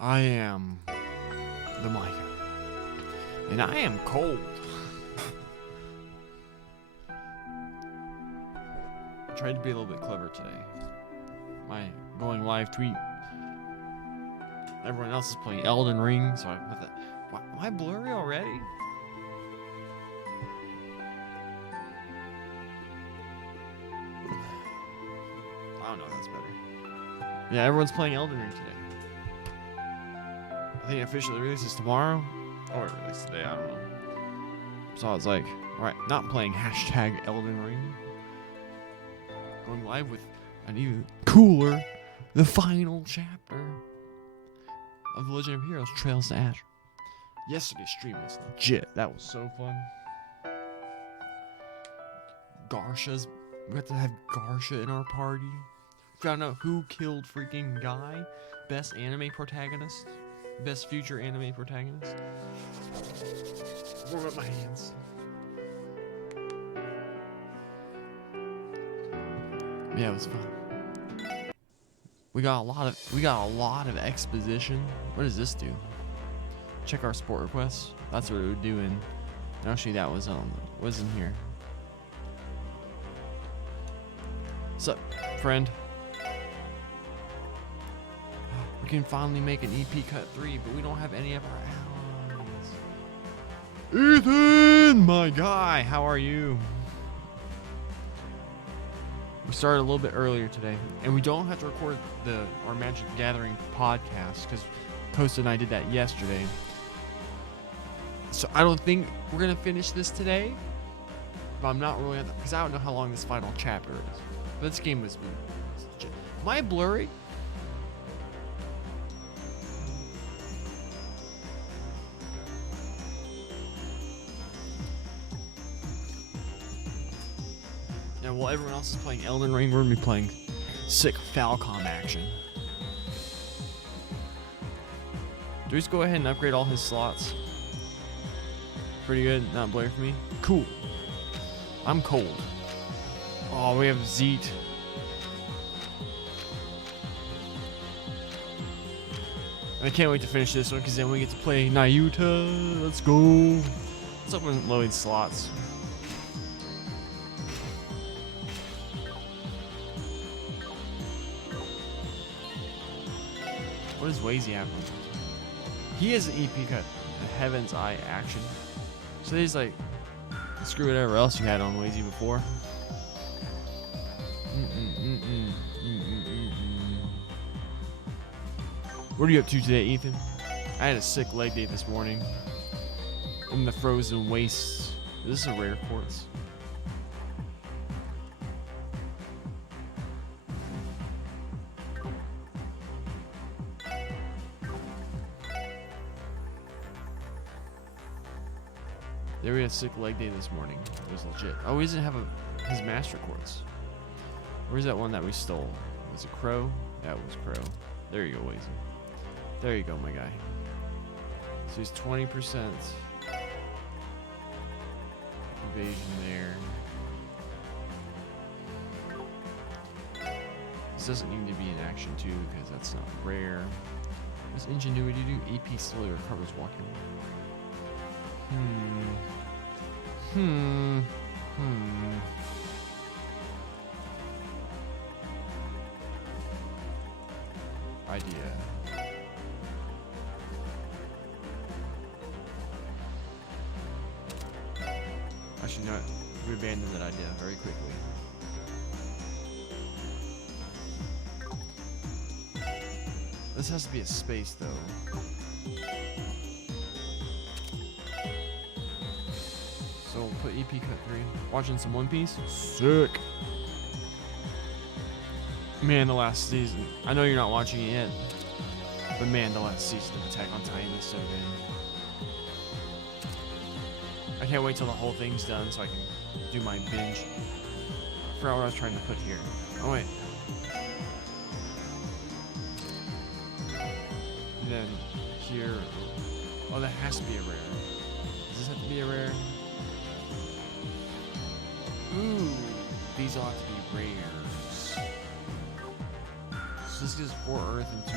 I am the Micah, and I am cold. I tried to be a little bit clever today. My going live tweet. Everyone else is playing Elden Ring, so I put that. Why, am I blurry already? I don't know. That's better. Yeah, everyone's playing Elden Ring today. I think it officially releases tomorrow, or it released today. I don't know. So I was like, all right, not playing hashtag Elden Ring. Going live with an even cooler, the final chapter of The Legend of Heroes: Trails to Azure. Yesterday's stream was legit. That was so fun. We got to have Garsha in our party. Found out who killed freaking Guy. Best anime protagonist. Best future anime protagonist. Warm up my hands. Yeah, it was fun. We got a lot of exposition. What does this do? Check our support requests. That's what it would do in. Actually, that was wasn't here. Sup, friend? We can finally make an EP cut 3, but we don't have any of our allies. Ethan, my guy, how are you? We started a little bit earlier today, and we don't have to record our Magic the Gathering podcast because Costa and I did that yesterday. So I don't think we're gonna finish this today, but I'm not really because I don't know how long this final chapter is. But this game was. Am I blurry? Yeah, while everyone else is playing Elden Ring, we're gonna be playing sick Falcom action. Do we just go ahead and upgrade all his slots? Pretty good, not blurry for me. Cool. I'm cold. Oh, we have Zeet. I can't wait to finish this one because then we get to play Nayuta. Let's go. Let's open Lloyd's slots. What does Wazy have? He has an EP cut. The Heaven's Eye action. So he's like, screw whatever else you had on Wazy before. What are you up to today, Ethan? I had a sick leg day this morning. In the frozen wastes. This is a rare quartz. There we had a sick leg day this morning. It was legit. Oh, he doesn't have his master quartz. Where's that one that we stole? Was it Crow? That was Crow. There you go, Wazy. There you go, my guy. So he's 20% evasion there. This doesn't need to be in action too, because that's not rare. What does Ingenuity do? AP slowly recovers walking. Idea. Actually, no, we abandoned that idea very quickly. This has to be a space, though. So we'll put EP cut 3. Watching some One Piece? Sick. Man, the last season. I know you're not watching it yet, but man, the last season of Attack on Titan is so good. I can't wait till the whole thing's done so I can do my binge. I forgot what I was trying to put here. Oh wait. And then here. Oh, that has to be a rare. Does this have to be a rare? Ooh, these ought to be rares. So this gives 4 earth and 2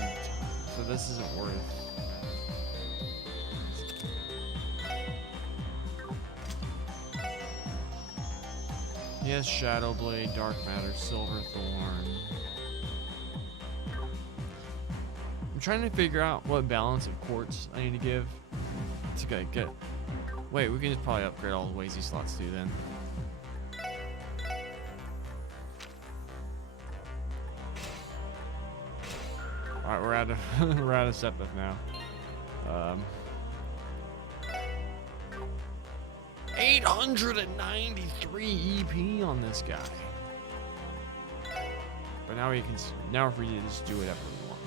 So this isn't worth. He has Shadow Blade, Dark Matter, Silver Thorn. I'm trying to figure out what balance of quartz I need to give. It's okay, get. Wait, we can just probably upgrade all the Wazy slots too then. Alright, we're out of we're out of Sepith now. 893 EP on this guy. But now we can. Now we're free to just do whatever we want.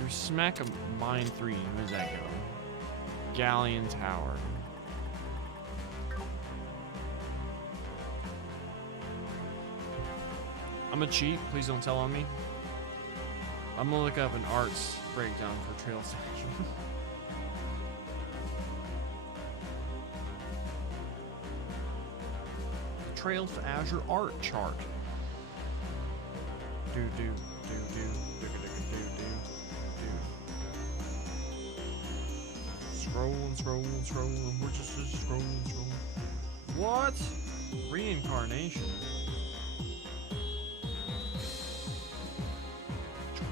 Your smack of mine 3. Where does that go? Galleon Tower. I'm a cheat. Please don't tell on me. I'm gonna look up an arts breakdown for Trails to Azure. Trails to Azure art chart. Do do do do do do do do do. Scrolling. We're just scrolling. What? Reincarnation.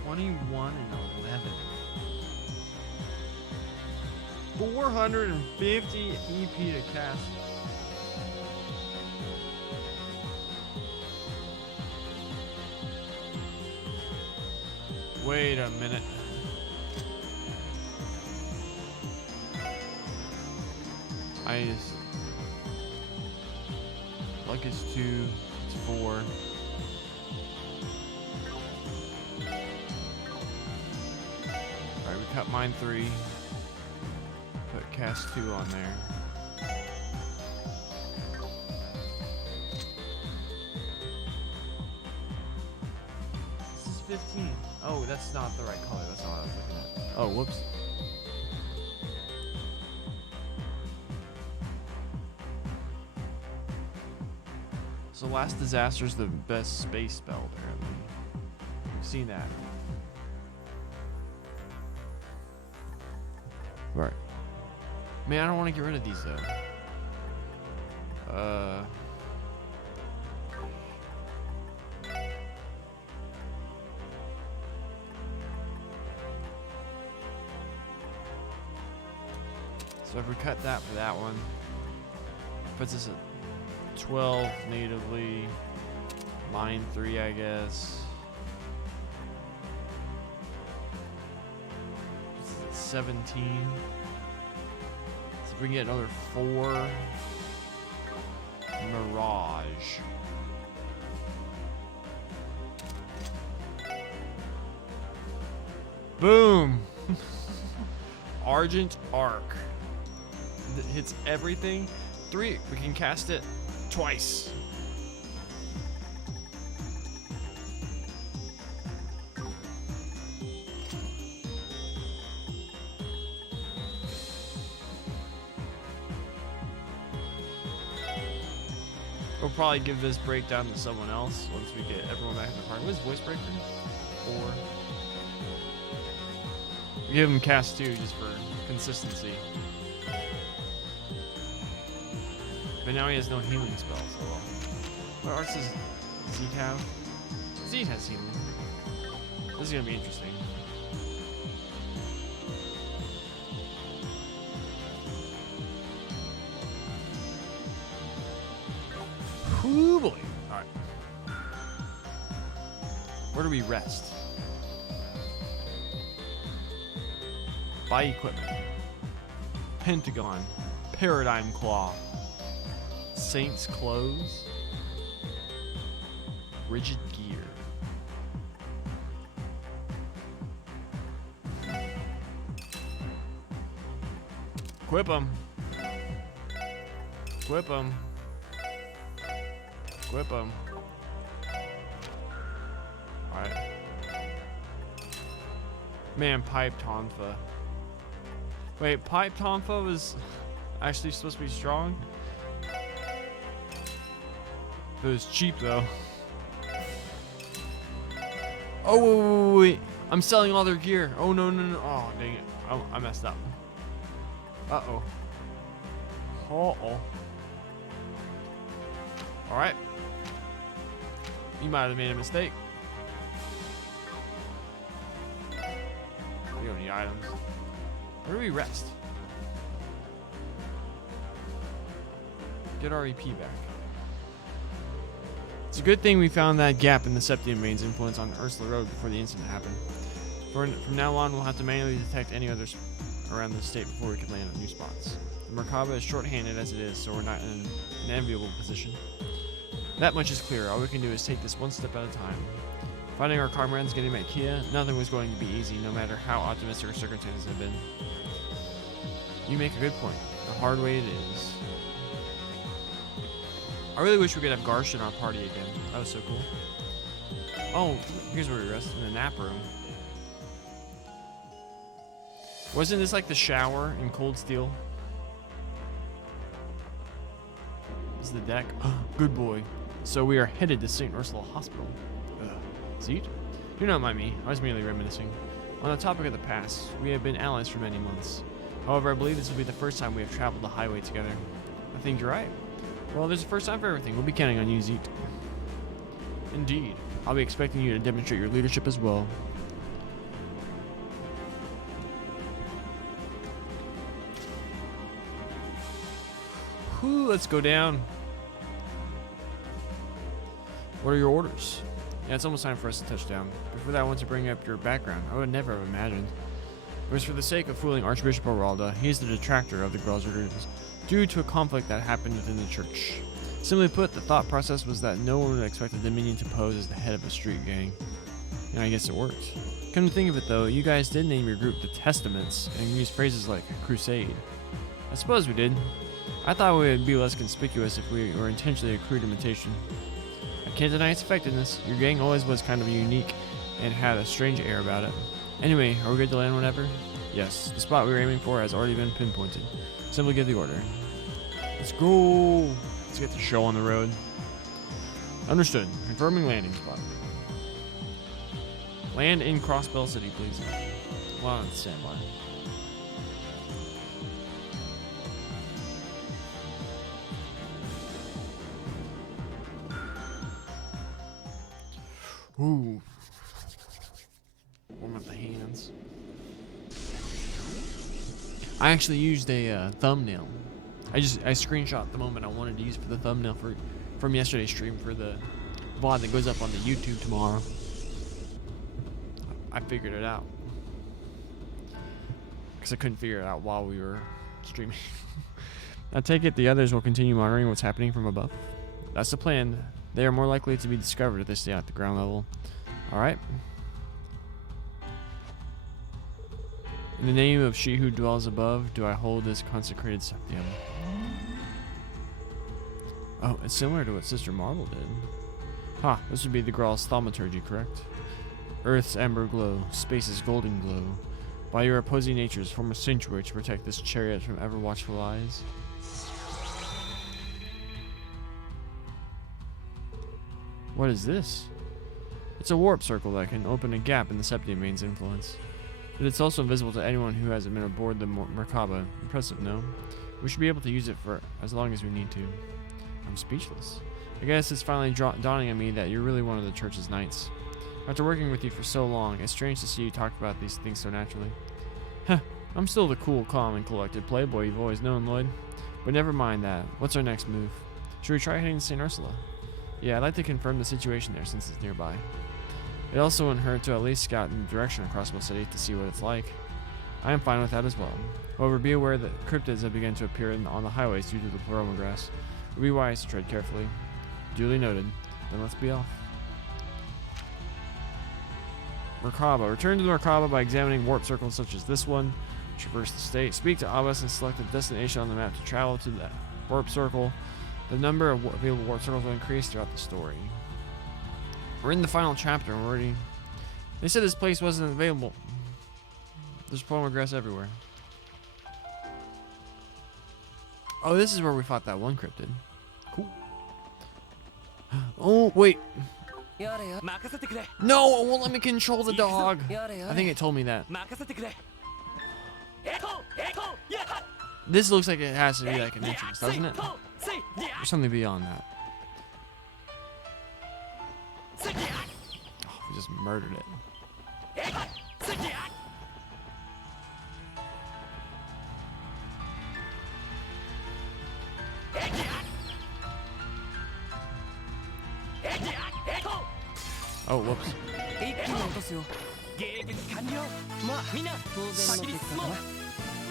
21 and 11. 450 EP to cast. Wait a minute. Luck is 2, it's 4. Alright, we cut mine 3. Put cast 2 on there. This is 15. Oh, that's not the right color. That's not what I was looking at. Oh, whoops. So Last Disaster's the best space spell, apparently. We've seen that. Right. Man, I don't want to get rid of these though. So if we cut that for that one, puts us at 12 natively, mine 3, I guess. 17. So if we can get another 4, Mirage. Boom! Argent Arc. That hits everything. 3, we can cast it twice. We'll probably give this breakdown to someone else once we get everyone back in the party. What is voice breaker? 4. We give him cast 2 just for consistency. But now he has no healing spells. Oh well. What arts does Zeke have? Zeke has healing. This is gonna be interesting. Ooh boy. Alright. Where do we rest? Buy equipment. Pentagon. Paradigm Claw. Saint's Clothes. Rigid Gear. Equip 'em. Equip 'em. Equip 'em. Alright. Man, Pipe Tonfa. Wait, Pipe Tonfa was actually supposed to be strong? It was cheap though. Oh wait. I'm selling all their gear. Oh, no, no, no. Oh, dang it. I messed up. Uh-oh. Uh-oh. Alright. You might have made a mistake. We don't need items. Where do we rest? Get our EP back. It's a good thing we found that gap in the Septium Main's influence on Ursula Road before the incident happened. From now on, we'll have to manually detect any others around the state before we can land on new spots. The Merkaba is short-handed as it is, so we're not in an enviable position. That much is clear. All we can do is take this one step at a time. Finding our comrades, getting back Kia, nothing was going to be easy, no matter how optimistic our circumstances have been. You make a good point. The hard way it is. I really wish we could have Garsh in our party again. That was so cool. Oh, here's where we rest, in the nap room. Wasn't this like the shower in Cold Steel? This is the deck. Good boy. So we are headed to St. Ursula Hospital. Zeet? Do not mind me. I was merely reminiscing. On the topic of the past, we have been allies for many months. However, I believe this will be the first time we have traveled the highway together. I think you're right. Well, there's a first time for everything. We'll be counting on you, Zeet. Indeed. I'll be expecting you to demonstrate your leadership as well. Whew, let's go down. What are your orders? Yeah, it's almost time for us to touch down. Before that, I want to bring up your background. I would never have imagined. It was for the sake of fooling Archbishop Oralda. He is the detractor of the Grozers due to a conflict that happened within the church. Simply put, the thought process was that no one would expect the Dominion to pose as the head of a street gang. And I guess it worked. Come to think of it though, you guys did name your group the Testaments and use phrases like crusade. I suppose we did. I thought we would be less conspicuous if we were intentionally a crude imitation. I can't deny its effectiveness. Your gang always was kind of unique and had a strange air about it. Anyway, are we good to land whenever? Yes, the spot we were aiming for has already been pinpointed. Simply give the order. Let's go! Let's get the show on the road. Understood. Confirming landing spot. Land in Crossbell City, please. Well, on standby. Ooh. Warm up the hands. I actually used a thumbnail. I screenshot the moment I wanted to use for the thumbnail from yesterday's stream for the VOD that goes up on the YouTube tomorrow. I figured it out. Because I couldn't figure it out while we were streaming. I take it the others will continue monitoring what's happening from above. That's the plan. They are more likely to be discovered if they stay at the ground level. Alright. In the name of she who dwells above, do I hold this consecrated septium. Oh, it's similar to what Sister Marvel did. Ha, this would be the Graal's thaumaturgy, correct? Earth's amber glow, space's golden glow. By your opposing natures, form a sanctuary to protect this chariot from ever watchful eyes. What is this? It's a warp circle that can open a gap in the Septium Main's influence. But it's also invisible to anyone who hasn't been aboard the Merkaba. Impressive, no? We should be able to use it for as long as we need to. I'm speechless. I guess it's finally dawning on me that you're really one of the church's knights. After working with you for so long, it's strange to see you talk about these things so naturally. Huh, I'm still the cool, calm, and collected playboy you've always known, Lloyd. But never mind that. What's our next move? Should we try heading to St. Ursula? Yeah, I'd like to confirm the situation there since it's nearby. It also wouldn't hurt to at least scout in the direction of Crossbow City to see what it's like. I am fine with that as well. However, be aware that cryptids have begun to appear on the highways due to the pleroma grass. It would be wise to tread carefully. Duly noted. Then let's be off. Merkaba. Return to the Merkaba by examining warp circles such as this one. Traverse the state. Speak to Abbas and select a destination on the map to travel to the warp circle. The number of available warp circles will increase throughout the story. We're in the final chapter already. They said this place wasn't available. There's pleroma grass everywhere. Oh, this is where we fought that one cryptid. Cool. Oh, wait. No, it won't let me control the dog. I think it told me that. This looks like it has to be like an entrance, doesn't it? Or something beyond that. Oh, we just murdered it. Oh, whoops.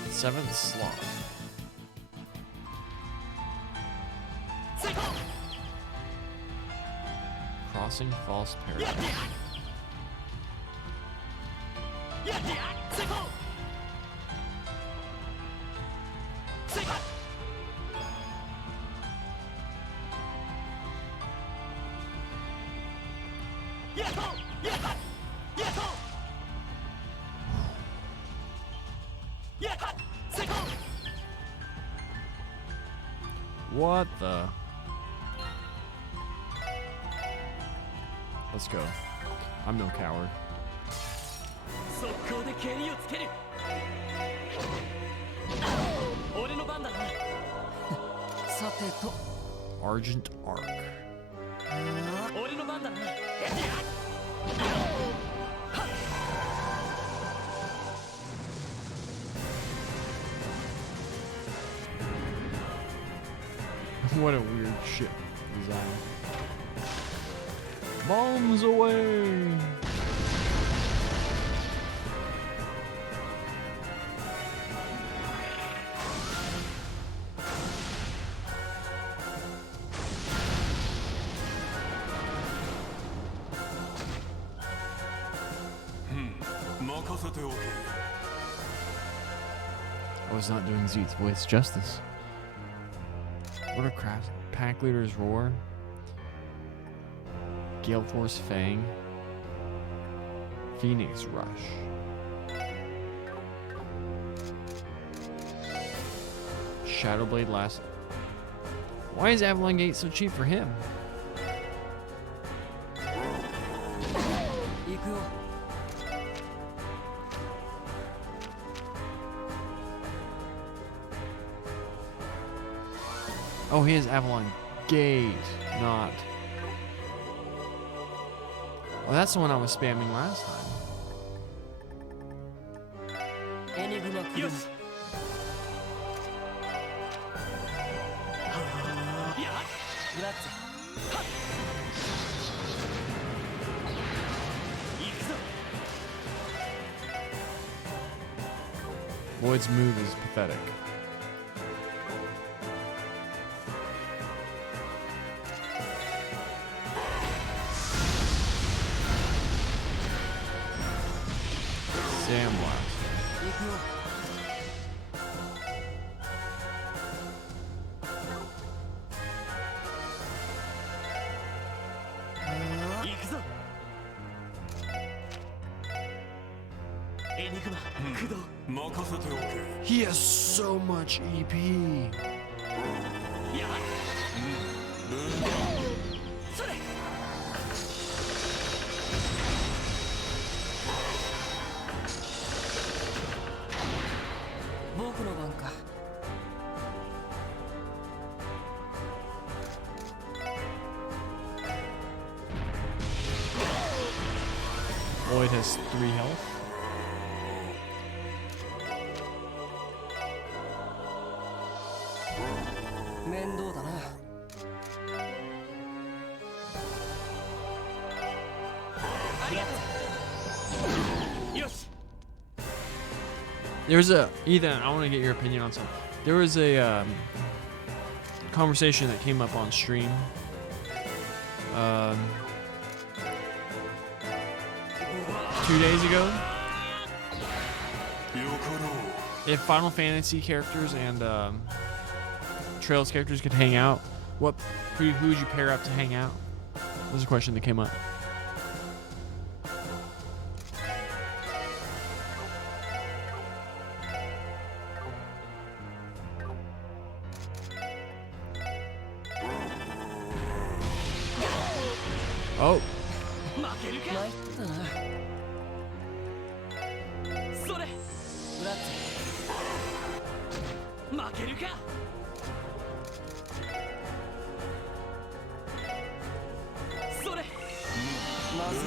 Seventh slot. Crossing false paradise. What the? Let's go. I'm no coward. Argent Arc. What a weird ship design. Bombs away! I was not doing Zeet's voice justice. What are crafts? Pack Leader's Roar. Gale Force Fang. Phoenix Rush. Shadowblade Last. Why is Avalon Gate so cheap for him? Oh, he has Avalon Gate, not. Oh, that's the one I was spamming last time. Void's move is pathetic. Sandblast. He has so much EP. Void has 3 health. There's a Ethan. I want to get your opinion on something. There was a conversation that came up on stream. 2 days ago. If Final Fantasy characters and Trails characters could hang out, who would you pair up to hang out? That was a question that came up. Oh, ったな。それブラッツ負けるか。それまずいよ。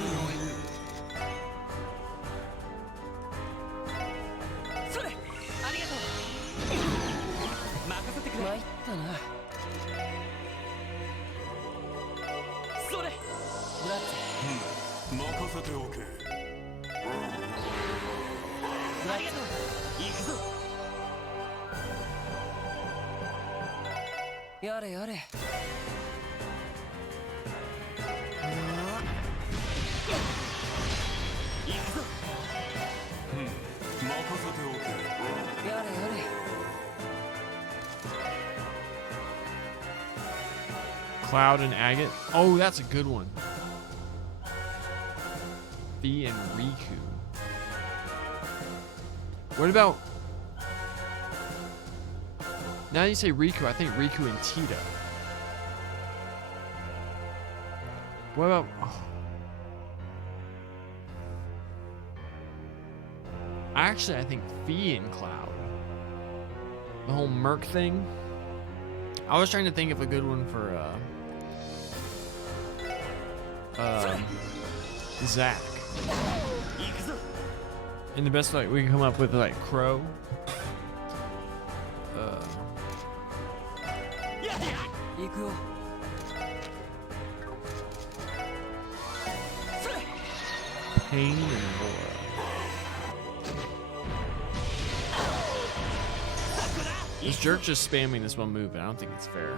それありがとう。任せてくれ。参ったな。それブラッツ任せておけ。ありがとう。行くぞ。やれやれ。行くぞ。任せておけ。やれやれ。Cloud and Agate. Oh, that's a good one. Fee and Riku. What about... Now you say Riku, I think Riku and Tito. What about... Oh. Actually, I think Fee and Cloud. The whole Merc thing. I was trying to think of a good one for, Zach. And the best like we can come up with like Crow. Pain and Laura. This jerk just spamming this one move, and I don't think it's fair.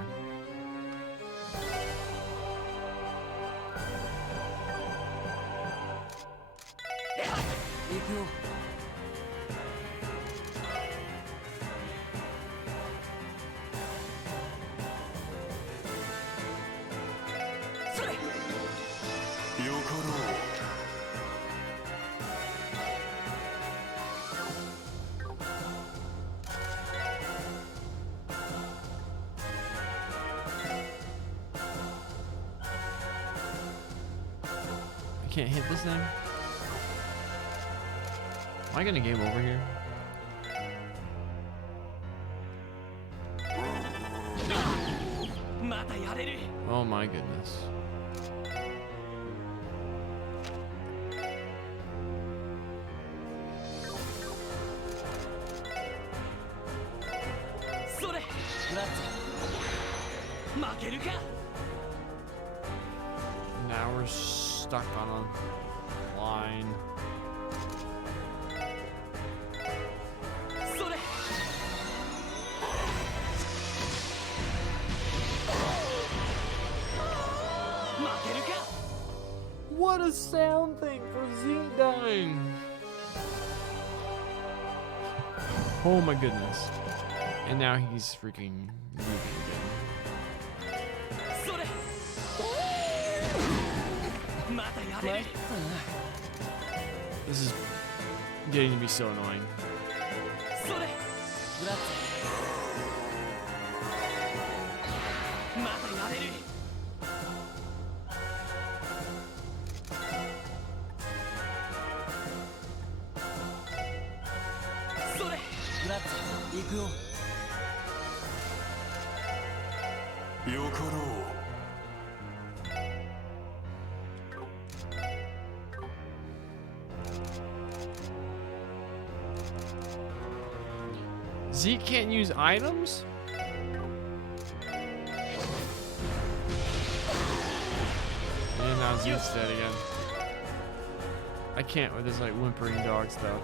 I can't hit this thing. Am I gonna game over here? Oh my goodness. Now we're stuck on a line. What a sound thing for Zeke dying. Oh my goodness. And now he's freaking moving again. This is getting to be so annoying. Zeke can't use items? And now Zeke's dead again. I can't with this like whimpering dog stuff.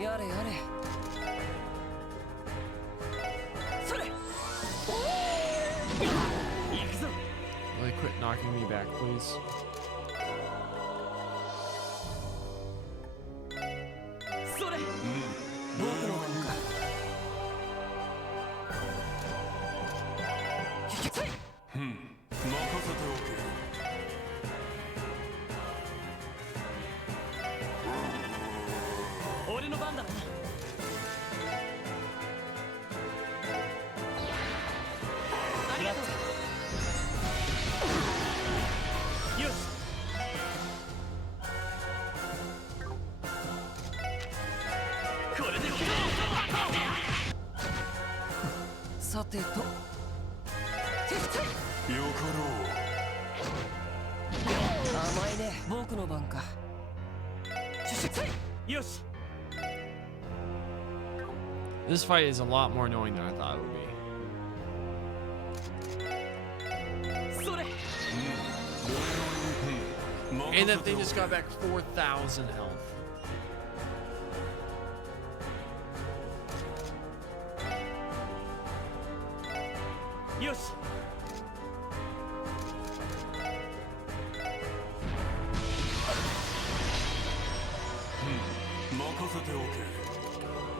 Yare yare. Really quit knocking me back, please. これでさてとよかろ甘いね僕の番かよし This fight is a lot more annoying than I thought it would be. それ And that thing just got back 4,000 health. Yosh. 任せておけ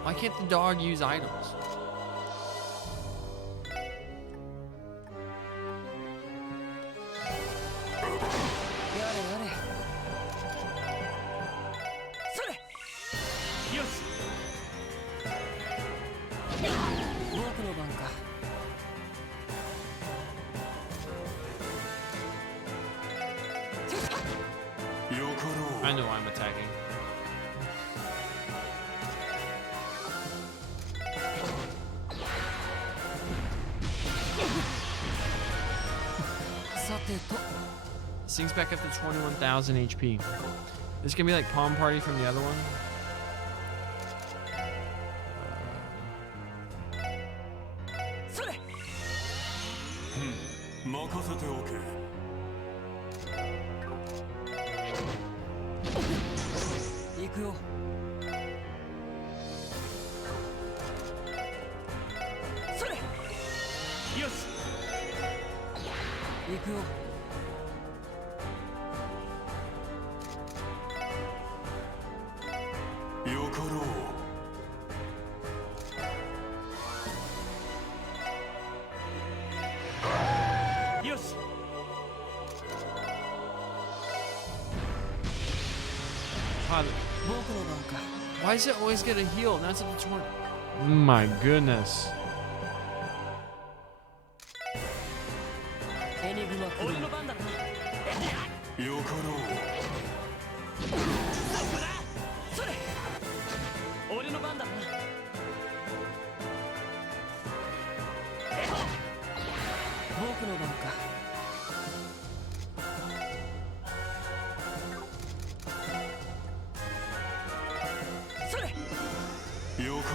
Why can't the dog use items? やれやれそれよし僕の番かよかろ I know I'm attacking. さてと Sinks back up to 21,000 HP. This can be like Palm Party from the other one. それ任せておけ行くよそれよし行くよよかろよし God, 僕の番か why does it always get a heal? Now it's up to 20. My goodness. エニグマ来る俺の番だなよかろそれ俺の番だな僕の番かそれよかろ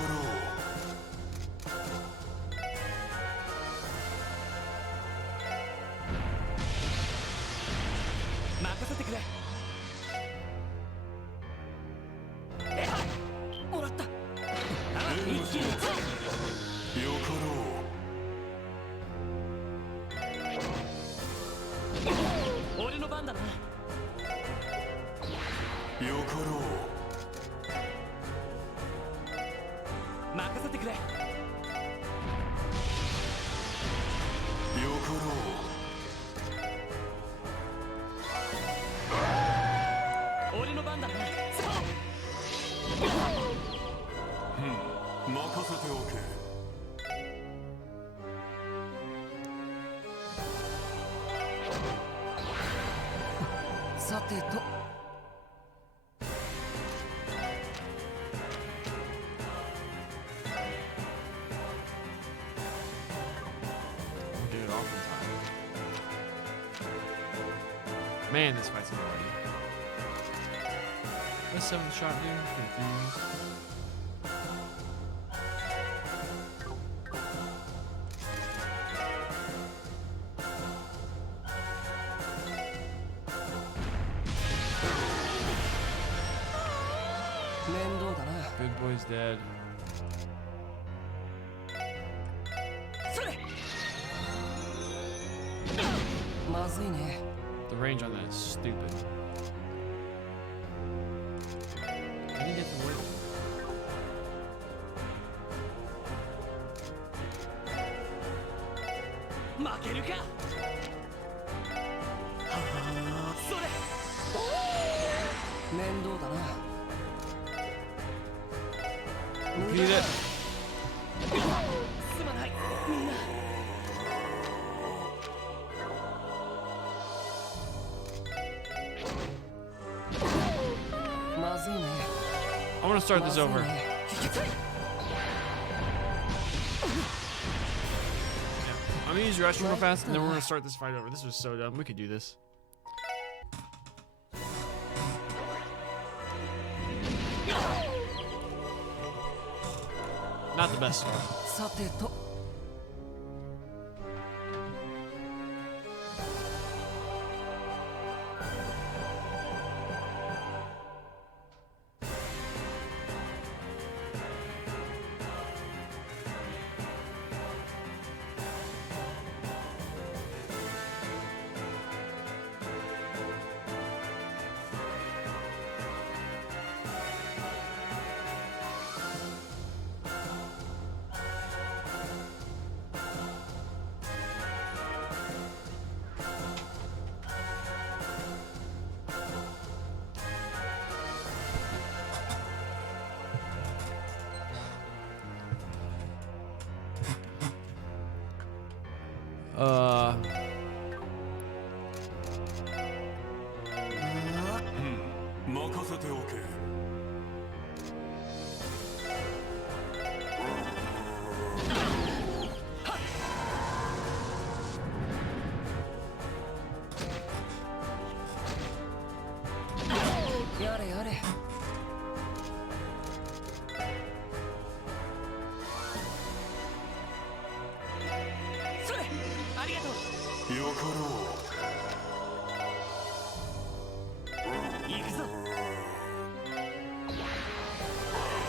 任せてくれもらった一気によか俺の番だなろよかろ任せてくれよかろ俺の番だな任せておけさてと We'll get it off in time. Man, this fight's annoying. What's 7th shot do? Confused. Good boy's dead. それまずいね The range on that is stupid. Can you get the wood? 負けるかそれ面倒だな Beat it. すまないみんなまずいね I'm gonna start this over. まずいね I'm gonna use your restroom real fast, and then we're gonna start this fight over. This was so dumb. We could do this. Not the best start. さてと 任せておけ。やれやれ それありがとう よかろ行くぞ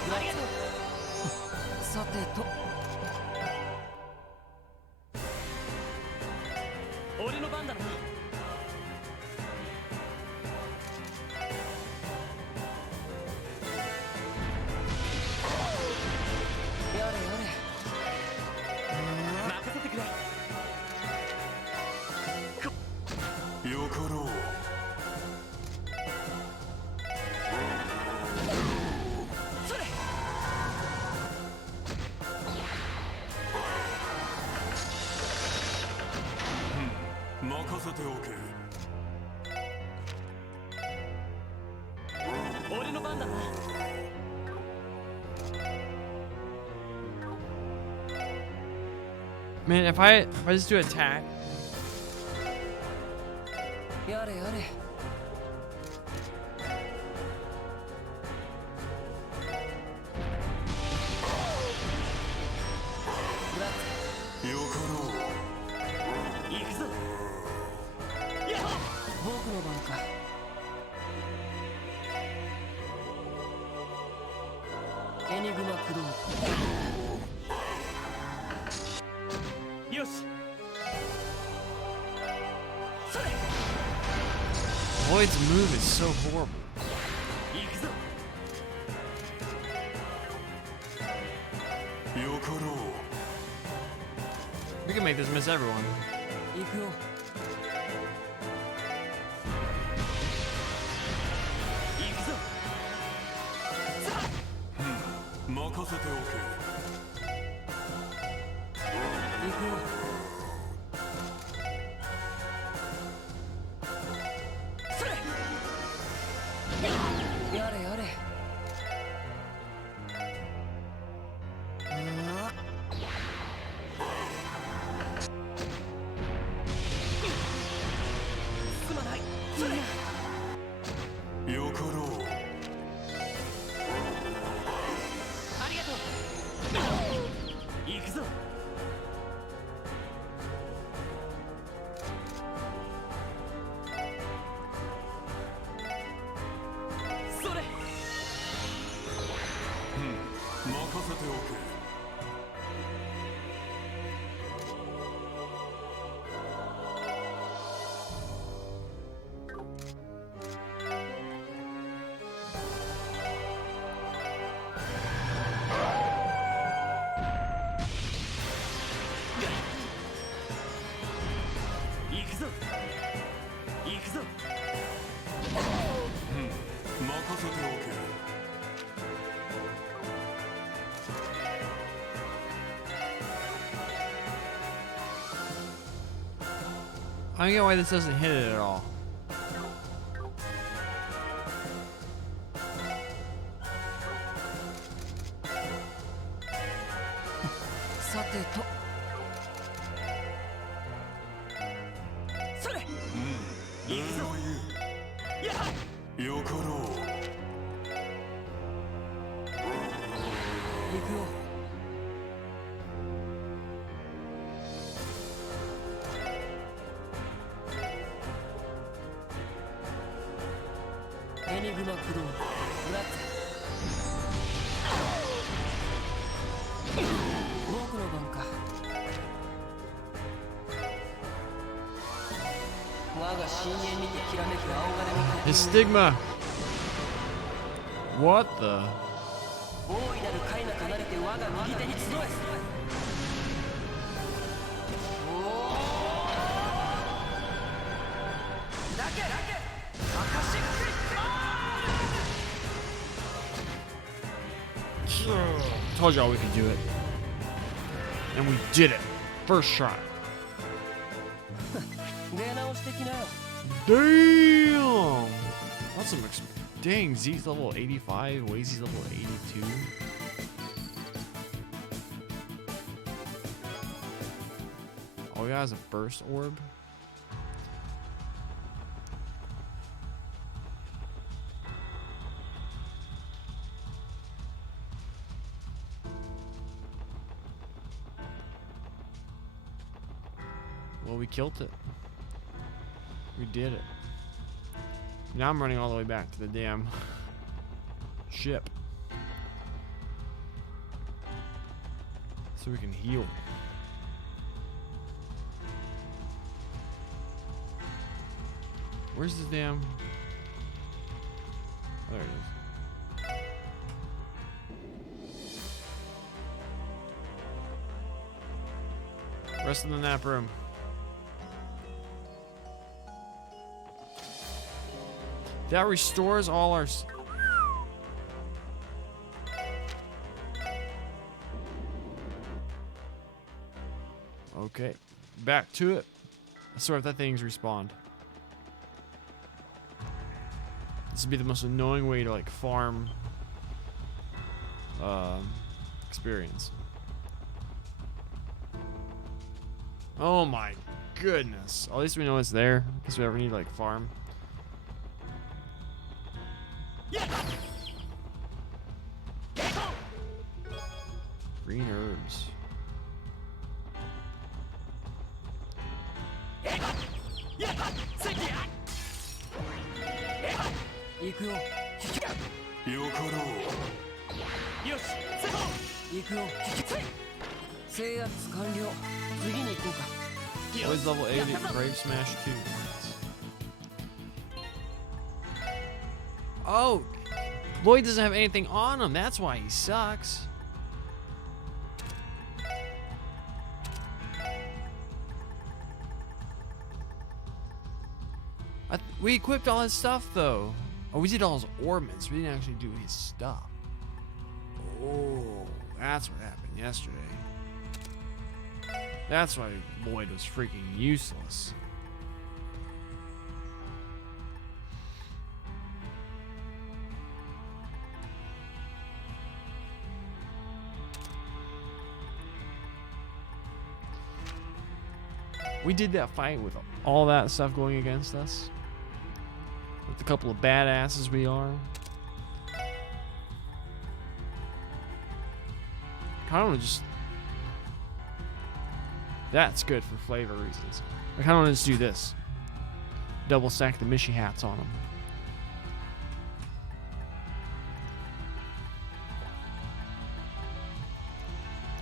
ありがとうさてと俺の番だなやれやれ任せてくれう。よかろう。それ任せておけ。俺の番だな Man, if I just do attack, やれやれ よかろ行くぞやっ僕の番かエニグマ駆動よしそれ Lloyd's move is so horrible. 行くぞう。よかろ We can make this miss everyone. 行くよ行くぞさあう。任せておけ。行くよそれやれやれすまないそれよかろう。ありがとう行くぞそれ任せておけ。行くぞ行くぞ任せておけ。I don't get why this doesn't hit it at all. てとそれ礼をやは言うよかろう行くよエニグマ駆動ブラッツ僕の番か我が深淵にてきらめく青金の His stigma. What the? 大いなる貝な離れて我が右手に集えおおだけアカシック Told y'all we could do it. And we did it. First try. 出直してきなよ Damn! That's some dang, Z's level 85, Wazy's level 82. Oh, he has a burst orb. Well, we killed it. We did it. Now I'm running all the way back to the damn ship. So we can heal. Where's the damn... Oh, there it is. Rest in the nap room. That restores all our... Okay. Back to it. Let's sort if that thing's respawned. This would be the most annoying way to, like, farm... experience. Oh my goodness. At least we know it's there. In case we ever need, like, farm. Green herbs.行くよよかろうよし行くよ制圧完了次に行こうか Boys level 80, Brave Smash 2. Oh! Lloyd doesn't have anything on him, that's why he sucks. We equipped all his stuff though. Oh, we did all his ornaments. We didn't actually do his stuff. Oh, that's what happened yesterday. That's why Lloyd was freaking useless. We did that fight with all that stuff going against us. With a couple of badasses we are. I kind of want to just... That's good for flavor reasons. I kind of want to just do this. Double stack the Mishi hats on them.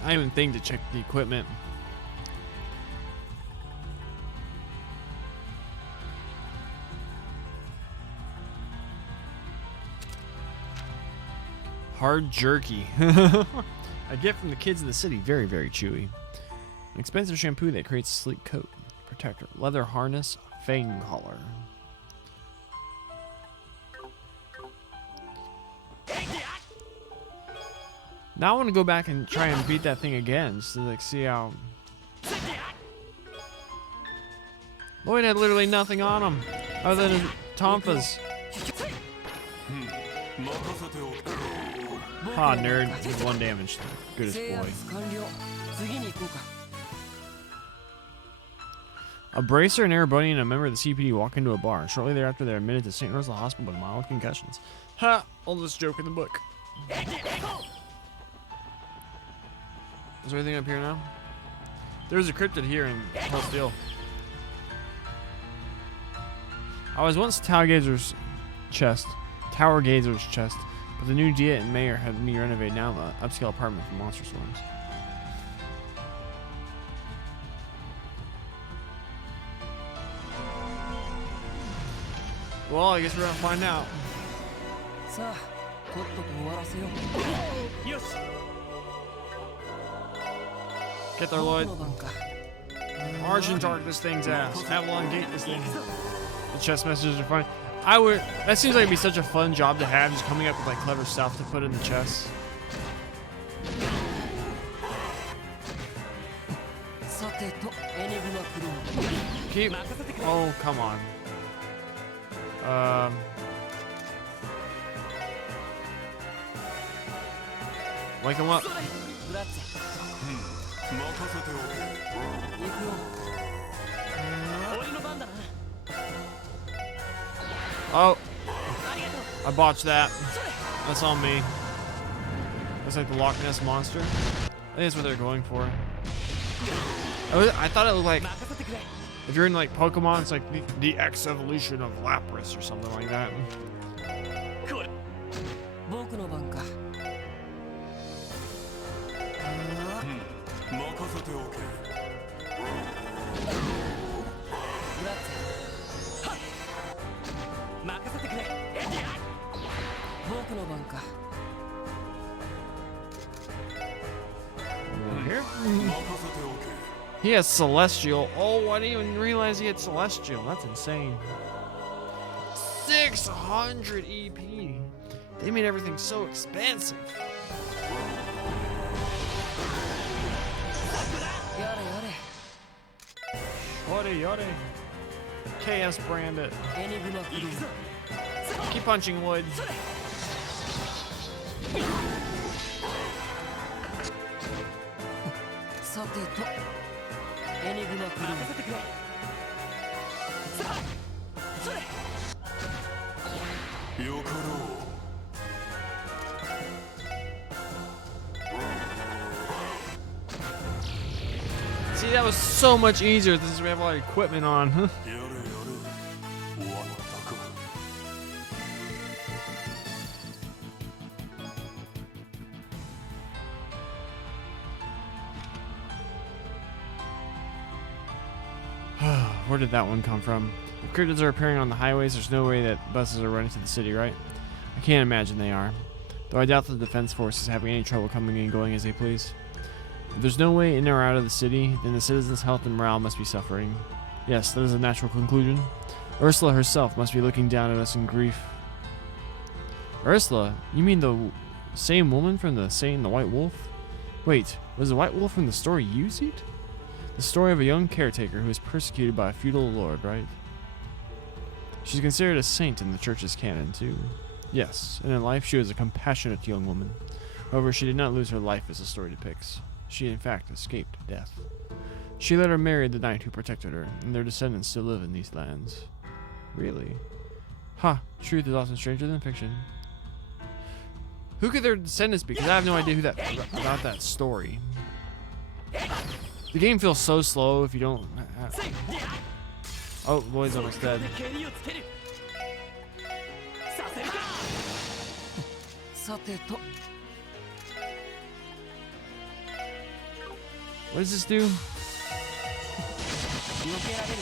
I didn't even think to check the equipment. Hard jerky. I get from the kids in the city. Very, very chewy. An expensive shampoo that creates a sleek coat. Protector. Leather harness. Fang collar. Now I want to go back and try and beat that thing again. Just to like see how... Lloyd had literally nothing on him. Other than his tonfas. Ha, nerd. He's 1 damage. Goodest boy. 次に行こうか。 A bracer, an Erebonian, and a member of the CPD walk into a bar. Shortly thereafter, they're admitted to St. Rosal Hospital with mild concussions. Ha! Oldest joke in the book. Is there anything up here now? There's a cryptid here in Hell Steel. I was once Tower Gazer's chest, but the new Dia and Mayor had me renovate now an upscale apartment for monster swarms. Well, I guess we're gonna find out. さあ、とっとと終わらせよう。よし。 Get there, Lloyd. 僕の番か。 Argent arc this thing's ass. Avalon gate this thing. The chest messages are funny. That seems like it'd be such a fun job to have, just coming up with like clever stuff to put in the chest. さてと、エニグマクルー。 Keep. Oh, come on. Wake him up. ブラッツェ。任せておけ。行くよ。俺の番だな。 Oh, ありがとう。 I botched that. That's on me. That's like the Loch Ness monster. I think that's what they're going for. I thought it looked like 任せてくれ。 if you're in like Pokemon, it's like the X evolution of Lapras or something like that. これ。僕の番か。任せておけ。ブラッツェ。はっ。任せてくれ。僕の番か。 Here. 任せておけ。 He has Celestial. Oh, I didn't even realize he had Celestial. That's insane. 600 EP. They made everything so expensive. やれやれ。 Yore, yore. KS branded. エニグマクルー。 Keep punching wood. さてと、エニグマクルー。任せてくれ。さあ、それ。よかろう。 See, that was so much easier since we have a lot of equipment on. やれやれ。終わったか。 Where did that one come from? If cryptids are appearing on the highways, there's no way that buses are running to the city, right? I can't imagine they are. Though I doubt the defense force is having any trouble coming and going as they please. If there's no way in or out of the city, then the citizens' health and morale must be suffering. Yes, that is a natural conclusion. Ursula herself must be looking down at us in grief. Ursula? You mean the same woman from the Saint and the White Wolf? Wait, was the White Wolf from the story you see? The story of a young caretaker who is persecuted by a feudal lord, right? She's considered a saint in the church's canon, too. Yes, and in life she was a compassionate young woman. However, she did not lose her life as the story depicts. She, in fact, escaped death. She later married the knight who protected her, and their descendants still live in these lands. Really? Ha! Truth is often stranger than fiction. Who could their descendants be? Because I have no idea who about that story. The game feels so slow if you don't... Oh, Lloyd's almost dead. さてと。 What does this do? 避けられるか。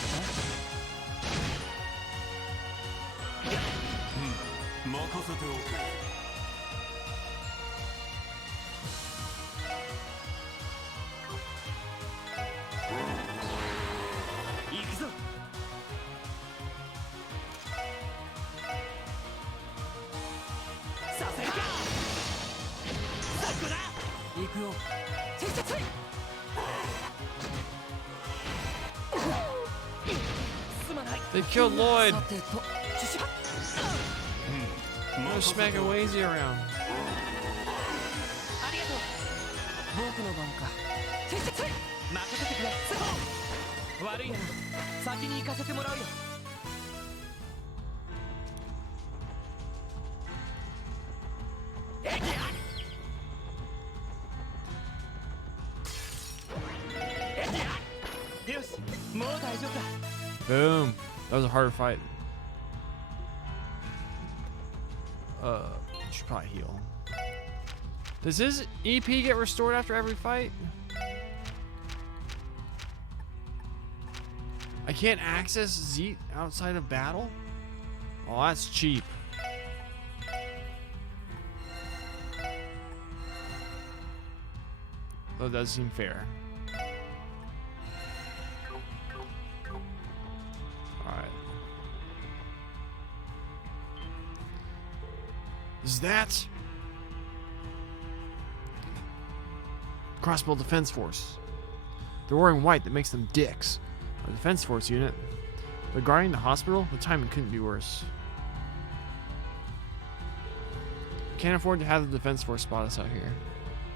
任せておけ。 行くぞ。させるか。さこだ。行くよ。せっせっせ。 They killed Lloyd. さてと。シュシュ。 They're smacking Wazy around. ありがとう。僕の番か。任せてくれ悪いな先に行かせてもらうよよしもう大丈夫だ Boom. That was a harder fight. Should probably heal. Does his EP get restored after every fight? I can't access Zeet outside of battle? Oh, that's cheap. Though it does seem fair. Alright. Is that Crossbow Defense Force? They're wearing white, that makes them dicks. A Defense Force unit. They're guarding the hospital? The timing couldn't be worse. Can't afford to have the Defense Force spot us out here.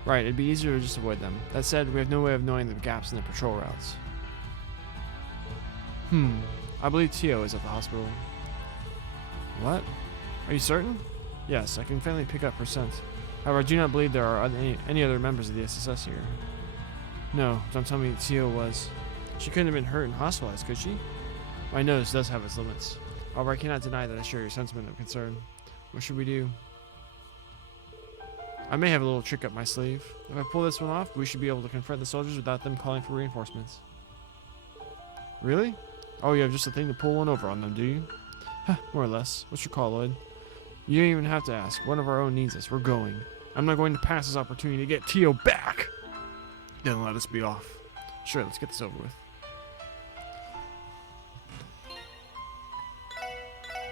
Right, it'd be easier to just avoid them. That said, we have no way of knowing the gaps in the patrol routes. I believe Tio is at the hospital. What? Are you certain? Yes, I can faintly pick up her scent. However, I do not believe there are any other members of the SSS here. No, don't tell me Tio was. She couldn't have been hurt and hospitalized, could she? My nose does have its limits. However, I cannot deny that I share your sentiment of concern. What should we do? I may have a little trick up my sleeve. If I pull this one off, we should be able to confront the soldiers without them calling for reinforcements. Really? Oh, you have just a thing to pull one over on them, do you? Huh, more or less. What's your call, Lloyd? You don't even have to ask. One of our own needs us. We're going. I'm not going to pass this opportunity to get Tio back. Then let us be off. Sure, let's get this over with.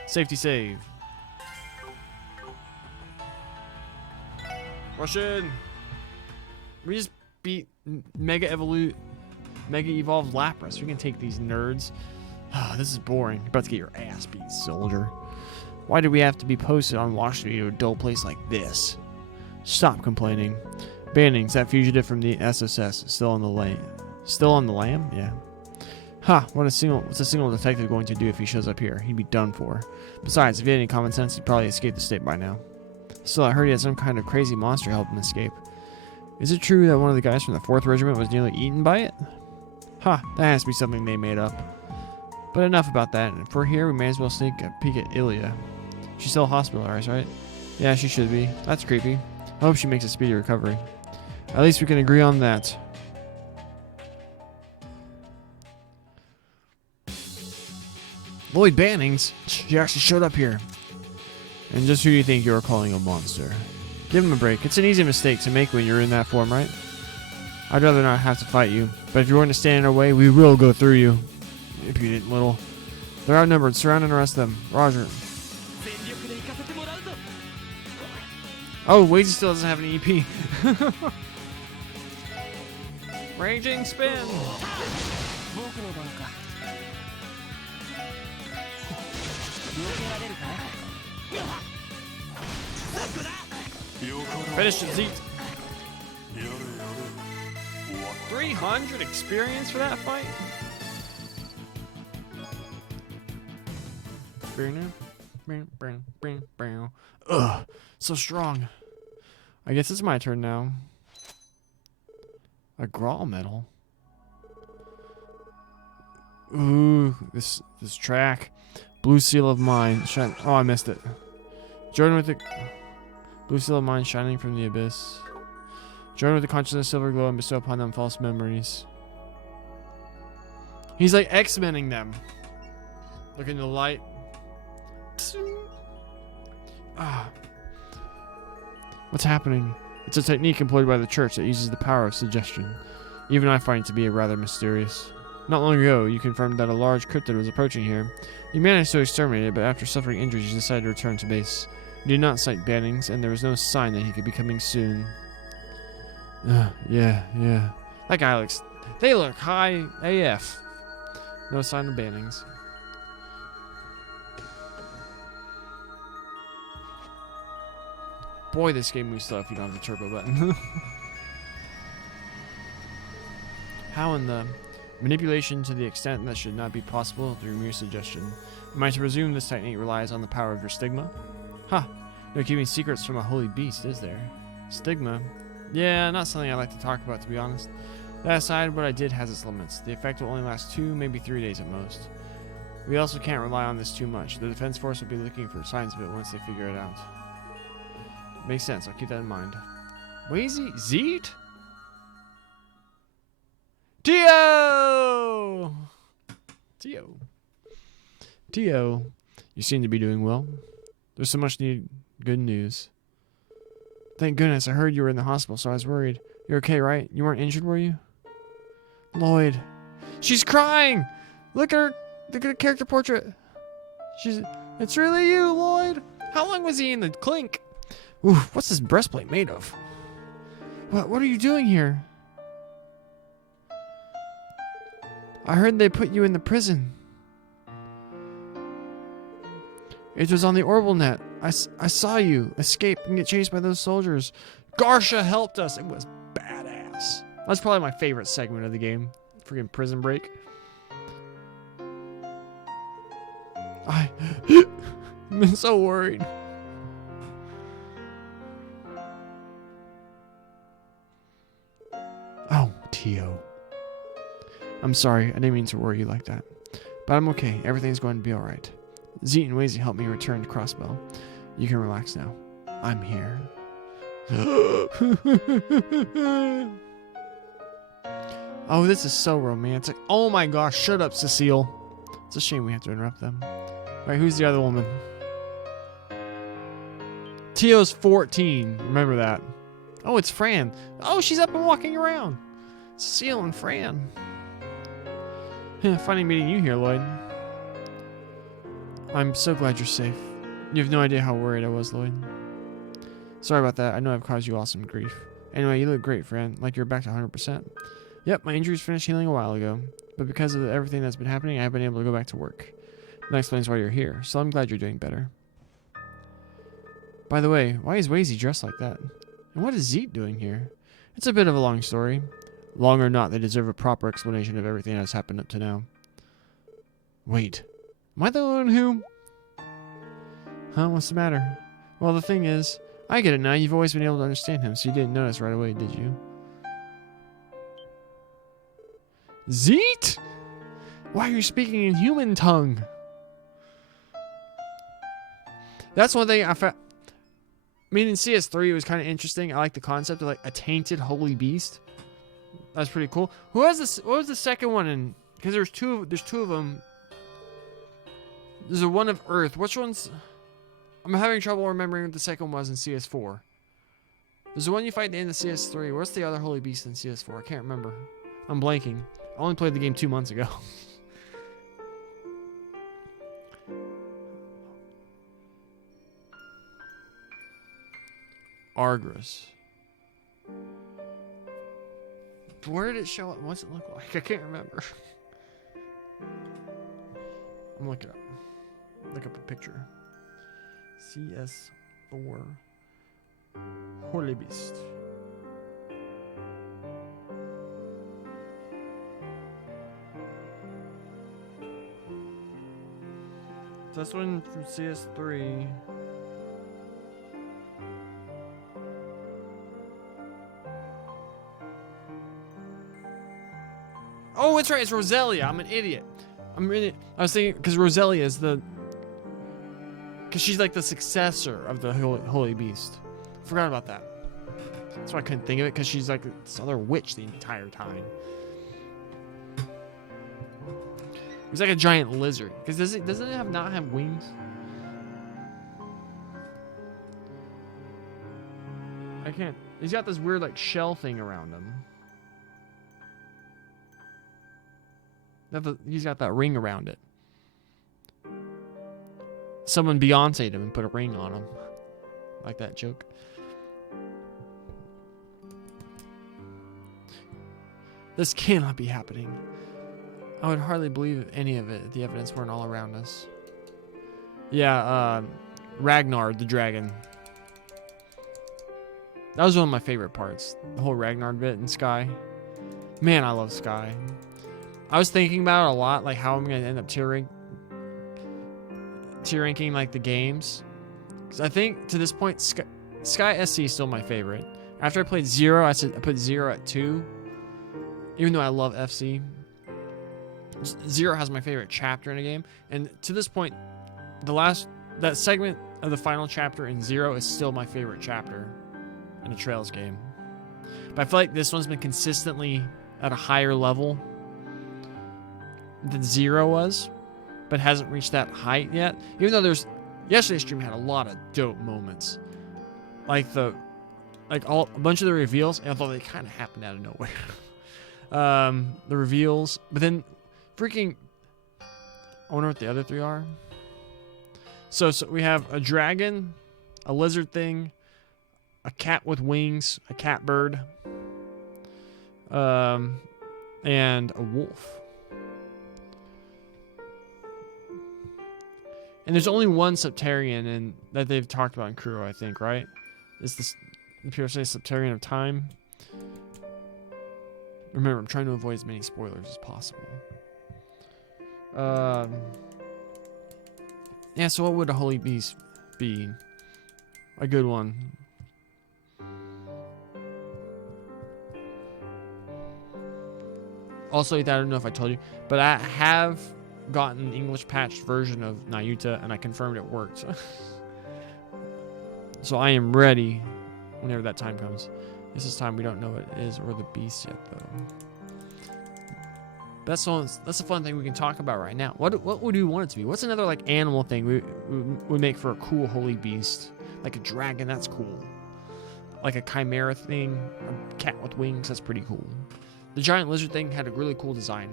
Safety save. Rush in. We just beat Mega Evolved Lapras. We can take these nerds. This is boring. You're about to get your ass beat, soldier. Why do we have to be posted on Watch Street to a dull place like this? Stop complaining. Bannings, that fugitive from the SSS, still on the lane. Still on the lam? Yeah. Ha! What's a single detective going to do if he shows up here? He'd be done for. Besides, if he had any common sense, he'd probably escape the state by now. Still, I heard he had some kind of crazy monster help him escape. Is it true that one of the guys from the 4th Regiment was nearly eaten by it? Ha! That has to be something they made up. But enough about that. If we're here, we may as well sneak a peek at Ilya. She's still hospitalized, right? Yeah, she should be. That's creepy. I hope she makes a speedy recovery. At least we can agree on that. Lloyd Bannings? She actually showed up here. And just who do you think you're calling a monster? Give him a break. It's an easy mistake to make when you're in that form, right? I'd rather not have to fight you. But if you're going to stand in our way, we will go through you. Impudent little. They're outnumbered. Surround and arrest them. Roger. Oh, Wade still doesn't have an EP. Raging spin. Finish it, Zeet. 300 experience for that fight? Ugh, so strong. I guess it's my turn now. A Grawl medal. Ooh, this track. Blue Seal of Mine. Oh, I missed it. Join with the Blue Seal of Mine shining from the abyss. Join with the consciousness silver glow and bestow upon them false memories. He's like X-Menning them. Look into the light. Ah. What's happening? It's a technique employed by the church that uses the power of suggestion. Even I find it to be rather mysterious. Not long ago, you confirmed that a large cryptid was approaching here. You managed to exterminate it, but after suffering injuries, you decided to return to base. You did not cite Bannings, and there was no sign that he could be coming soon. Yeah. That guy looks... They look high AF. No sign of Bannings. Boy, this game moves slow if you don't have the turbo button. How in the manipulation to the extent that should not be possible through mere suggestion. Am I to presume this technique relies on the power of your stigma? Ha! No keeping secrets from a holy beast, is there? Stigma? Yeah, not something I like to talk about, to be honest. That aside, what I did has its limits. The effect will only last 2, maybe 3 days at most. We also can't rely on this too much. The defense force will be looking for signs of it once they figure it out. Makes sense. I'll keep that in mind. Wazy? Zeet? Tio! Tio, you seem to be doing well. There's so much needed good news. Thank goodness, I heard you were in the hospital, so I was worried. You're okay, right? You weren't injured, were you? Lloyd. She's crying! Look at her character portrait. It's really you, Lloyd. How long was he in the clink? Ooh, what's this breastplate made of? What are you doing here? I heard they put you in the prison. It was on the orbital net. I saw you escape and get chased by those soldiers. Garsha helped us. It was badass. That's probably my favorite segment of the game. Freaking prison break. I've been so worried. Oh, Tio. I'm sorry. I didn't mean to worry you like that. But I'm okay. Everything's going to be alright. Zeet and Wazy helped me return to Crossbell. You can relax now. I'm here. Oh, this is so romantic. Oh my gosh, shut up, Cecile. It's a shame we have to interrupt them. Alright, who's the other woman? Tio's 14. Remember that. Oh, it's Fran. Oh, she's up and walking around. Cecile and Fran. Funny meeting you here, Lloyd. I'm so glad you're safe. You have no idea how worried I was, Lloyd. Sorry about that. I know I've caused you all some grief. Anyway, you look great, Fran. Like you're back to 100%. Yep, my injuries finished healing a while ago. But because of everything that's been happening, I haven't been able to go back to work. That explains why you're here. So I'm glad you're doing better. By the way, why is Wazy dressed like that? And what is Zeet doing here? It's a bit of a long story. Long or not, they deserve a proper explanation of everything that's happened up to now. Wait. Am I the one who... Huh? What's the matter? Well, the thing is, I get it now. You've always been able to understand him, so you didn't notice right away, did you? Zeet? Why are you speaking in human tongue? That's one thing I found. I mean, in CS3, it was kind of interesting. I like the concept of like a tainted holy beast. That's pretty cool. Who has this? What was the second one in? Because there's two of them. There's a one of Earth. Which one's? I'm having trouble remembering what the second was in CS4. There's the one you fight at the end of CS3. What's the other holy beast in CS4? I can't remember. I'm blanking. I only played the game 2 months ago. Argris. Where did it show up? What's it look like? I can't remember. I'm looking up. Look up a picture. CS4 Holy Beast. This one from CS3. Oh, it's right. It's Roselia. I'm an idiot. I was thinking because Roselia is the. Because she's like the successor of the Holy Beast. Forgot about that. That's why I couldn't think of it, because she's like this other witch the entire time. He's like a giant lizard. Because doesn't it not have wings? I can't. He's got this weird like shell thing around him. He's got that ring around it. Someone Beyonce'd him and put a ring on him. Like that joke. This cannot be happening. I would hardly believe any of it if the evidence weren't all around us. Yeah, Ragnar the dragon. That was one of my favorite parts. The whole Ragnar bit in Sky. Man, I love Sky. I was thinking about it a lot, like how I'm gonna end up tier ranking like the games. Because I think to this point, Sky SC is still my favorite. After I played Zero, I put Zero at 2. Even though I love FC, Zero has my favorite chapter in a game. And to this point, that segment of the final chapter in Zero is still my favorite chapter in a Trails game. But I feel like this one's been consistently at a higher level than Zero was, but hasn't reached that height yet. Even though yesterday's stream had a lot of dope moments, like a bunch of the reveals, although they kind of happened out of nowhere. The reveals, but then freaking, I wonder what the other 3 are. So we have a dragon, a lizard thing, a cat with wings, a cat bird, and a wolf. And there's only one Septarian that they've talked about in Kuro, I think, right? Is this the PRSA Septarian of Time? Remember, I'm trying to avoid as many spoilers as possible. Yeah, so what would a Holy Beast be? A good one. Also, I don't know if I told you, but I have gotten an English patched version of Nayuta, and I confirmed it worked. So I am ready whenever that time comes. This time we don't know what it is or the beast yet, though. That's a fun thing we can talk about right now. What would we want it to be? What's another like animal thing we would make for a cool holy beast? Like a dragon, that's cool. Like a chimera thing, a cat with wings, that's pretty cool. The giant lizard thing had a really cool design.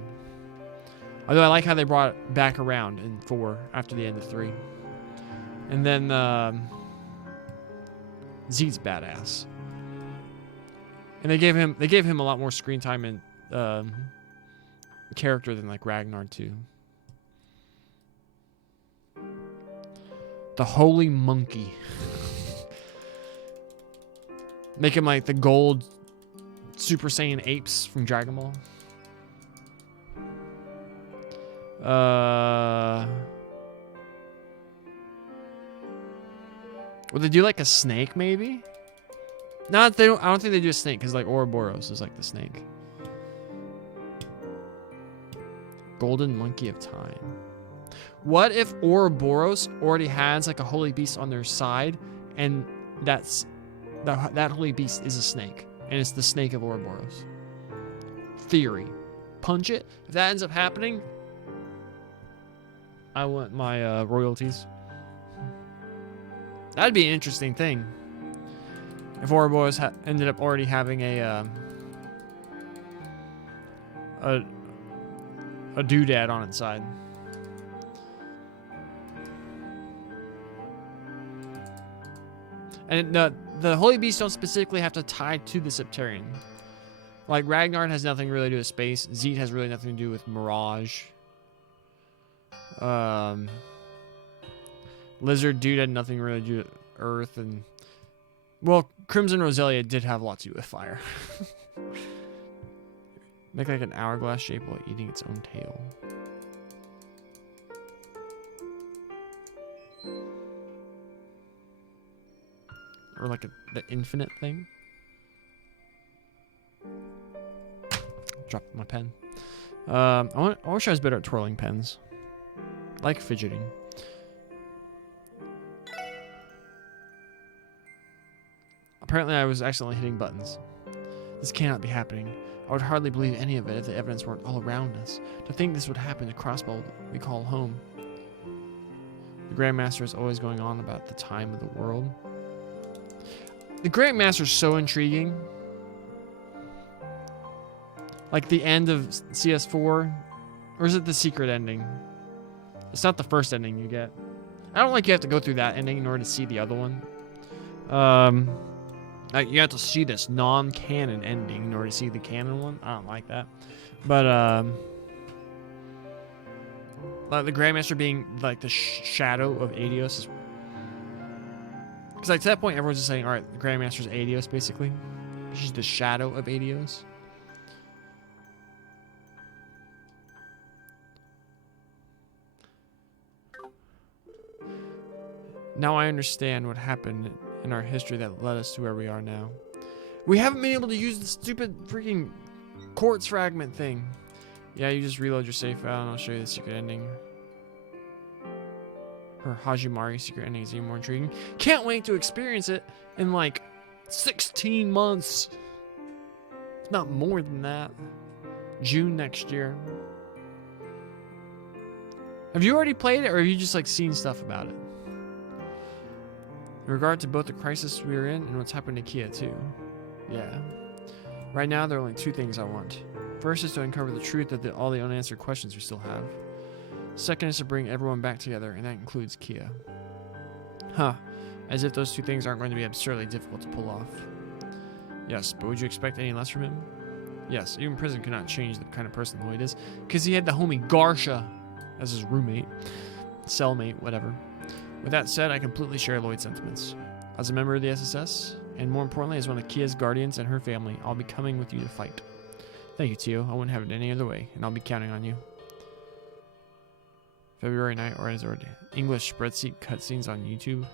Although I like how they brought it back around in 4 after the end of 3. And then Z's badass. And they gave him a lot more screen time and character than like Ragnar 2. The Holy Monkey. Make him like the gold Super Saiyan apes from Dragon Ball. Would they do like a snake maybe? No, they don't. I don't think they do a snake because like Ouroboros is like the snake. Golden Monkey of Time. What if Ouroboros already has like a holy beast on their side, and that holy beast is a snake, and it's the snake of Ouroboros? Theory. Punch it. If that ends up happening, I want my royalties. That'd be an interesting thing. If Ouroboros ended up already having a doodad on its side. And the holy beasts don't specifically have to tie to the Septarian. Like Ragnar has nothing really to do with space. Zeke has really nothing to do with Mirage. Lizard dude had nothing really to do with Earth, and well, Crimson Roselia did have a lot to do with fire. Make like an hourglass shape while eating its own tail. Or like the infinite thing. Drop my pen. I wish I was better at twirling pens. I like fidgeting. Apparently I was accidentally hitting buttons. This cannot be happening. I would hardly believe any of it if the evidence weren't all around us. To think this would happen to Crossbow we call home. The Grandmaster is always going on about the time of the world. The Grandmaster is so intriguing. Like the end of CS4, or is it the secret ending? It's not the first ending you get. I don't like you have to go through that ending in order to see the other one. Like you have to see this non-canon ending in order to see the canon one. I don't like that. But like the Grandmaster being like the shadow of Adios is, because like to that point everyone's just saying, all right, the Grandmaster's Adios basically. She's the shadow of Adios. Now I understand what happened in our history that led us to where we are now. We haven't been able to use the stupid freaking quartz fragment thing. Yeah, you just reload your save file and I'll show you the secret ending. Her Hajimari secret ending is even more intriguing. Can't wait to experience it in like 16 months. If not more than that. June next year. Have you already played it or have you just like seen stuff about it? In regard to both the crisis we are in and what's happened to Kia too. Yeah. Right now there are only two things I want. First is to uncover the truth of all the unanswered questions we still have. Second is to bring everyone back together, and that includes Kia. Huh. As if those two things aren't going to be absurdly difficult to pull off. Yes, but would you expect any less from him? Yes, even prison could not change the kind of person Lloyd is, because he had the homie Garsha as his roommate, cellmate, whatever. With that said, I completely share Lloyd's sentiments. As a member of the SSS, and more importantly as one of Kia's guardians and her family, I'll be coming with you to fight. Thank you, Tio. I wouldn't have it any other way, and I'll be counting on you. February 9th, or as already English spreadsheet cutscenes on YouTube.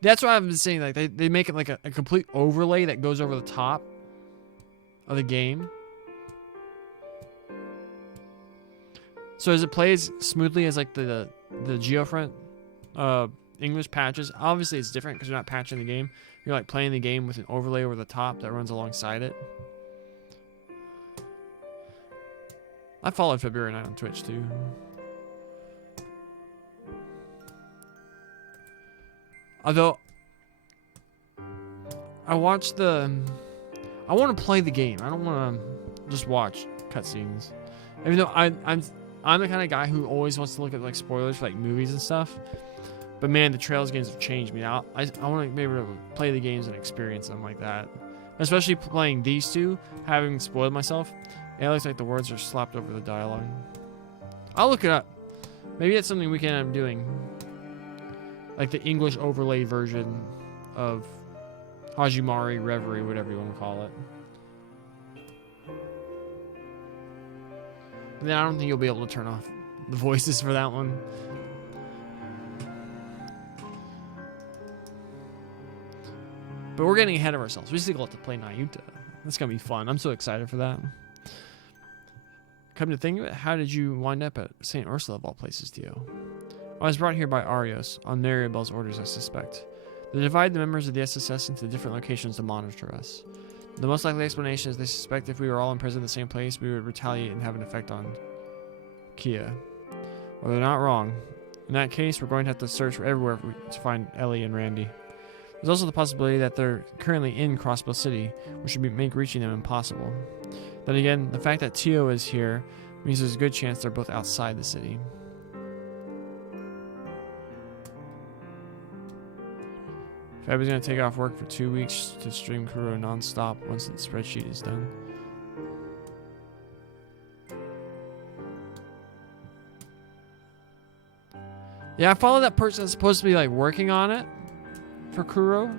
That's what I've been saying. Like they make it like a complete overlay that goes over the top of the game. So as it plays smoothly as like the Geofront English patches, obviously it's different because you're not patching the game. You're like playing the game with an overlay over the top that runs alongside it. I followed February 9 on Twitch too. Although I watched I want to play the game. I don't want to just watch cutscenes. Even though I'm the kind of guy who always wants to look at like spoilers for like movies and stuff. But man, the Trails games have changed me. I want to be able to play the games and experience them like that. Especially playing these two, having spoiled myself. It looks like the words are slapped over the dialogue. I'll look it up. Maybe that's something we can end up doing. Like the English overlay version of Hajimari, Reverie, whatever you want to call it. And then I don't think you'll be able to turn off the voices for that one. But we're getting ahead of ourselves. We still have to play Nayuta. That's going to be fun. I'm so excited for that. Come to think of it, how did you wind up at St. Ursula of all places, Dio? I was brought here by Arios, on Maribel's orders, I suspect. They divide the members of the SSS into different locations to monitor us. The most likely explanation is they suspect if we were all in prison in the same place, we would retaliate and have an effect on Kia. Well, they're not wrong. In that case, we're going to have to search for everywhere to find Ellie and Randy. There's also the possibility that they're currently in Crossbow City, which would make reaching them impossible. Then again, the fact that Tio is here means there's a good chance they're both outside the city. Fabi's gonna take off work for 2 weeks to stream Kuro non-stop once the spreadsheet is done. Yeah, I follow that person that's supposed to be like working on it for Kuro.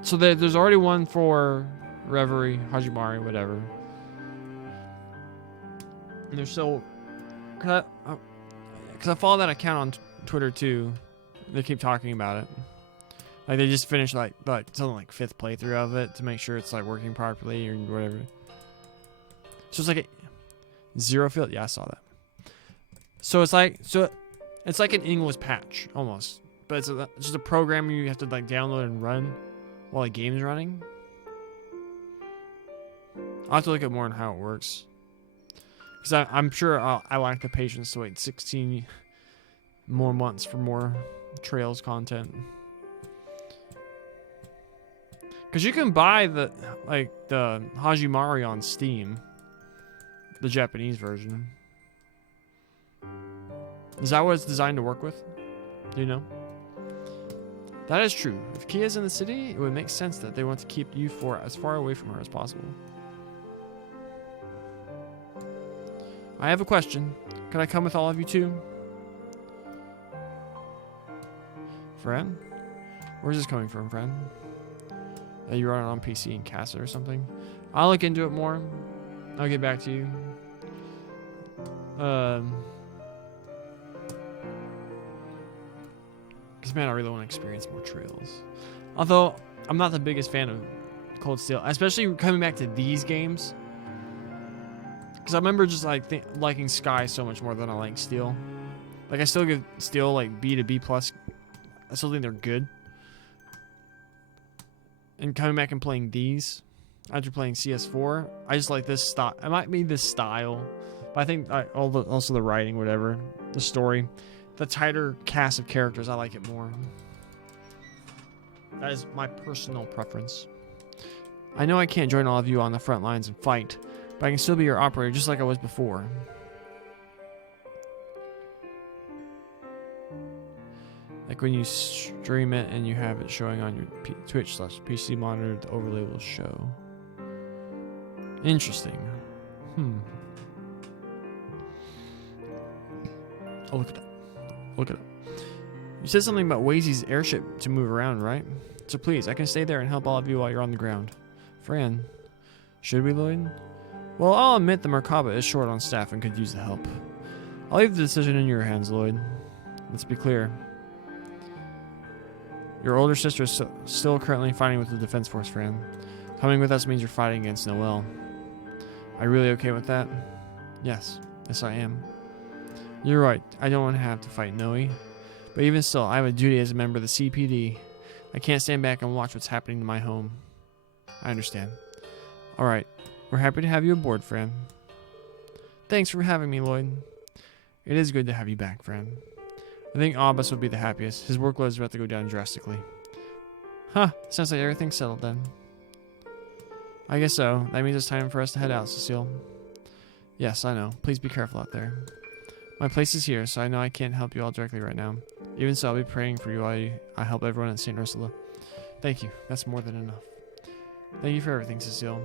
So there's already one for Reverie, Hajimari, whatever. And they're still, cause I follow that account on Twitter too. They keep talking about it. Like they just finished like something like 5th playthrough of it to make sure it's like working properly or whatever. So it's like a zero field. Yeah, I saw that. So it's like an English patch almost, but it's just a program you have to like download and run while the game's running. I'll have to look at more on how it works. Because I'm sure I lack the patience to wait 16 more months for more Trails content. Because you can buy the Hajimari on Steam, the Japanese version. Is that what it's designed to work with? Do you know? That is true. If Kia's in the city, it would make sense that they want to keep you as far away from her as possible. I have a question. Can I come with all of you too? Friend? Where's this coming from, friend? You run it on PC and cast it or something? I'll look into it more. I'll get back to you. Because man, I really want to experience more trails. Although I'm not the biggest fan of Cold Steel, especially coming back to these games. Because I remember just like liking Sky so much more than I like Steel. Like I still give Steel like B to B plus. I still think they're good. And coming back and playing these after playing CS4, I just like this style. It might be this style, but I think also the writing, whatever, the story, the tighter cast of characters, I like it more. That is my personal preference. I know I can't join all of you on the front lines and fight, but I can still be your operator just like I was before. Like when you stream it and you have it showing on your Twitch/PC monitor, the overlay will show. Interesting. Oh, look at that. Look at it. You said something about Wazy's airship to move around, right? So please, I can stay there and help all of you while you're on the ground. Fran, should we, Lloyd? Well, I'll admit the Merkaba is short on staff and could use the help. I'll leave the decision in your hands, Lloyd. Let's be clear. Your older sister is still currently fighting with the Defense Force, Fran. Coming with us means you're fighting against Noelle. Are you really okay with that? Yes. Yes, I am. You're right. I don't want to have to fight Noe. But even still, I have a duty as a member of the CPD. I can't stand back and watch what's happening to my home. I understand. Alright. We're happy to have you aboard, Fran. Thanks for having me, Lloyd. It is good to have you back, Fran. I think Abbas would be the happiest. His workload is about to go down drastically. Huh. Sounds like everything's settled then. I guess so. That means it's time for us to head out, Cecile. Yes, I know. Please be careful out there. My place is here, so I know I can't help you all directly right now. Even so, I'll be praying for you while I help everyone at St. Ursula. Thank you. That's more than enough. Thank you for everything, Cecile.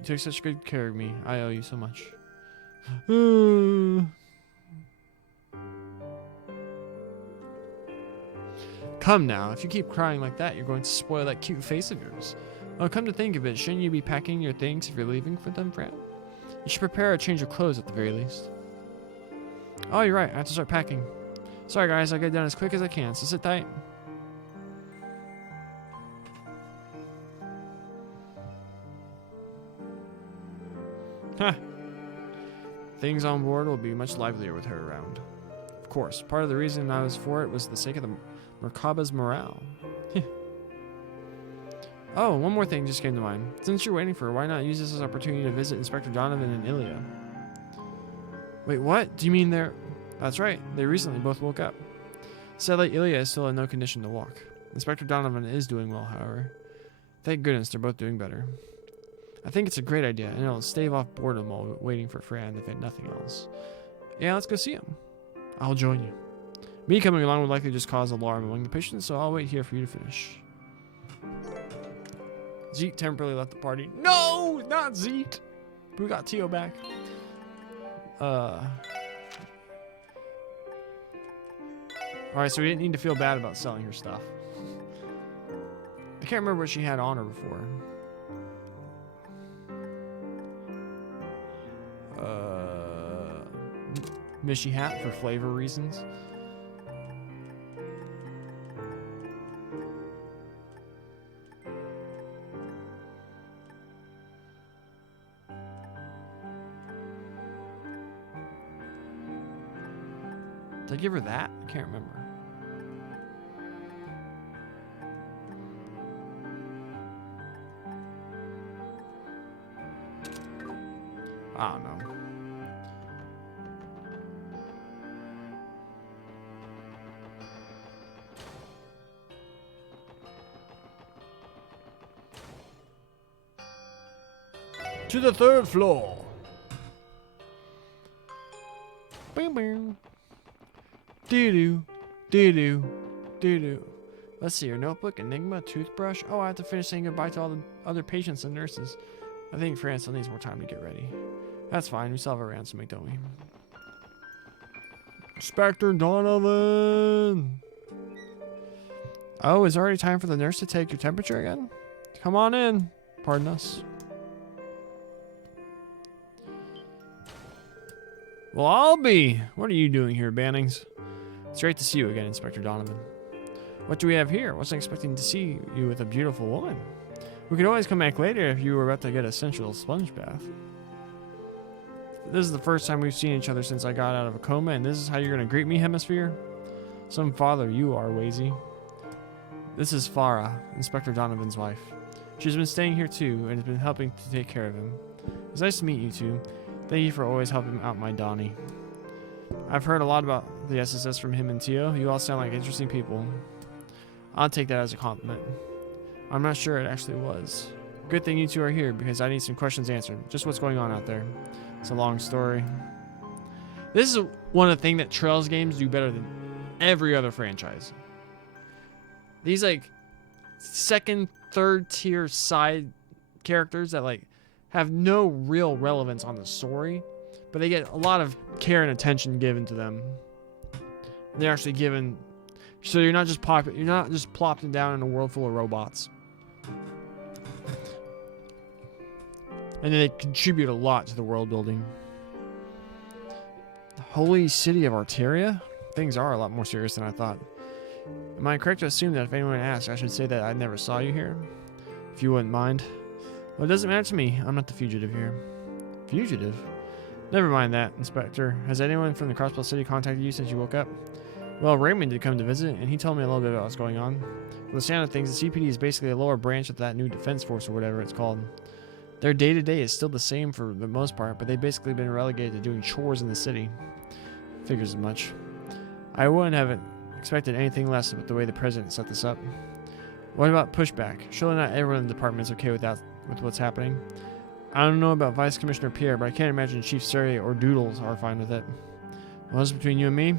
You took such good care of me. I owe you so much. Come now. If you keep crying like that, you're going to spoil that cute face of yours. Oh, come to think of it, shouldn't you be packing your things if you're leaving for them, Fran? You should prepare a change of clothes at the very least. Oh, you're right. I have to start packing. Sorry, guys. I'll get done as quick as I can, so sit tight. Huh. Things on board will be much livelier with her around. Of course, part of the reason I was for it was the sake of the Merkaba's morale. Oh, one more thing just came to mind. Since you're waiting for her, why not use this as an opportunity to visit Inspector Donovan and Ilya? Wait, what? Do you mean they're... That's right. They recently both woke up. Sadly, Ilya is still in no condition to walk. Inspector Donovan is doing well, however. Thank goodness they're both doing better. I think it's a great idea, and it'll stave off boredom while waiting for Fran, if nothing else. Yeah, let's go see him. I'll join you. Me coming along would likely just cause alarm among the patients, so I'll wait here for you to finish. Zeet temporarily left the party. No, not Zeet. We got Tio back. Alright, so we didn't need to feel bad about selling her stuff. I can't remember what she had on her before. Mishy hat for flavor reasons. Did I give her that? I can't remember. I don't know. To the 3rd floor. Boom, boom. Doo-doo, doo-doo, doo-doo. Let's see, your notebook, enigma, toothbrush. Oh, I have to finish saying goodbye to all the other patients and nurses. I think Fran still needs more time to get ready. That's fine, we still have a ransom to make, don't we? Inspector Donovan! Oh, it's already time for the nurse to take your temperature again? Come on in. Pardon us. Well, I'll be. What are you doing here, Bannings? It's great to see you again, Inspector Donovan. What do we have here? Wasn't expecting to see you with a beautiful woman. We could always come back later if you were about to get a sensual sponge bath. This is the first time we've seen each other since I got out of a coma, and this is how you're going to greet me, Hemisphere? Some father you are, Wazy. This is Farah, Inspector Donovan's wife. She's been staying here too, and has been helping to take care of him. It's nice to meet you two. Thank you for always helping out my Donnie. I've heard a lot about the SSS from him and Tio. You all sound like interesting people. I'll take that as a compliment. I'm not sure it actually was. Good thing you two are here, because I need some questions answered. Just what's going on out there. It's a long story. This is one of the things that Trails games do better than every other franchise. These like second, third tier side characters that like have no real relevance on the story, but they get a lot of care and attention given to them. They're actually given, so you're not just plopped down in a world full of robots. And they contribute a lot to the world building. The holy city of Arteria? Things are a lot more serious than I thought. Am I correct to assume that if anyone asks, I should say that I never saw you here? If you wouldn't mind. Well, it doesn't matter to me. I'm not the fugitive here. Fugitive? Never mind that, Inspector. Has anyone from the Crossbell City contacted you since you woke up? Well, Raymond did come to visit, and he told me a little bit about what's going on. From the sound of things, the CPD is basically a lower branch of that new defense force or whatever it's called. Their day-to-day is still the same for the most part, but they've basically been relegated to doing chores in the city. Figures as much. I wouldn't have expected anything less with the way the president set this up. What about pushback? Surely not everyone in the department is okay with what's happening. I don't know about Vice Commissioner Pierre, but I can't imagine Chief Sergey or Doodles are fine with it. Well, this is between you and me.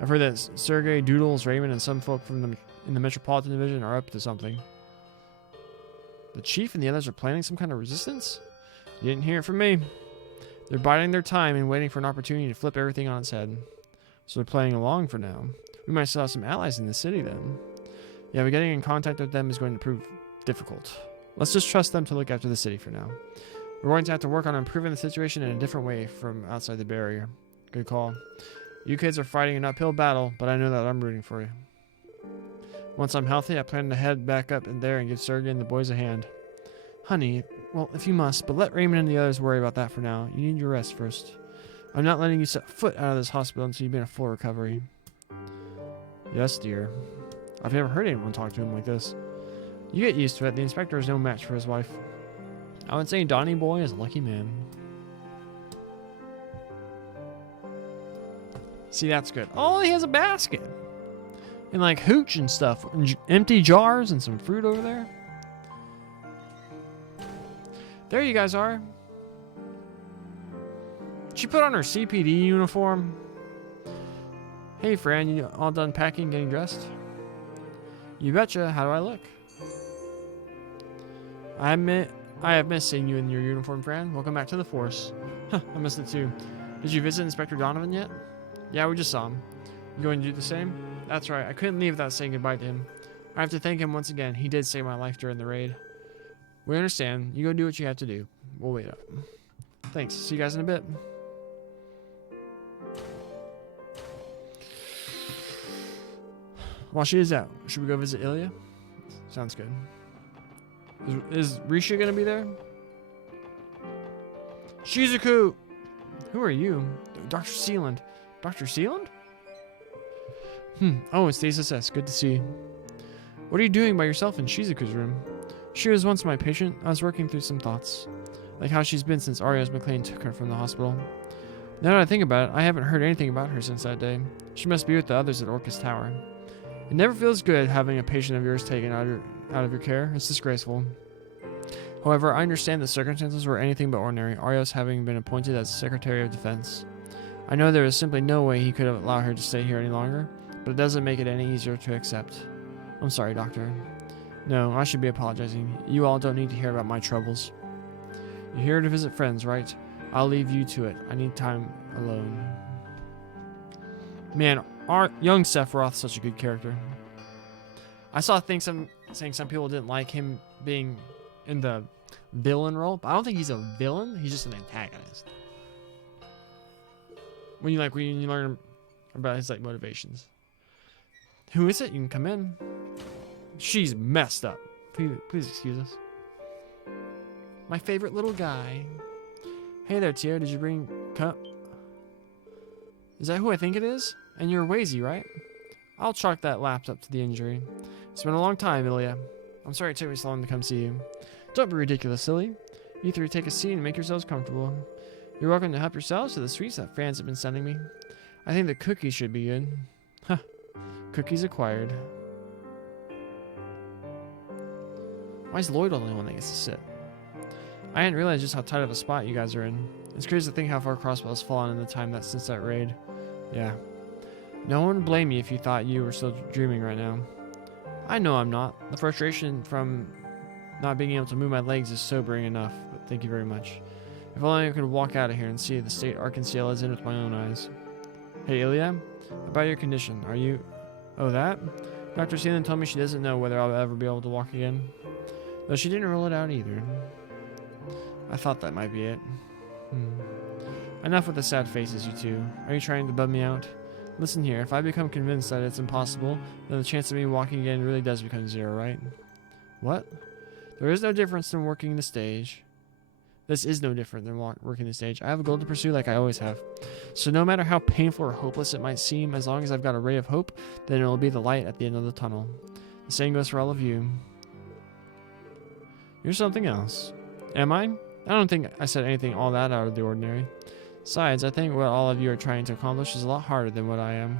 I've heard that Sergey, Doodles, Raymond, and some folk in the Metropolitan Division are up to something. The chief and the others are planning some kind of resistance? You didn't hear it from me. They're biding their time and waiting for an opportunity to flip everything on its head. So they're playing along for now. We might still have some allies in the city then. Yeah, but getting in contact with them is going to prove difficult. Let's just trust them to look after the city for now. We're going to have to work on improving the situation in a different way from outside the barrier. Good call. You kids are fighting an uphill battle, but I know that I'm rooting for you. Once I'm healthy, I plan to head back up in there and give Sergey and the boys a hand. Honey, well, if you must, but let Raymond and the others worry about that for now. You need your rest first. I'm not letting you set foot out of this hospital until you've been in full recovery. Yes, dear. I've never heard anyone talk to him like this. You get used to it. The inspector is no match for his wife. I would say Donnie Boy is a lucky man. See, that's good. Oh, he has a basket. And like hooch and stuff. And empty jars and some fruit over there. There you guys are. She put on her CPD uniform. Hey, Fran, you all done packing, getting dressed? You betcha. How do I look? I have missed seeing you in your uniform, Fran. Welcome back to the force. Huh, I missed it too. Did you visit Inspector Donovan yet? Yeah, we just saw him. You going to do the same? That's right. I couldn't leave without saying goodbye to him. I have to thank him once again. He did save my life during the raid. We understand. You go do what you have to do. We'll wait up. Thanks. See you guys in a bit. While she is out, should we go visit Ilya? Sounds good. Is Risha gonna be there? Shizuku! Who are you? Dr. Sealand. Dr. Sealand? Oh, it's the SSS. Good to see you. What are you doing by yourself in Shizuku's room? She was once my patient. I was working through some thoughts. Like how she's been since Arios McLean took her from the hospital. Now that I think about it, I haven't heard anything about her since that day. She must be with the others at Orcus Tower. It never feels good having a patient of yours taken out of your care. It's disgraceful. However, I understand the circumstances were anything but ordinary, Arios having been appointed as Secretary of Defense. I know there is simply no way he could have allowed her to stay here any longer, but it doesn't make it any easier to accept. I'm sorry, Doctor. No, I should be apologizing. You all don't need to hear about my troubles. You're here to visit friends, right? I'll leave you to it. I need time alone. Man, our young Sephiroth's such a good character. I saw things saying some people didn't like him being in the villain role, but I don't think he's a villain. He's just an antagonist. when you learn about his like motivations. Who is it? You can come in. She's messed up. Please excuse us. My favorite little guy. Hey there, Tio. Did you bring Is that who I think it is? And you're Wazy, right? I'll chalk that lapse up to the injury. It's been a long time, Ilya. I'm sorry it took me so long to come see you. Don't be ridiculous, silly. You three take a seat and make yourselves comfortable. You're welcome to help yourselves to the sweets that fans have been sending me. I think the cookies should be good. Huh. Cookies acquired. Why is Lloyd the only one that gets to sit? I didn't realize just how tight of a spot you guys are in. It's crazy to think how far Crossbow has fallen in the time that since that raid. Yeah. No one would blame you if you thought you were still dreaming right now. I know I'm not. The frustration from not being able to move my legs is sobering enough, but thank you very much. If only I could walk out of here and see the state Arkansas is in with my own eyes. Hey, Ilya? About your condition, are you... Oh, that? Dr. Seelan told me she doesn't know whether I'll ever be able to walk again. Though she didn't rule it out either. I thought that might be it. Enough with the sad faces, you two. Are you trying to bum me out? Listen here, if I become convinced that it's impossible, then the chance of me walking again really does become zero, right? What? There is no difference in working the stage. This is no different than working the stage. I have a goal to pursue like I always have. So no matter how painful or hopeless it might seem, as long as I've got a ray of hope, then it will be the light at the end of the tunnel. The same goes for all of you. You're something else. Am I? I don't think I said anything all that out of the ordinary. Besides, I think what all of you are trying to accomplish is a lot harder than what I am.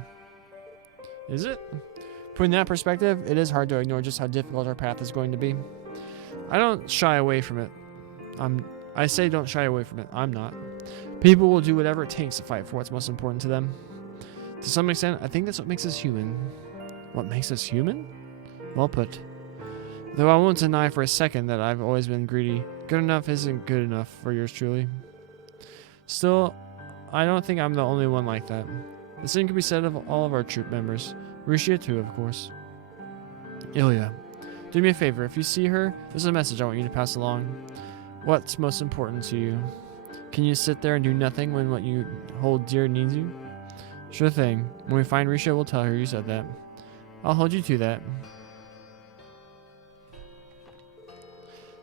Is it? Putting that perspective, it is hard to ignore just how difficult our path is going to be. I don't shy away from it. I say don't shy away from it. I'm not. People will do whatever it takes to fight for what's most important to them. To some extent, I think that's what makes us human. What makes us human? Well put. Though I won't deny for a second that I've always been greedy. Good enough isn't good enough for yours truly. Still, I don't think I'm the only one like that. The same can be said of all of our troop members. Rishia too, of course. Ilya, do me a favor. If you see her, there's a message I want you to pass along. What's most important to you? Can you sit there and do nothing when what you hold dear needs you? Sure thing. When we find Risha, we'll tell her you said that. I'll hold you to that.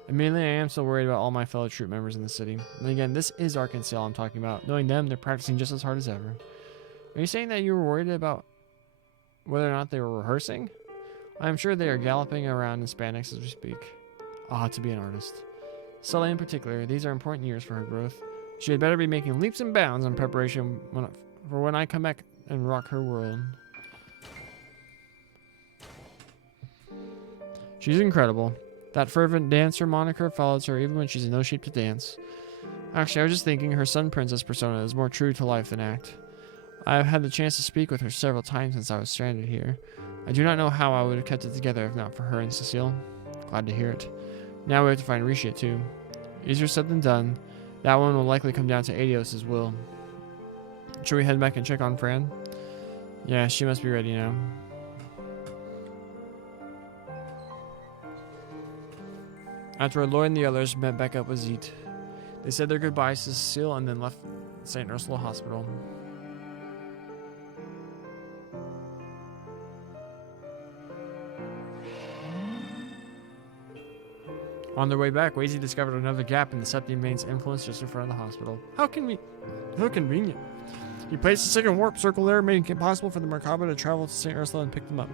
Admittedly, I am still worried about all my fellow troop members in the city. And again, this is Arkansas I'm talking about. Knowing them, they're practicing just as hard as ever. Are you saying that you were worried about whether or not they were rehearsing? I'm sure they are galloping around in spandex as we speak. Ah, to be an artist. Sully in particular, these are important years for her growth. She had better be making leaps and bounds in preparation for when I come back and rock her world. She's incredible. That fervent dancer moniker follows her even when she's in no shape to dance. Actually, I was just thinking her Sun Princess persona is more true to life than act. I've had the chance to speak with her several times since I was stranded here. I do not know how I would have kept it together if not for her and Cecile. Glad to hear it. Now we have to find Rishia too. Easier said than done. That one will likely come down to Adios' will. Should we head back and check on Fran? Yeah, she must be ready now. Afterward, Lloyd and the others met back up with Zeet. They said their goodbyes to Cecile and then left St. Ursula Hospital. On their way back, Wazy discovered another gap in the septic main's influence just in front of the hospital. How convenient. He placed a second warp circle there, making it possible for the Merkaba to travel to St. Ursula and pick them up.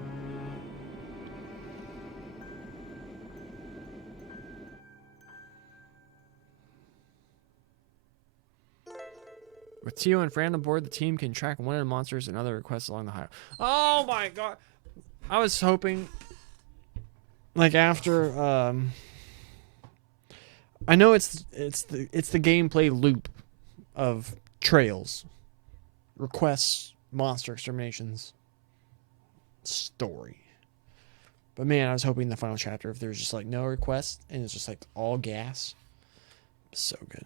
With Tio and Fran on board, the team can track wanted monsters and other requests along the highway. Oh my god! I was hoping, like after, I know it's the gameplay loop of trails, requests, monster exterminations, story. But man, I was hoping in the final chapter if there's just like no request and it's just like all gas. So good.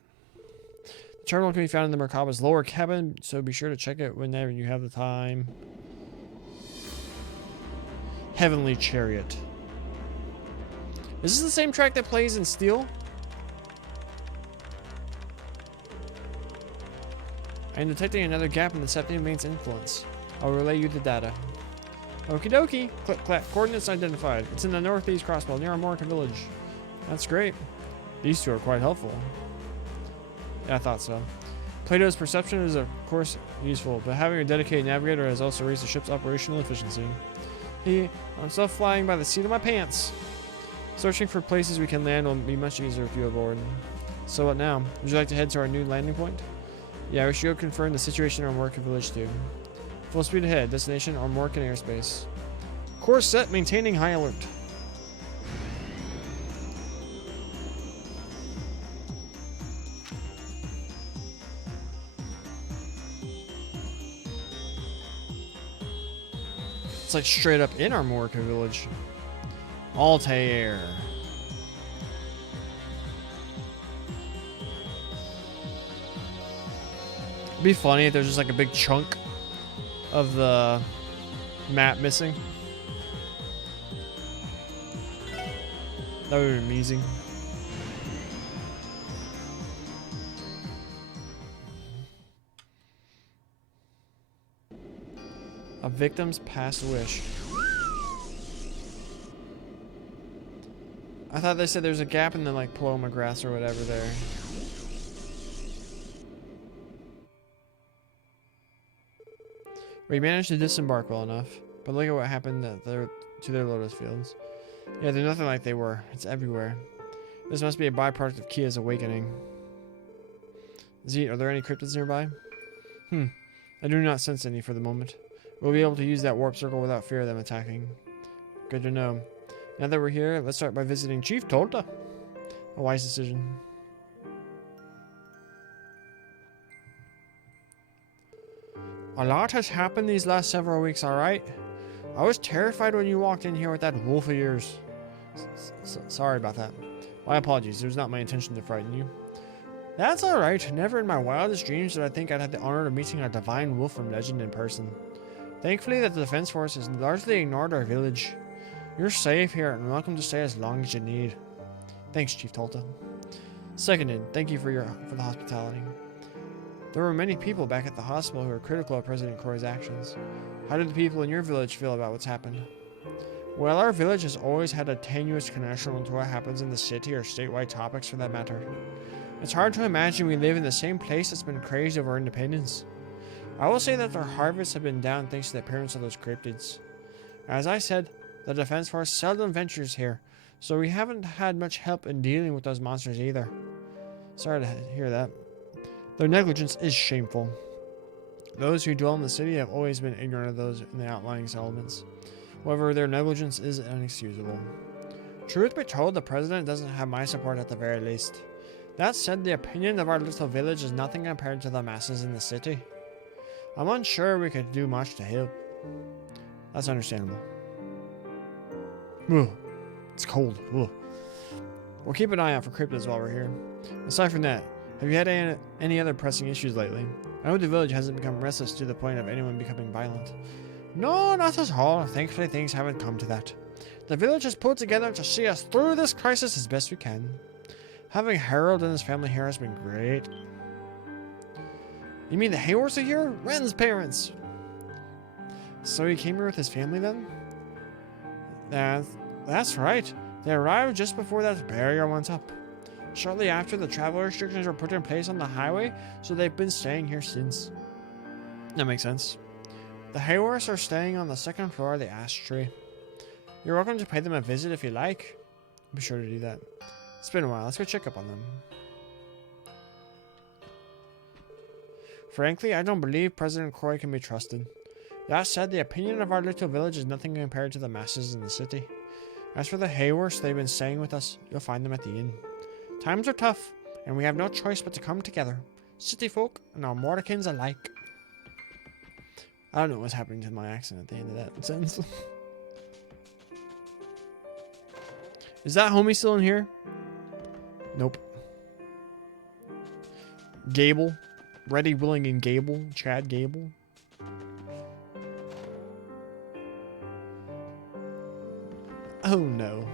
The terminal can be found in the Merkaba's lower cabin, so be sure to check it whenever you have the time. Heavenly Chariot. Is this the same track that plays in Steel? I am detecting another gap in the Septium Main's influence. I'll relay you the data. Okie dokie. Click clack. Coordinates identified. It's in the northeast crossbelt near Amorica village. That's great. These two are quite helpful. Yeah, I thought so. Plato's perception is of course useful, but having a dedicated navigator has also raised the ship's operational efficiency. I'm still flying by the seat of my pants. Searching for places we can land will be much easier with you aboard. So what now? Would you like to head to our new landing point? Yeah, we should go confirm the situation in Ormorka village too. Full speed ahead. Destination Ormorkan airspace. Course set. Maintaining high alert. It's like straight up in Ormorka village. Altair. It'd be funny if there's just like a big chunk of the map missing. That would be amazing. A victim's past wish. I thought they said there's a gap in the like paloma grass or whatever there. We managed to disembark well enough, but look at what happened to their lotus fields. Yeah, they're nothing like they were. It's everywhere. This must be a byproduct of Kia's awakening. Z, are there any cryptids nearby? I do not sense any for the moment. We'll be able to use that warp circle without fear of them attacking. Good to know. Now that we're here, let's start by visiting Chief Tolta. A wise decision. A lot has happened these last several weeks, alright? I was terrified when you walked in here with that wolf of yours. Sorry about that. My apologies, it was not my intention to frighten you. That's alright. Never in my wildest dreams did I think I'd have the honor of meeting a divine wolf from legend in person. Thankfully that the defense force has largely ignored our village. You're safe here and welcome to stay as long as you need. Thanks, Chief Tolta. Seconded, thank you for the hospitality. There were many people back at the hospital who were critical of President Corey's actions. How did the people in your village feel about what's happened? Well, our village has always had a tenuous connection to what happens in the city or statewide topics for that matter. It's hard to imagine we live in the same place that's been crazed over independence. I will say that their harvests have been down thanks to the appearance of those cryptids. As I said, the defense force seldom ventures here, so we haven't had much help in dealing with those monsters either. Sorry to hear that. Their negligence is shameful. Those who dwell in the city have always been ignorant of those in the outlying settlements. However, their negligence is inexcusable. Truth be told, the president doesn't have my support at the very least. That said, the opinion of our little village is nothing compared to the masses in the city. I'm unsure we could do much to help. That's understandable. Ugh. It's cold. Ugh. We'll keep an eye out for cryptids while we're here. Aside from that, have you had any other pressing issues lately? I know the village hasn't become restless to the point of anyone becoming violent. No, not at all. Thankfully, things haven't come to that. The village has pulled together to see us through this crisis as best we can. Having Harold and his family here has been great. You mean the Haywars are here? Ren's parents! So he came here with his family then? That's right. They arrived just before that barrier went up. Shortly after, the travel restrictions were put in place on the highway, so they've been staying here since. That makes sense. The Haywars are staying on the second floor of the ash tree. You're welcome to pay them a visit if you like. Be sure to do that. It's been a while. Let's go check up on them. Frankly, I don't believe President Corey can be trusted. That said, the opinion of our little village is nothing compared to the masses in the city. As for the Hayworths, they've been staying with us. You'll find them at the inn. Times are tough, and we have no choice but to come together. City folk and our Mordicans alike. I don't know what's happening to my accent at the end of that sentence. Is that homie still in here? Nope. Gable. Ready, willing, and Gable. Chad Gable. Oh no.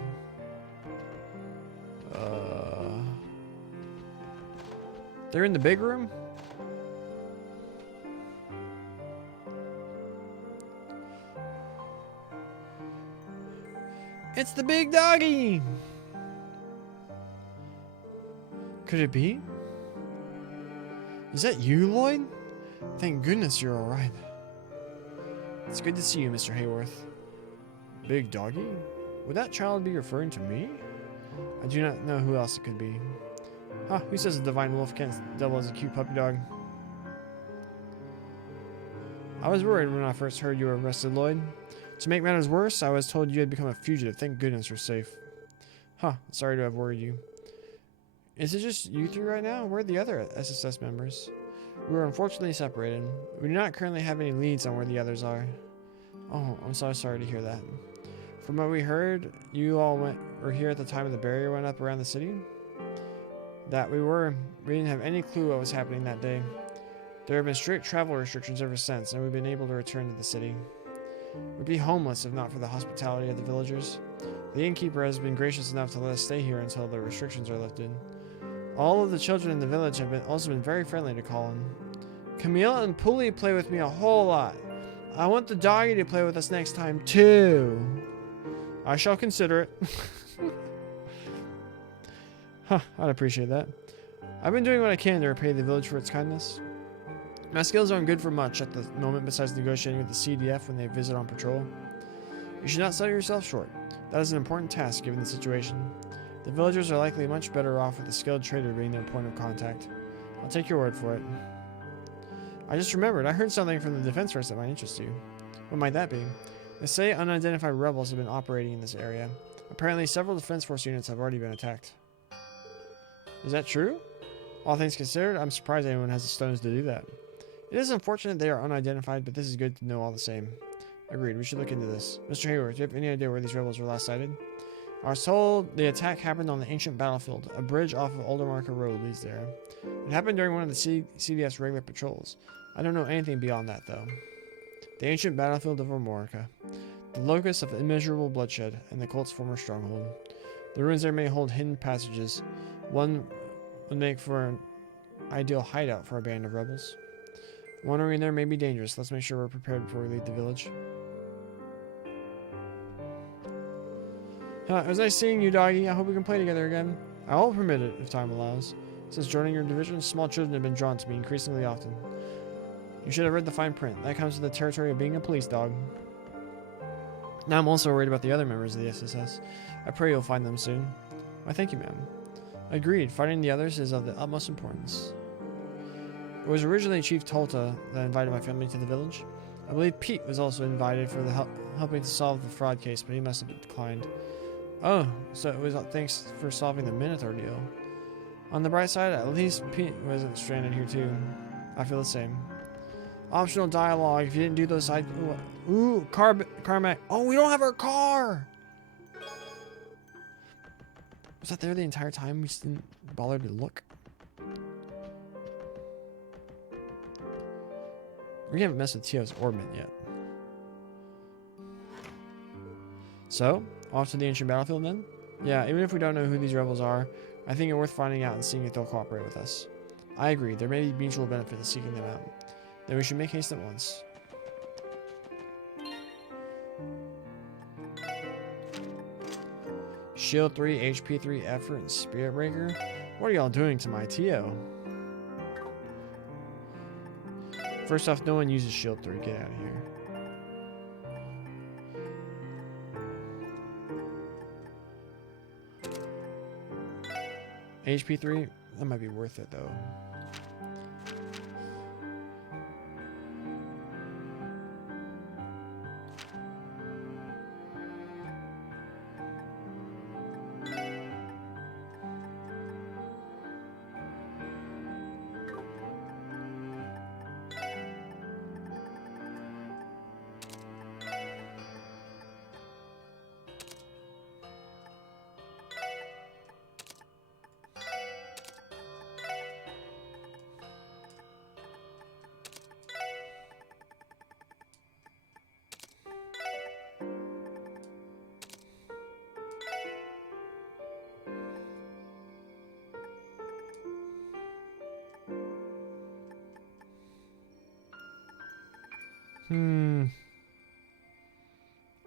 They're in the big room? It's the big doggy! Could it be? Is that you, Lloyd? Thank goodness you're alright. It's good to see you, Mr. Hayworth. Big doggy? Would that child be referring to me? I do not know who else it could be. Huh, who says a divine wolf can't double as a cute puppy dog? I was worried when I first heard you were arrested, Lloyd. To make matters worse, I was told you had become a fugitive. Thank goodness you're safe. Huh, sorry to have worried you. Is it just you three right now? Where are the other SSS members? We were unfortunately separated. We do not currently have any leads on where the others are. Oh, I'm so sorry to hear that. From what we heard, you all were here at the time of the barrier went up around the city? That we were. We didn't have any clue what was happening that day. There have been strict travel restrictions ever since, and we've been able to return to the city. We'd be homeless if not for the hospitality of the villagers. The innkeeper has been gracious enough to let us stay here until the restrictions are lifted. All of the children in the village have also been very friendly to Colin. Camille and Pulley play with me a whole lot. I want the doggy to play with us next time, too. I shall consider it. Huh, I'd appreciate that. I've been doing what I can to repay the village for its kindness. My skills aren't good for much at the moment besides negotiating with the CDF when they visit on patrol. You should not sell yourself short. That is an important task given the situation. The villagers are likely much better off with a skilled trader being their point of contact. I'll take your word for it. I just remembered, I heard something from the defense force that might interest you. What might that be? They say unidentified rebels have been operating in this area. Apparently several defense force units have already been attacked. Is that true? All things considered, I'm surprised anyone has the stones to do that. It is unfortunate they are unidentified, but this is good to know all the same. Agreed, we should look into this. Mr. Hayward, do you have any idea where these rebels were last sighted? I was told the attack happened on the ancient battlefield. A bridge off of Oldermarker Road leads there. It happened during one of the CDF's regular patrols. I don't know anything beyond that, though. The ancient battlefield of Oldermarker. The locus of immeasurable bloodshed, and the cult's former stronghold. The ruins there may hold hidden passages. One would make for an ideal hideout for a band of rebels. Wandering there may be dangerous. Let's make sure we're prepared before we leave the village. It was nice seeing you, doggy. I hope we can play together again. I will permit it if time allows. Since joining your division, small children have been drawn to me increasingly often. You should have read the fine print. That comes with the territory of being a police dog. Now I'm also worried about the other members of the SSS. I pray you'll find them soon. Why, thank you, ma'am. Agreed. Finding the others is of the utmost importance. It was originally Chief Tolta that invited my family to the village. I believe Pete was also invited for the helping to solve the fraud case, but he must have declined. Oh, so it was thanks for solving the Minotaur deal. On the bright side, at least Pete wasn't stranded here too. I feel the same. Optional dialogue. If you didn't do those side... Ooh, Carmack. Oh, we don't have our car! Was that there the entire time? We just didn't bother to look? We haven't messed with Tio's orbit yet. So, off to the ancient battlefield then? Yeah, even if we don't know who these rebels are, I think it's worth finding out and seeing if they'll cooperate with us. I agree, there may be mutual benefit to seeking them out. Then we should make haste at once. Shield 3, HP 3, Effort, and Spirit Breaker? What are y'all doing to my Tio? First off, no one uses Shield 3. Get out of here. HP 3? That might be worth it, though.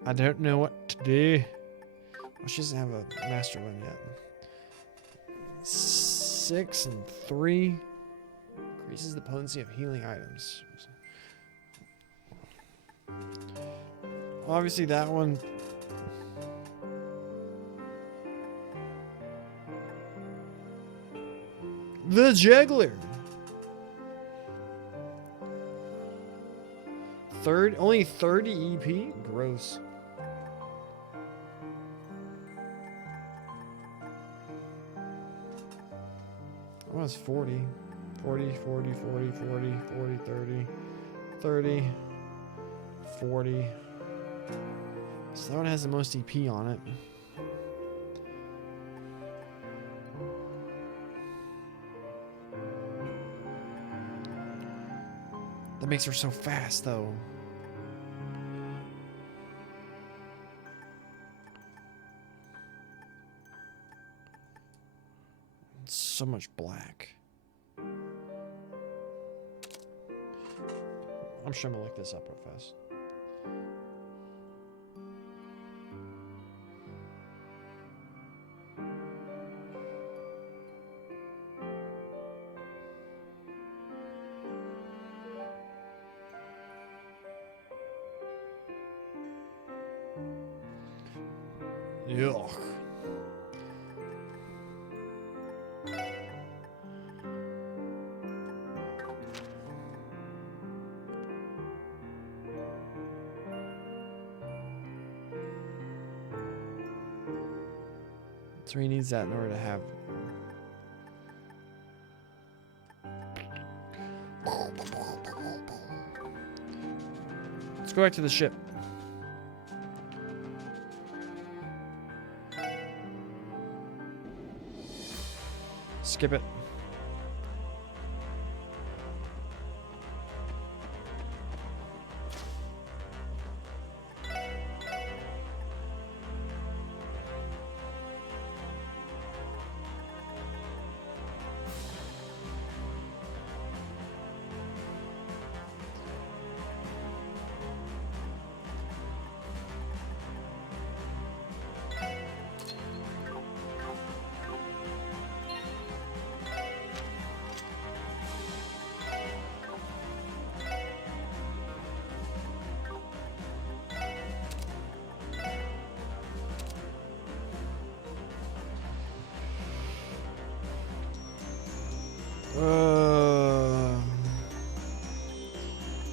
I don't know what to do. Well, she doesn't have a master one yet. 6 and 3 increases the potency of healing items. Obviously, that one. The Juggler. Only 30 EP? Gross. That was 40. 40, 40, 40, 40, 40, 30, 30, 40. So that one has the most EP on it. That makes her so fast, though. So much black. I'm sure I'm gonna look this up real fast. Yuck. So he needs that in order to have. Let's go back to the ship. Skip it.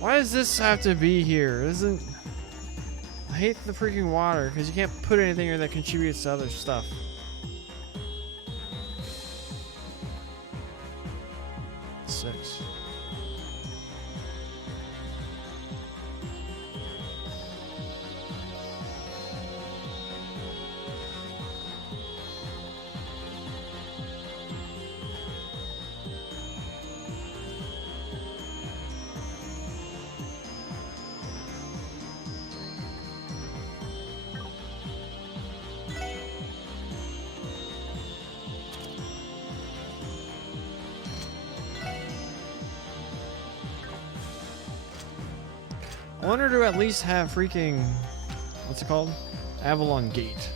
Why does this have to be here? Isn't I hate the freaking water because you can't put anything here that contributes to other stuff. Six. I wanted to at least have freaking, what's it called? Avalon Gate.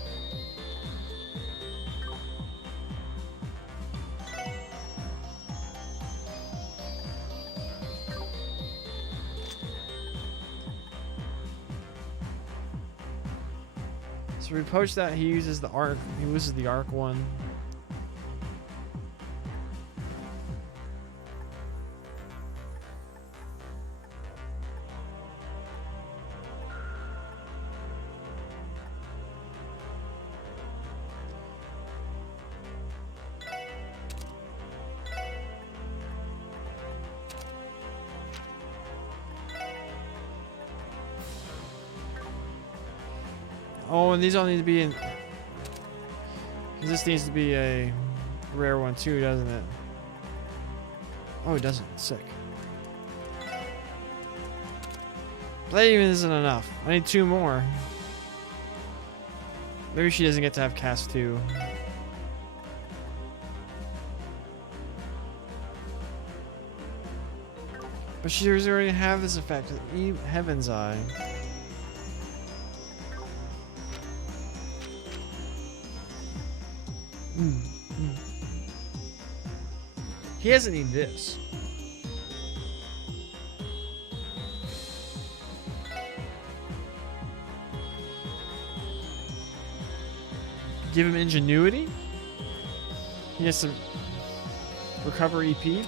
So we poach that, he uses the arc, he loses the arc one. Oh, and these all need to be in. This needs to be a rare one too, doesn't it? Oh, it doesn't. Sick. But that even isn't enough. I need 2 more. Maybe she doesn't get to have cast 2. But she does already have this effect. Heaven's Eye. He doesn't need this. Give him ingenuity. He has to recover EP.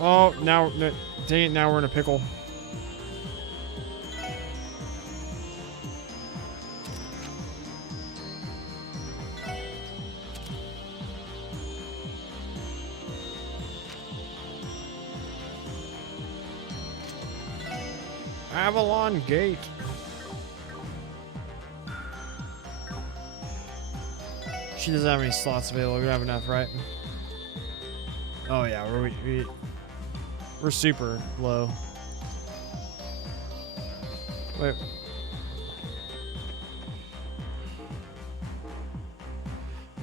Oh, now, no, dang it, now we're in a pickle. Avalon Gate. She doesn't have any slots available. We have enough, right? Oh yeah, we're super low. Wait.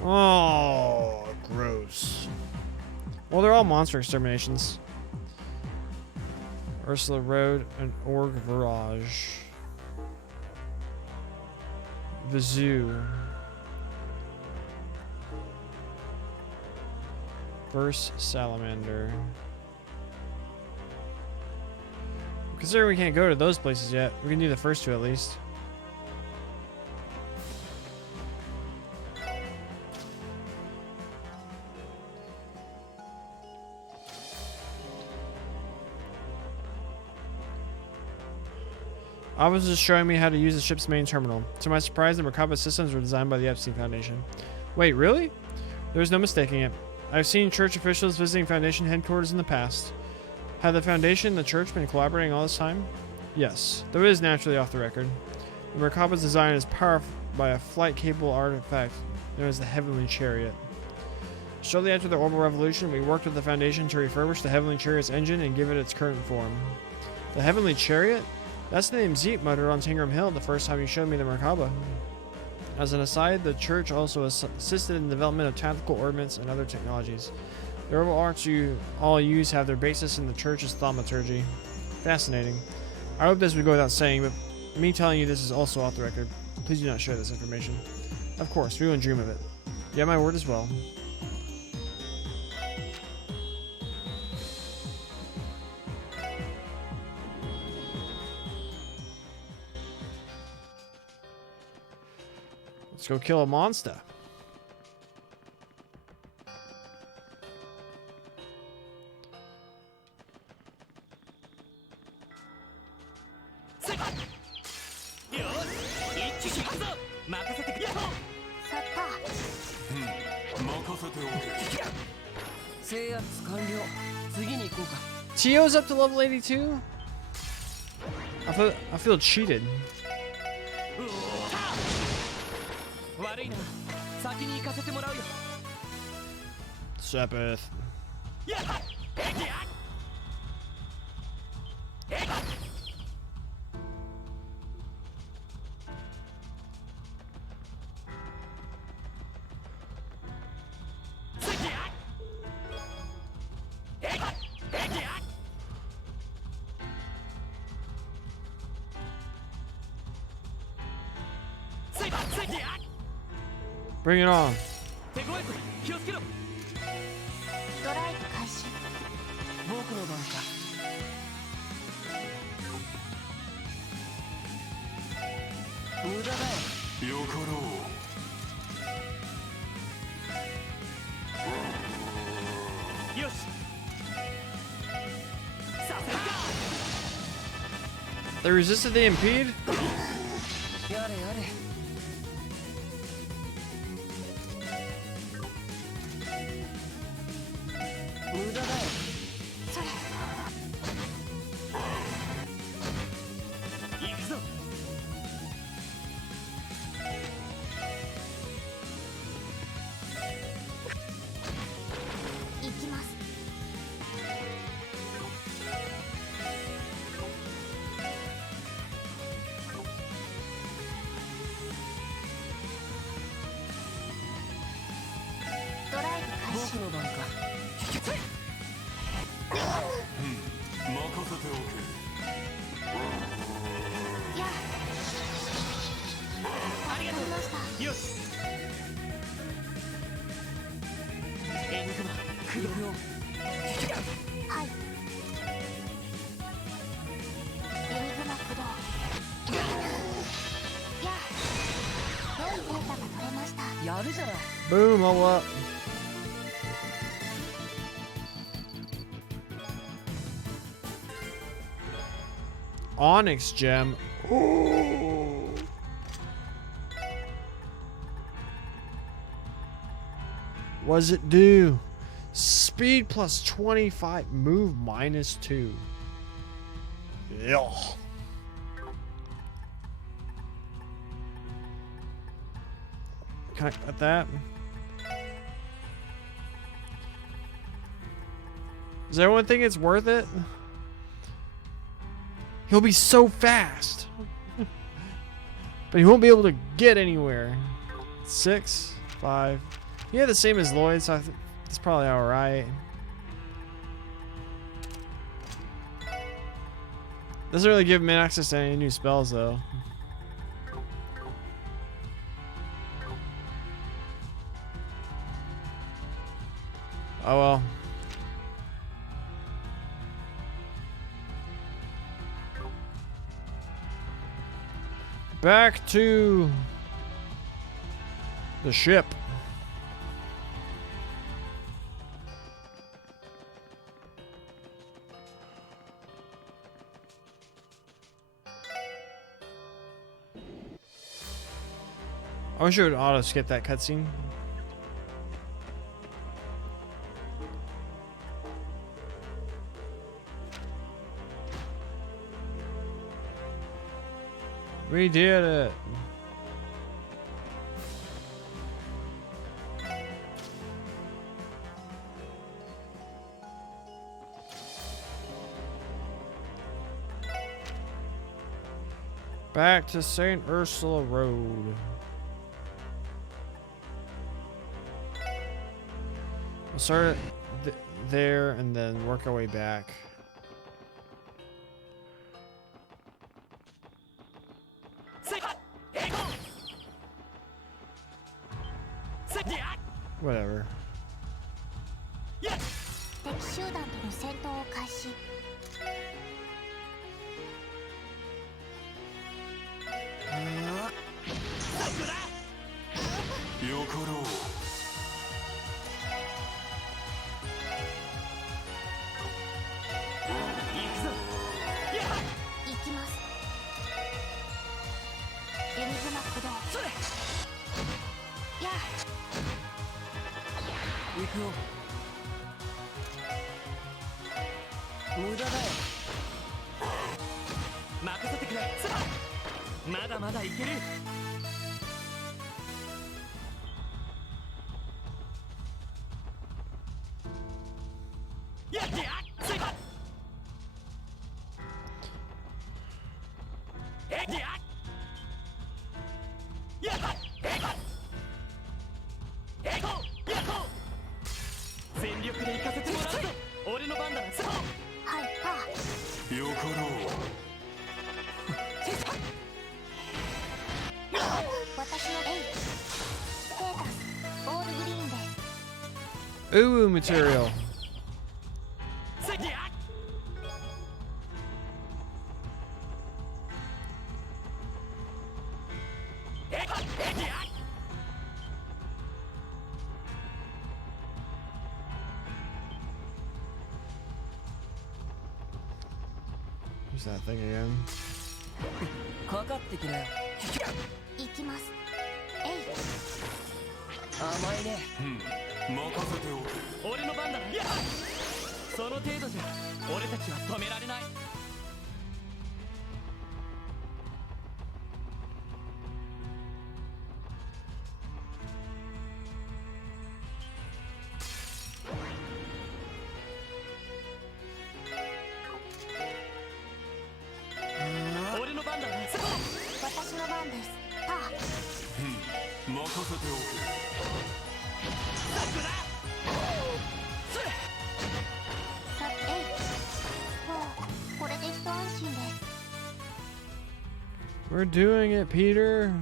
Oh, gross. Well, they're all monster exterminations. Ursula Road and Org Virage. The Zoo. Burst Salamander. Considering we can't go to those places yet, we can do the first two at least. Officers is showing me how to use the ship's main terminal. To my surprise, the Merkaba systems were designed by the Epstein Foundation. Wait, really? There's no mistaking it. I've seen church officials visiting Foundation headquarters in the past. Have the Foundation and the church been collaborating all this time? Yes, though it is naturally off the record. The Merkaba's design is powered by a flight-capable artifact known as the Heavenly Chariot. Shortly after the Orbital Revolution, we worked with the Foundation to refurbish the Heavenly Chariot's engine and give it its current form. The Heavenly Chariot? That's the name Zeep muttered on Tingram Hill the first time he showed me the Merkaba. As an aside, the church also assisted in the development of tactical ordnance and other technologies. The herbal arts you all use have their basis in the church's thaumaturgy. Fascinating. I hope this would go without saying, but me telling you this is also off the record. Please do not share this information. Of course, we wouldn't dream of it. You have my word as well. Let's go kill a monster. Tio's up to level 82? I feel cheated. Sepith. Bring it on. They resisted the impede? よしエニグマクドルをはいエニグマ駆動やあ良いデータが取れましたやるじゃない Boom, level up. Onyx gem. Ooh. What does it do? Speed plus 25, move minus 2. Yeah. Can I cut that? Does everyone think it's worth it? He'll be so fast. But he won't be able to get anywhere. 6, 5. Yeah, the same as Lloyd, so it's probably alright. Doesn't really give him access to any new spells, though. Oh well. Back to the ship. I wish it would auto skip that cutscene. We did it. Back to St. Ursula Road. We'll start there and then work our way back. Whatever. 敵集団との戦闘を開始よかろう行きますエニグマ駆動やあ行くよ無駄だよ任せてくれまだまだいけるやってやっ全力で行かせてもらうぞ俺の番だはいパーよかろう私のエイステータスオールグリーンです Ooh, material. Who's that thing again? かかってきなよ行きますエイ甘いね任せておけ俺の番だなその程度じゃ俺たちは止められない俺の番だな私の番ですパー任せておけさエイもうこれで一安心です We're doing it, Peter.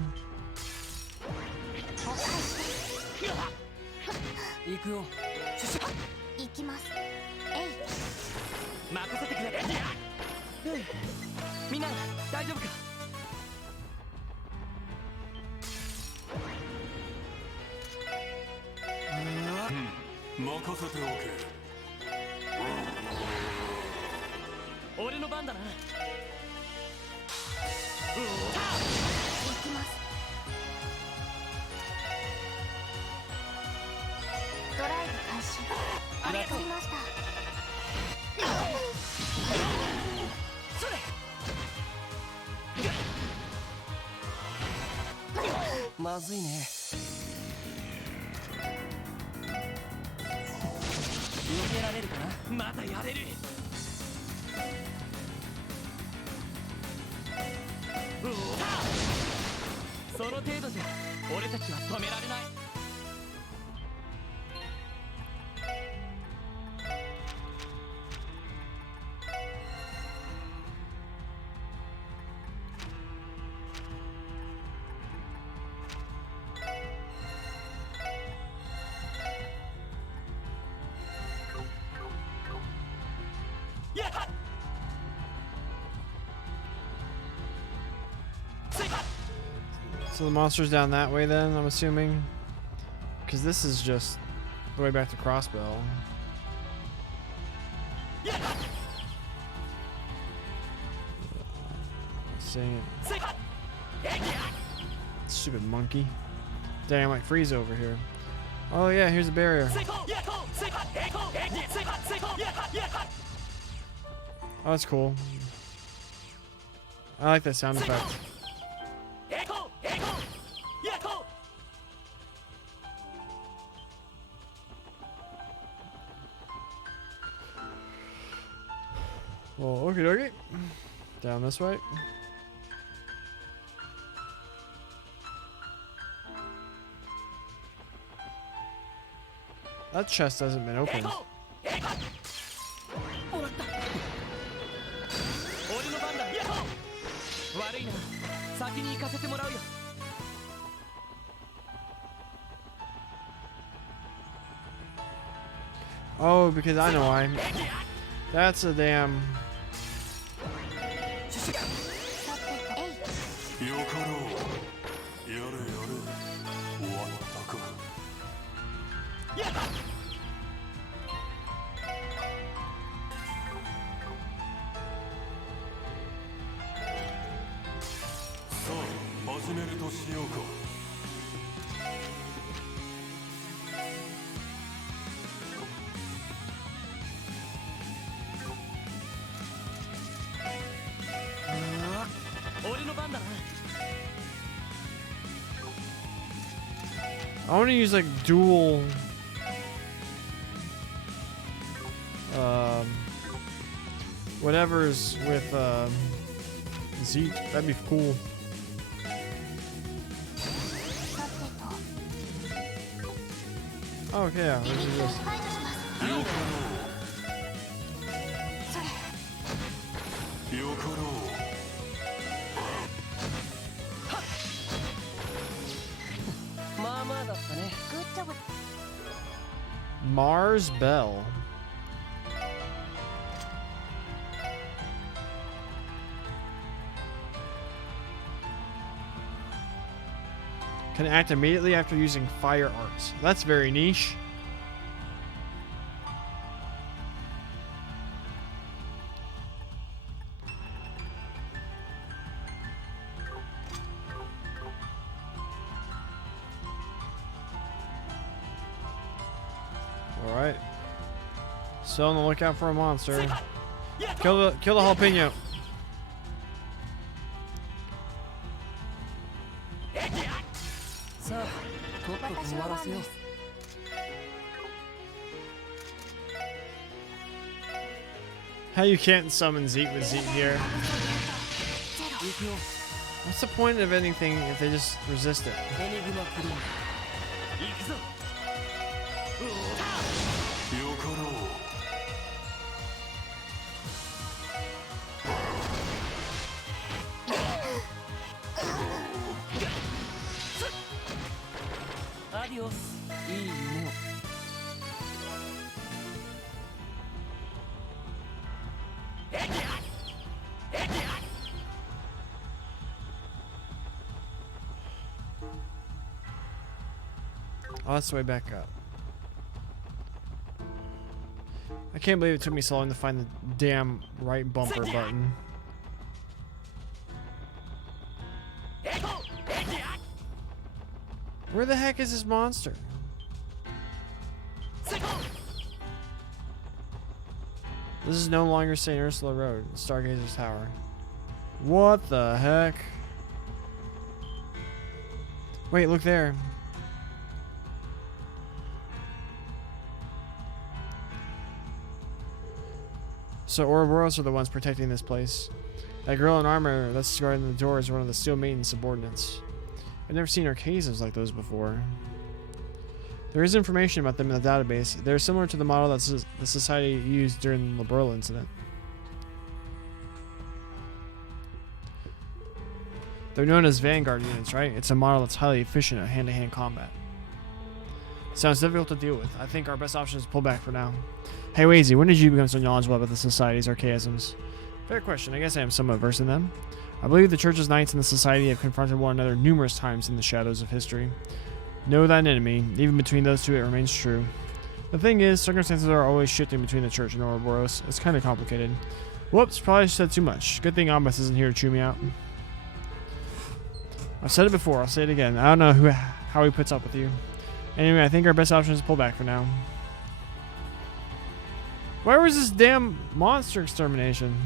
行くよ。シュシュ行きます。えい。任せてくれ。みんな大丈夫か。任せておけ。俺の番だな。行きます。ドライブ開始。ありがとうわかりました。それ。まずいね。避けられるかな。まだやれる。その程度じゃ俺たちは止められない。やっ So the monster's down that way then, I'm assuming? Because this is just the way back to Crossbow. Seeing it. Stupid monkey. Dang, I might freeze over here. Oh yeah, here's a barrier. Oh, that's cool. I like that sound effect. Well, okie dokie. Down this way. That chest hasn't been opened. 俺の番だ。悪いな。先に行かせてもらうよ。Oh, because I know why. That's a damn. よかろう。やれやれ。終わったか。さあ、始めるとしようか。俺の番だな。 I want to use like dual. Whatever's with Zeke. That'd be cool. Oh, okay, yeah. Let's do this. よかろう。 まあまあだったね。グッジョブ。 Mars Bell. Can act immediately after using fire arts. That's very niche. All right. Still on the lookout for a monster. Kill the jalapeno. さあ、とっとと終わらせよう。 How you can't summon Zeke with Zeke here? 行くよ。 What's the point of anything if they just resist it? エニグマクリーン。行くぞ。よかろう。 アディオス。いい夢を。Oh, that's the way back up. I can't believe it took me so long to find the damn right bumper button. Where the heck is this monster? This is no longer St. Ursula Road, Stargazer's Tower. What the heck? Wait, look there. So Ouroboros are the ones protecting this place. That girl in armor that's guarding the door is one of the Steel Maiden subordinates. I've never seen arcaisms like those before. There is information about them in the database. They're similar to the model that the Society used during the Liberl incident. They're known as Vanguard units, right? It's a model that's highly efficient at hand-to-hand combat. Sounds difficult to deal with. I think our best option is to pull back for now. Hey Wazy, when did you become so knowledgeable about the Society's archaisms? Fair question. I guess I am somewhat versed in them. I believe the Church's knights and the Society have confronted one another numerous times in the shadows of history. Know thine enemy. Even between those two, it remains true. The thing is, circumstances are always shifting between the Church and Ouroboros. It's kind of complicated. Whoops, probably said too much. Good thing Ambas isn't here to chew me out. I've said it before, I'll say it again. I don't know how he puts up with you. Anyway, I think our best option is to pull back for now. Where was this damn monster extermination?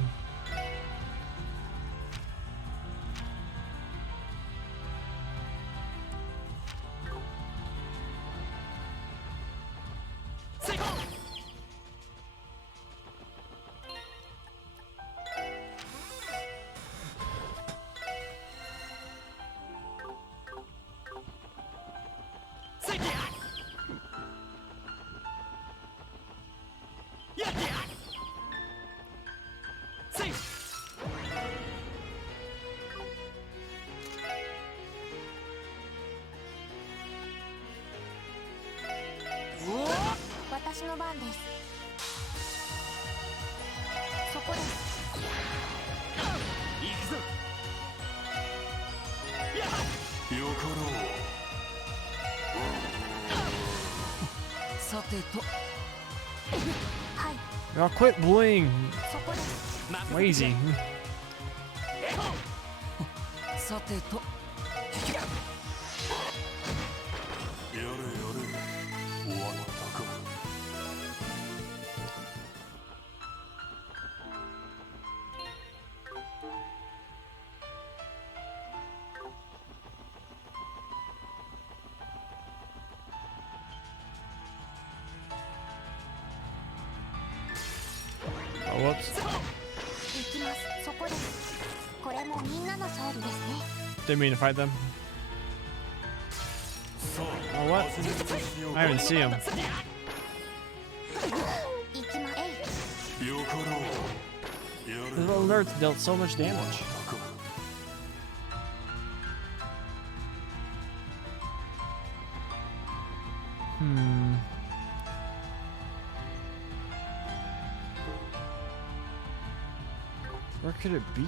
Y'all quit bullying Wazy. Oh, whoops. Didn't mean to fight them. Oh, what? I didn't see him. This little nerd dealt so much damage. Where could it be?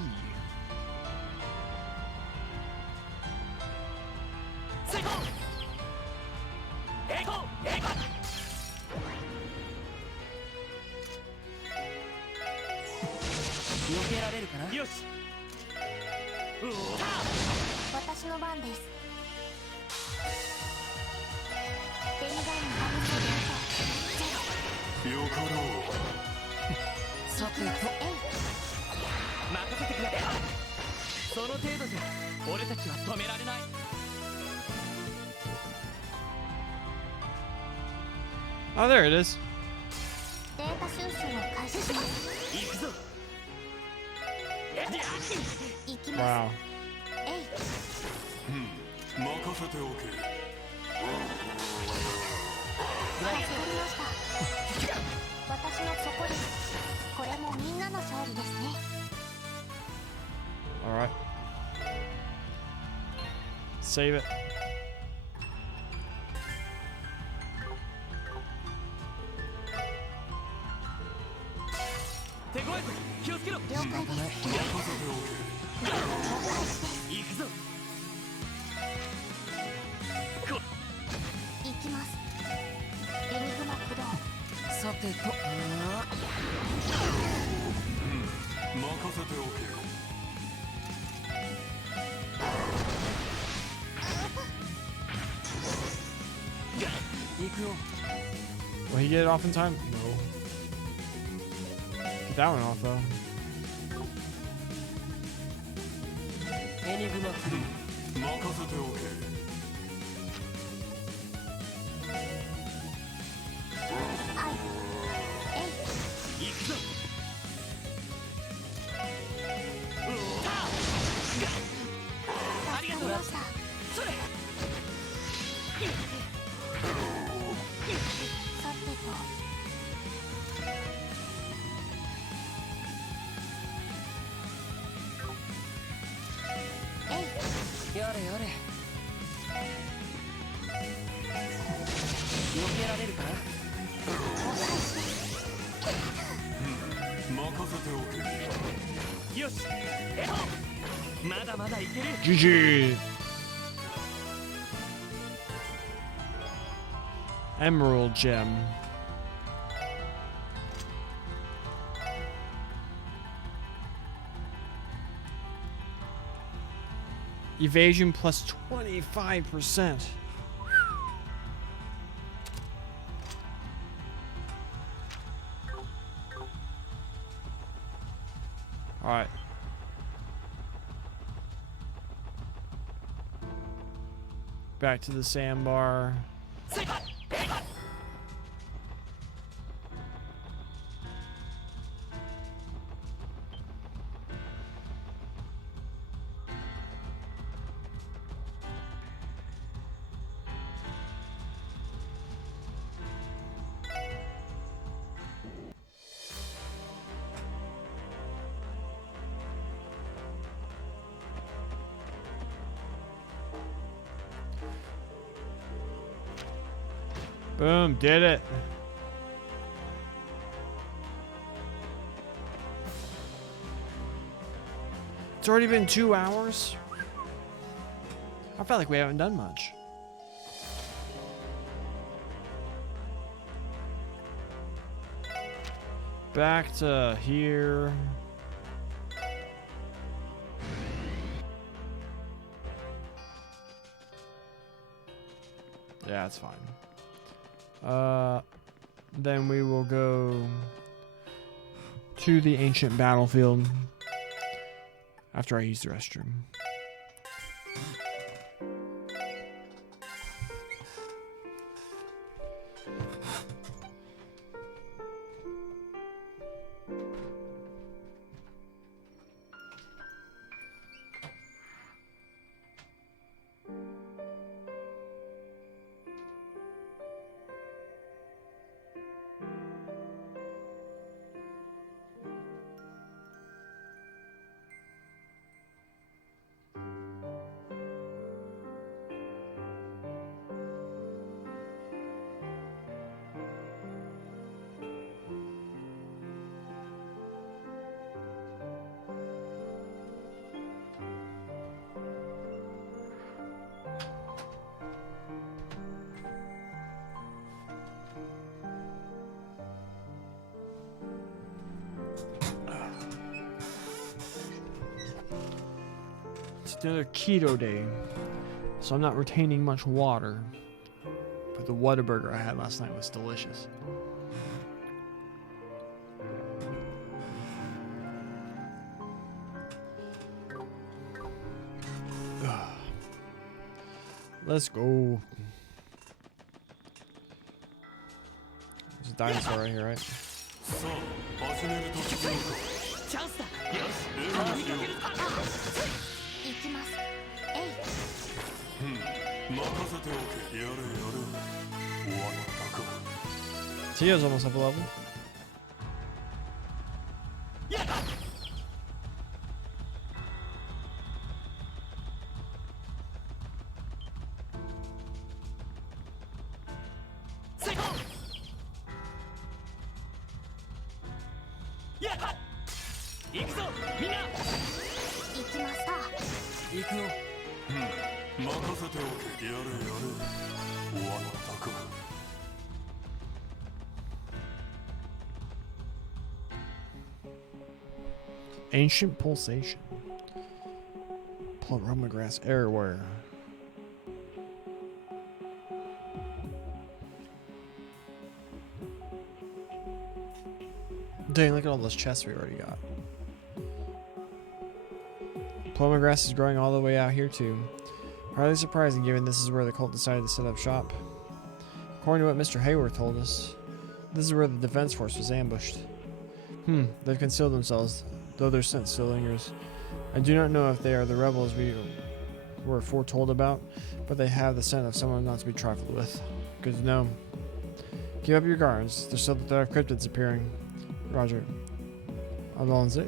Oh, there it is. Wow. All right. Save it. をつけろ。了解です。任せて行くぞ。行きます。エニグマ駆動。さてと、おけ。任せておけ。行くよ。 Will he get it off in time? No. Get that one off though. エニグマ駆動。任せておけ。はい。行くぞ。ありがとう。助かりました。それ。さてと。やれやれ。避けられるかな。任せておけ。よし。まだまだいける。 GG! Emerald gem. Evasion plus 25%. All right. Back to the sandbar. Boom, did it. It's already been 2 hours. I felt like we haven't done much. Back to here. Yeah, it's fine. Then we will go to the ancient battlefield after I use the restroom. It's another keto day, so I'm not retaining much water. But the Whataburger I had last night was delicious. Let's go. There's a dinosaur right here, right? さあ始める時なのか。チャンスだ。よし。行きます。任せておけ。やれやれ。終わったか。 Tio's almost up a level. 行くぞみんな。行きますか。行くよ。任せておけ。やれやれ、終わったか。Ancient pulsation. Plum grass everywhere. Dang, look at all those chests we already got. Plum grass is growing all the way out here too. Hardly surprising given this is where the cult decided to set up shop. According to what Mr. Hayworth told us, this is where the defense force was ambushed. They've concealed themselves, though their scent still lingers. I do not know if they are the rebels we were foretold about, but they have the scent of someone not to be trifled with. Good to know. Keep up your guards. There's still the threat of cryptids appearing. Roger. Allons-y.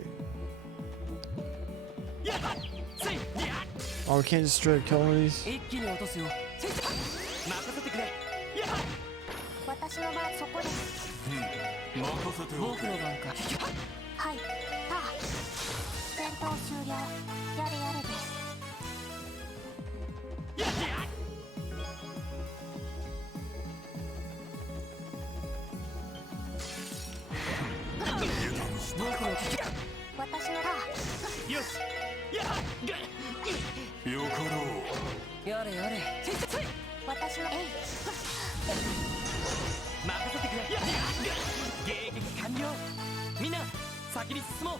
Oh, we can't just straight kill one of these? 一気に落とすよ。任せてくれ。私の番そこです。任せておけ。僕の番か。はい。さあ。戦闘終了。やれやれです。僕の私の番。よし。よかろう。やれやれ。私のえい。任せてくれ。迎撃完了。みんな先に進もう。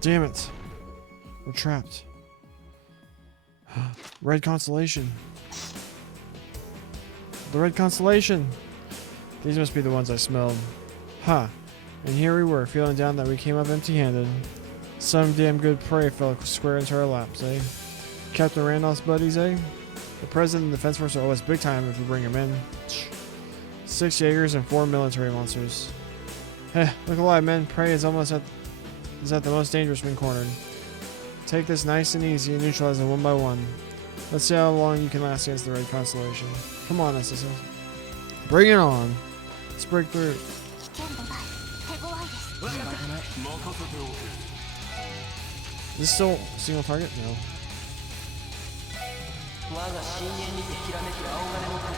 Damn it. We're trapped. Red Constellation. The Red Constellation. These must be the ones I smelled. Huh. And here we were, feeling down that we came up empty-handed. Some damn good prey fell square into our laps, eh? Captain Randolph's buddies, eh? The President and the Defense Force will owe us big time if we bring him in. 6 Jaegers and 4 military monsters. Heh, look alive, men. Prey is at the most dangerous when cornered. Take this nice and easy and neutralize them one by one. Let's see how long you can last against the Red Constellation. Come on, SSL. Bring it on. Let's break through. 危険度ない。手強いです。任せておけ。 Is this still single target? No. 我が深淵にてきらめく青金の刻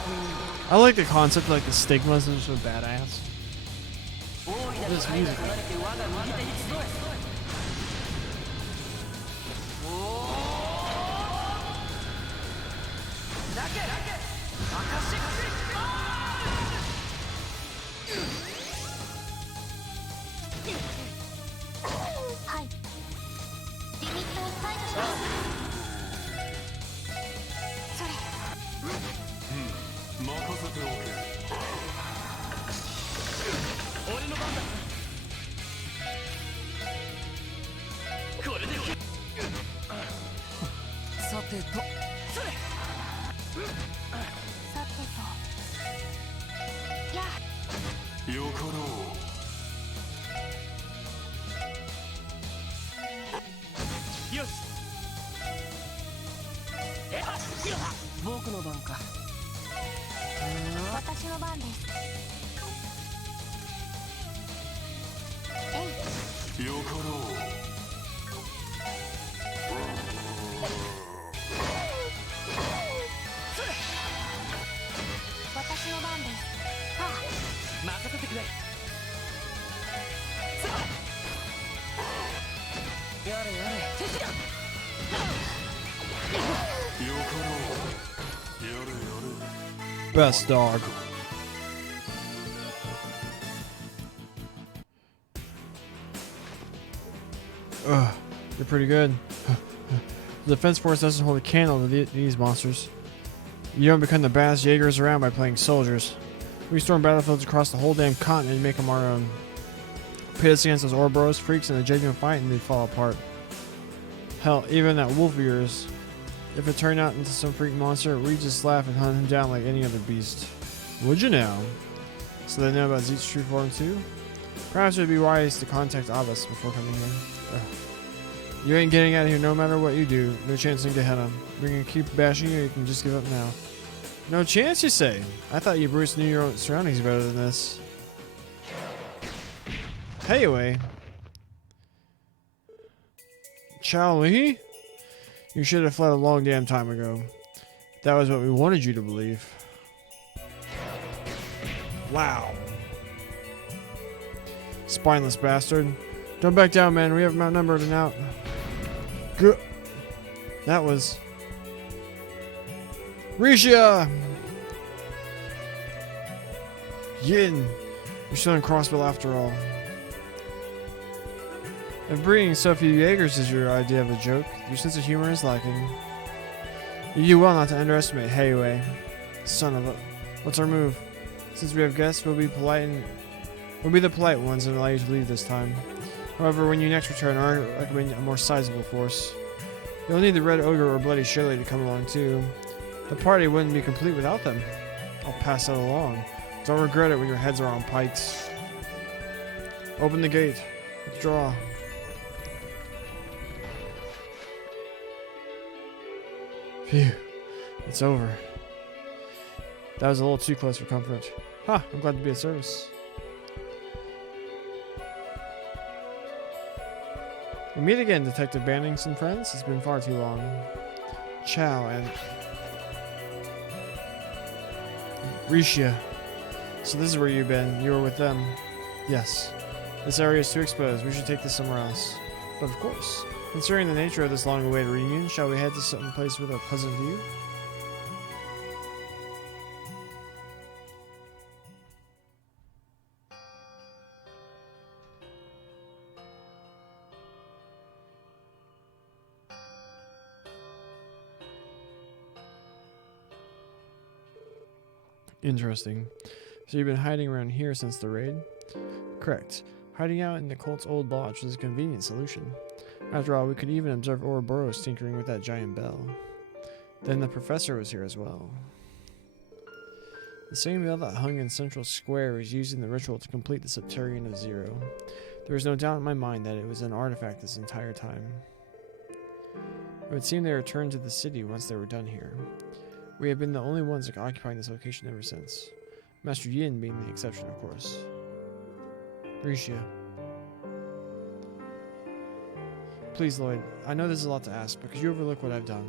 印。 I like the concept, like the stigmas and just so badass. 大いなる愛が離れて我が右手に集え。おお。だけ。アカシック。はい。リミットを解除します。それ。任せておけ。俺の番だ。これでさてと。それ。さてと。や。よかろう。よし。僕の番か。私の番です。えい。よかろう。私の番です。さあ。任せてくれ。やれやれ。よかろう。やれやれ。 Best dog. Ugh, you're pretty good. The Defense Force doesn't hold a candle to these monsters. You don't become the baddest Jaegers around by playing soldiers. We storm battlefields across the whole damn continent and make them our own. Pit us against those Ouroboros freaks in a genuine fight and they fall apart. Hell, even that wolf of yours. If it turned out into some freak monster, we'd just laugh and hunt him down like any other beast. Would you now? So they know about Zeke's true form too? Perhaps it would be wise to contact Abbas before coming here. Ugh. You ain't getting out of here no matter what you do. No chance in Gehenna. We can keep bashing you or you can just give up now. No chance, you say? I thought you Bruce knew your own surroundings better than this. Hey, away. Chow Lee? You should have fled a long damn time ago. That was what we wanted you to believe. Wow. Spineless bastard. Don't back down, man. We have him outnumbered and out. Good. That was... Risha! Yin! You're still in Crossville after all. If bringing Sophie Jaegers is your idea of a joke, your sense of humor is lacking. You do well not to underestimate Heiwei. Son of a... What's our move? Since we have guests, we'll be the polite ones and allow you to leave this time. However, when you next return, I recommend a more sizable force. You'll need the Red Ogre or Bloody Shirley to come along too. The party wouldn't be complete without them. I'll pass that along. Don't regret it when your heads are on pikes. Open the gate. Withdraw. Phew. It's over. That was a little too close for comfort. Ha! I'm glad to be of service. We meet again, Detective Bannings and friends. It's been far too long. Chow and... Risha. So this is where you've been. You were with them. Yes. This area is too exposed. We should take this somewhere else. But of course. Considering the nature of this long-awaited reunion, shall we head to some place with a pleasant view? Interesting. So you've been hiding around here since the raid? Correct. Hiding out in the cult's old lodge was a convenient solution. After all, we could even observe Ouroboros tinkering with that giant bell. Then the professor was here as well. The same bell that hung in Central Square was used in the ritual to complete the Septarian of Zero. There was no doubt in my mind that it was an artifact this entire time. It would seem they returned to the city once they were done here. We have been the only ones occupying this location ever since. Master Yin being the exception, of course. Risha. Please, Lloyd, I know this is a lot to ask, but could you overlook what I've done?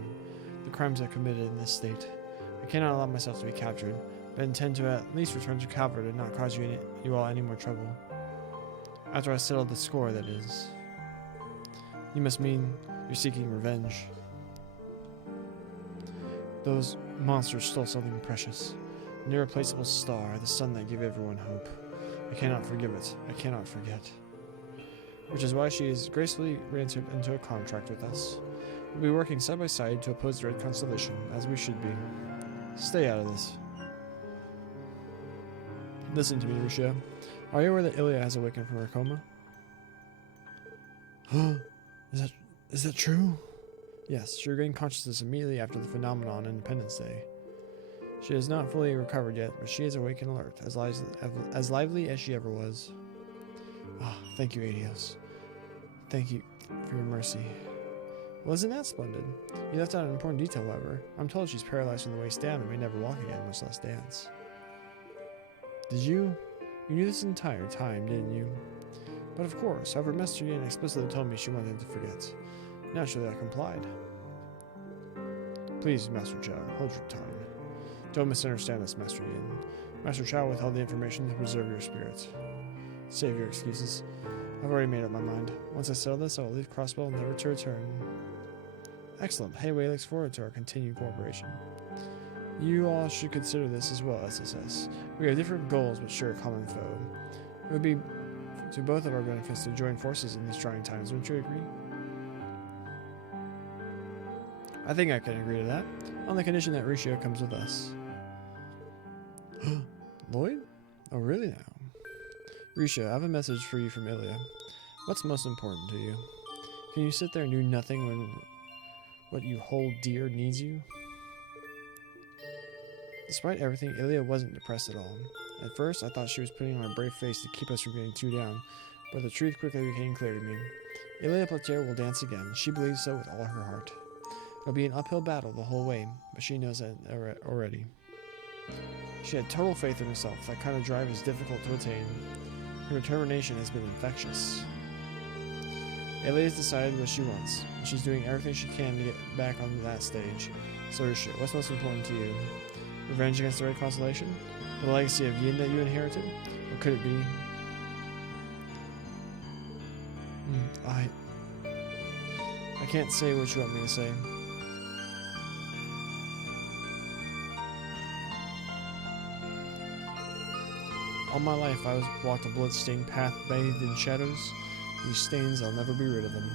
The crimes I've committed in this state. I cannot allow myself to be captured, but intend to at least return to Calvert and not cause you all any more trouble. After I settle the score, that is. You must mean you're seeking revenge. Those monsters stole something precious. An irreplaceable star, the sun that gave everyone hope. I cannot forgive it. I cannot forget. Which is why she is gracefully entered into a contract with us. We'll be working side by side to oppose the Red Constellation, as we should be. Stay out of this. Listen to me, Risha. Are you aware that Ilya has awakened from her coma? Is that true? Yes, she regained consciousness immediately after the phenomenon on Independence Day. She has not fully recovered yet, but she is awake and alert, as lively as she ever was. Thank you, Adios. Thank you for your mercy. Well, isn't that splendid? You left out an important detail, however. I'm told she's paralyzed from the waist down and may never walk again, much less dance. Did you? You knew this entire time, didn't you? But of course, however, Master Yin explicitly told me she wanted to forget. Naturally, I complied. Please, Master Chow, hold your tongue. Don't misunderstand us, Master Yin. Master Chow withheld the information to preserve your spirit. Save your excuses. I've already made up my mind. Once I settle this, I will leave Crosswell never to return. Excellent. Heiwei looks forward to our continued cooperation. You all should consider this as well, SSS. We have different goals, but share a common foe. It would be to both of our benefits to join forces in these trying times, wouldn't you agree? I think I can agree to that, on the condition that Risha comes with us. Lloyd? Oh, really now? Risha, I have a message for you from Ilya. What's most important to you? Can you sit there and do nothing when what you hold dear needs you? Despite everything, Ilya wasn't depressed at all. At first, I thought she was putting on a brave face to keep us from getting too down, but the truth quickly became clear to me. Ilia Platier will dance again. She believes so with all her heart. It'll be an uphill battle the whole way, but she knows that already. She had total faith in herself. That kind of drive is difficult to attain. Her determination has been infectious. Elia's decided what she wants. She's doing everything she can to get back on that stage. So what's most important to you? Revenge against the Red Constellation? The legacy of Yin that you inherited? Or could it be... I can't say what you want me to say. All my life I was walked a blood-stained path bathed in shadows. These stains, I'll never be rid of them.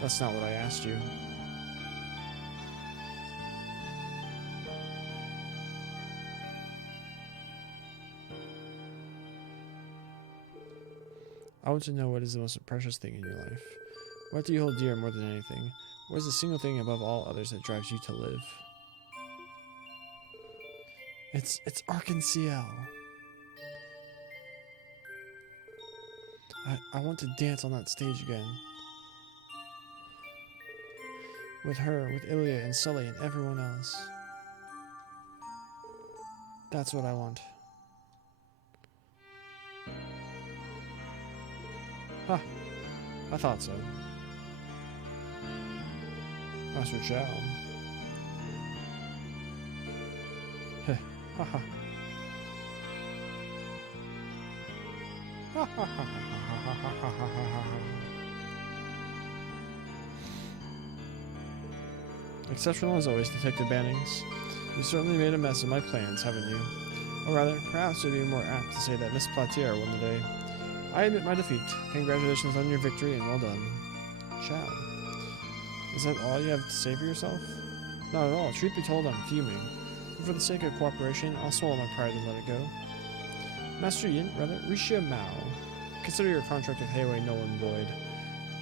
That's not what I asked you. I want to know what is the most precious thing in your life. What do you hold dear more than anything? What is the single thing above all others that drives you to live? It's Arc-en-Ciel. I want to dance on that stage again. With her, with Ilia and Sully and everyone else. That's what I want. Huh. I thought so. Master Chow. Heh. Ha ha. Ha ha ha ha ha ha ha ha. Exceptional as always, Detective Bannings. You certainly made a mess of my plans, haven't you? Or rather, perhaps it would be more apt to say that Miss Platier won the day. I admit my defeat. Congratulations on your victory and well done. Chow. Is that all you have to say for yourself? Not at all. Truth be told, I'm fuming. But for the sake of cooperation, I'll swallow my pride and let it go. Master Yin, rather, Rixia Mao. Consider your contract with Heiwei null and void.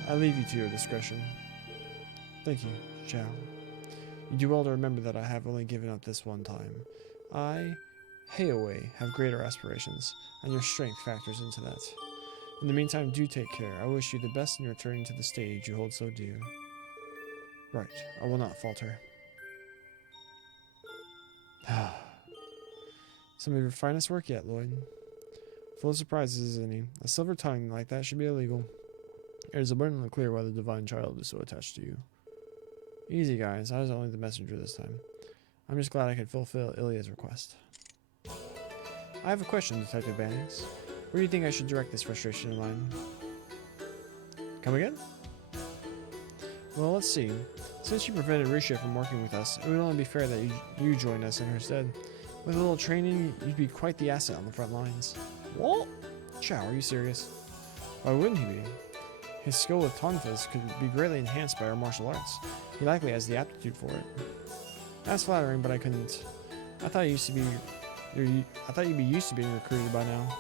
I leave you to your discretion. Thank you, Chow. You do well to remember that I have only given up this one time. I, Heiwei, have greater aspirations, and your strength factors into that. In the meantime, do take care. I wish you the best in returning to the stage you hold so dear. Right, I will not falter. Some of your finest work yet, Lloyd. Full of surprises, isn't he? A silver tongue like that should be illegal. It is abundantly clear why the divine child is so attached to you. Easy, guys. I was only the messenger this time. I'm just glad I could fulfill Ilia's request. I have a question, Detective Bannings. Where do you think I should direct this frustration of mine? Come again? Well, let's see. Since you prevented Rixia from working with us, it would only be fair that you join us in her stead. With a little training, you'd be quite the asset on the front lines. What? Chow, are you serious? Why wouldn't he be? His skill with Tonfas could be greatly enhanced by our martial arts. He likely has the aptitude for it. That's flattering, but I couldn't. I thought you'd be used to being recruited by now.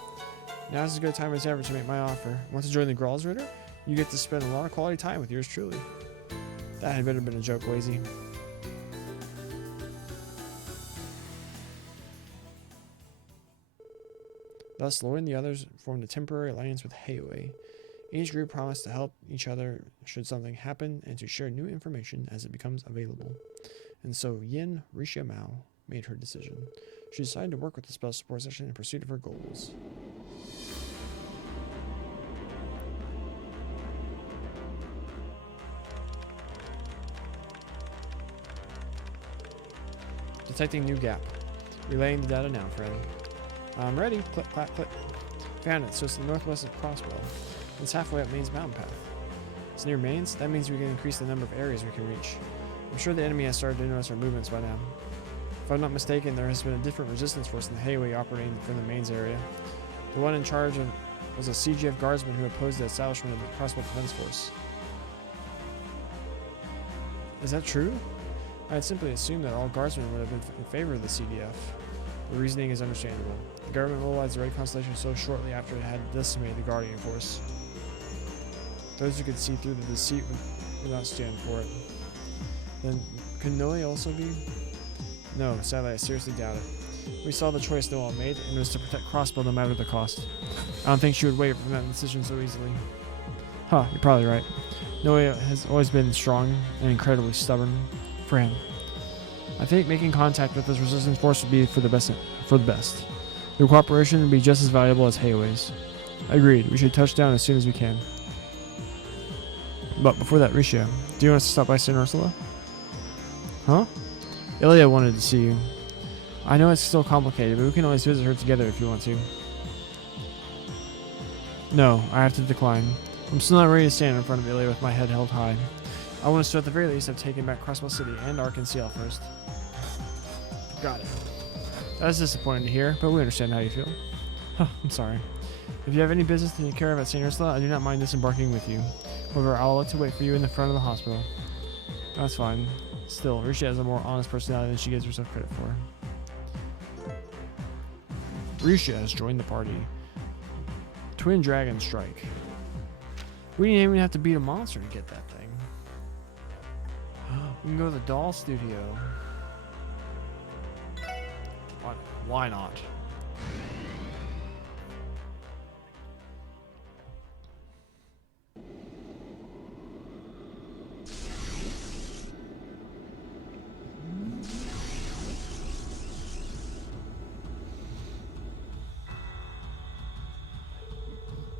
Now's as good a time as ever to make my offer. Want to join the Gralls Ritter? You get to spend a lot of quality time with yours truly. That had better been a joke, Wazy. Thus, Lloyd and the others formed a temporary alliance with Heiwei. Each group promised to help each other should something happen and to share new information as it becomes available. And so Yin Rixia Mao made her decision. She decided to work with the Special Support Section in pursuit of her goals. Detecting new gap. Relaying the data now, friend. I'm ready. Click, clack, click. Found it, so it's the northwest of Crosswell. It's halfway up Main's mountain path. It's near Main's? That means we can increase the number of areas we can reach. I'm sure the enemy has started to notice our movements by now. If I'm not mistaken, there has been a different resistance force than the Heiwei operating from the Main's area. The one in charge of was a CGF guardsman who opposed the establishment of the Crosswell Defense Force. Is that true? I had simply assumed that all guardsmen would have been in favor of the CDF. The reasoning is understandable. The government mobilized the Red Constellation so shortly after it had decimated the Guardian Force. Those who could see through the deceit would not stand for it. Then, could Noe also be? No, sadly, I seriously doubt it. We saw the choice Noelle made, and it was to protect Crossbow no matter the cost. I don't think she would waver from that decision so easily. Huh, you're probably right. Noelle has always been strong and incredibly stubborn. For him. I think making contact with this resistance force would be for the best. Their cooperation would be just as valuable as Heiwei's. Agreed. We should touch down as soon as we can. But before that, Risha, do you want us to stop by St. Ursula? Huh? Ilya wanted to see you. I know it's still complicated, but we can always visit her together if you want to. No, I have to decline. I'm still not ready to stand in front of Ilya with my head held high. I want us to, at the very least, have taken back Crossbow City and Arkansas first. Got it. That's disappointing to hear, but we understand how you feel. Huh, I'm sorry. If you have any business to take care of at St. Ursula, I do not mind disembarking with you. However, I'll look to wait for you in the front of the hospital. That's fine. Still, Rishi has a more honest personality than she gives herself credit for. Risha has joined the party. Twin Dragon Strike. We didn't even have to beat a monster to get that thing. We can go to the doll studio. Why not?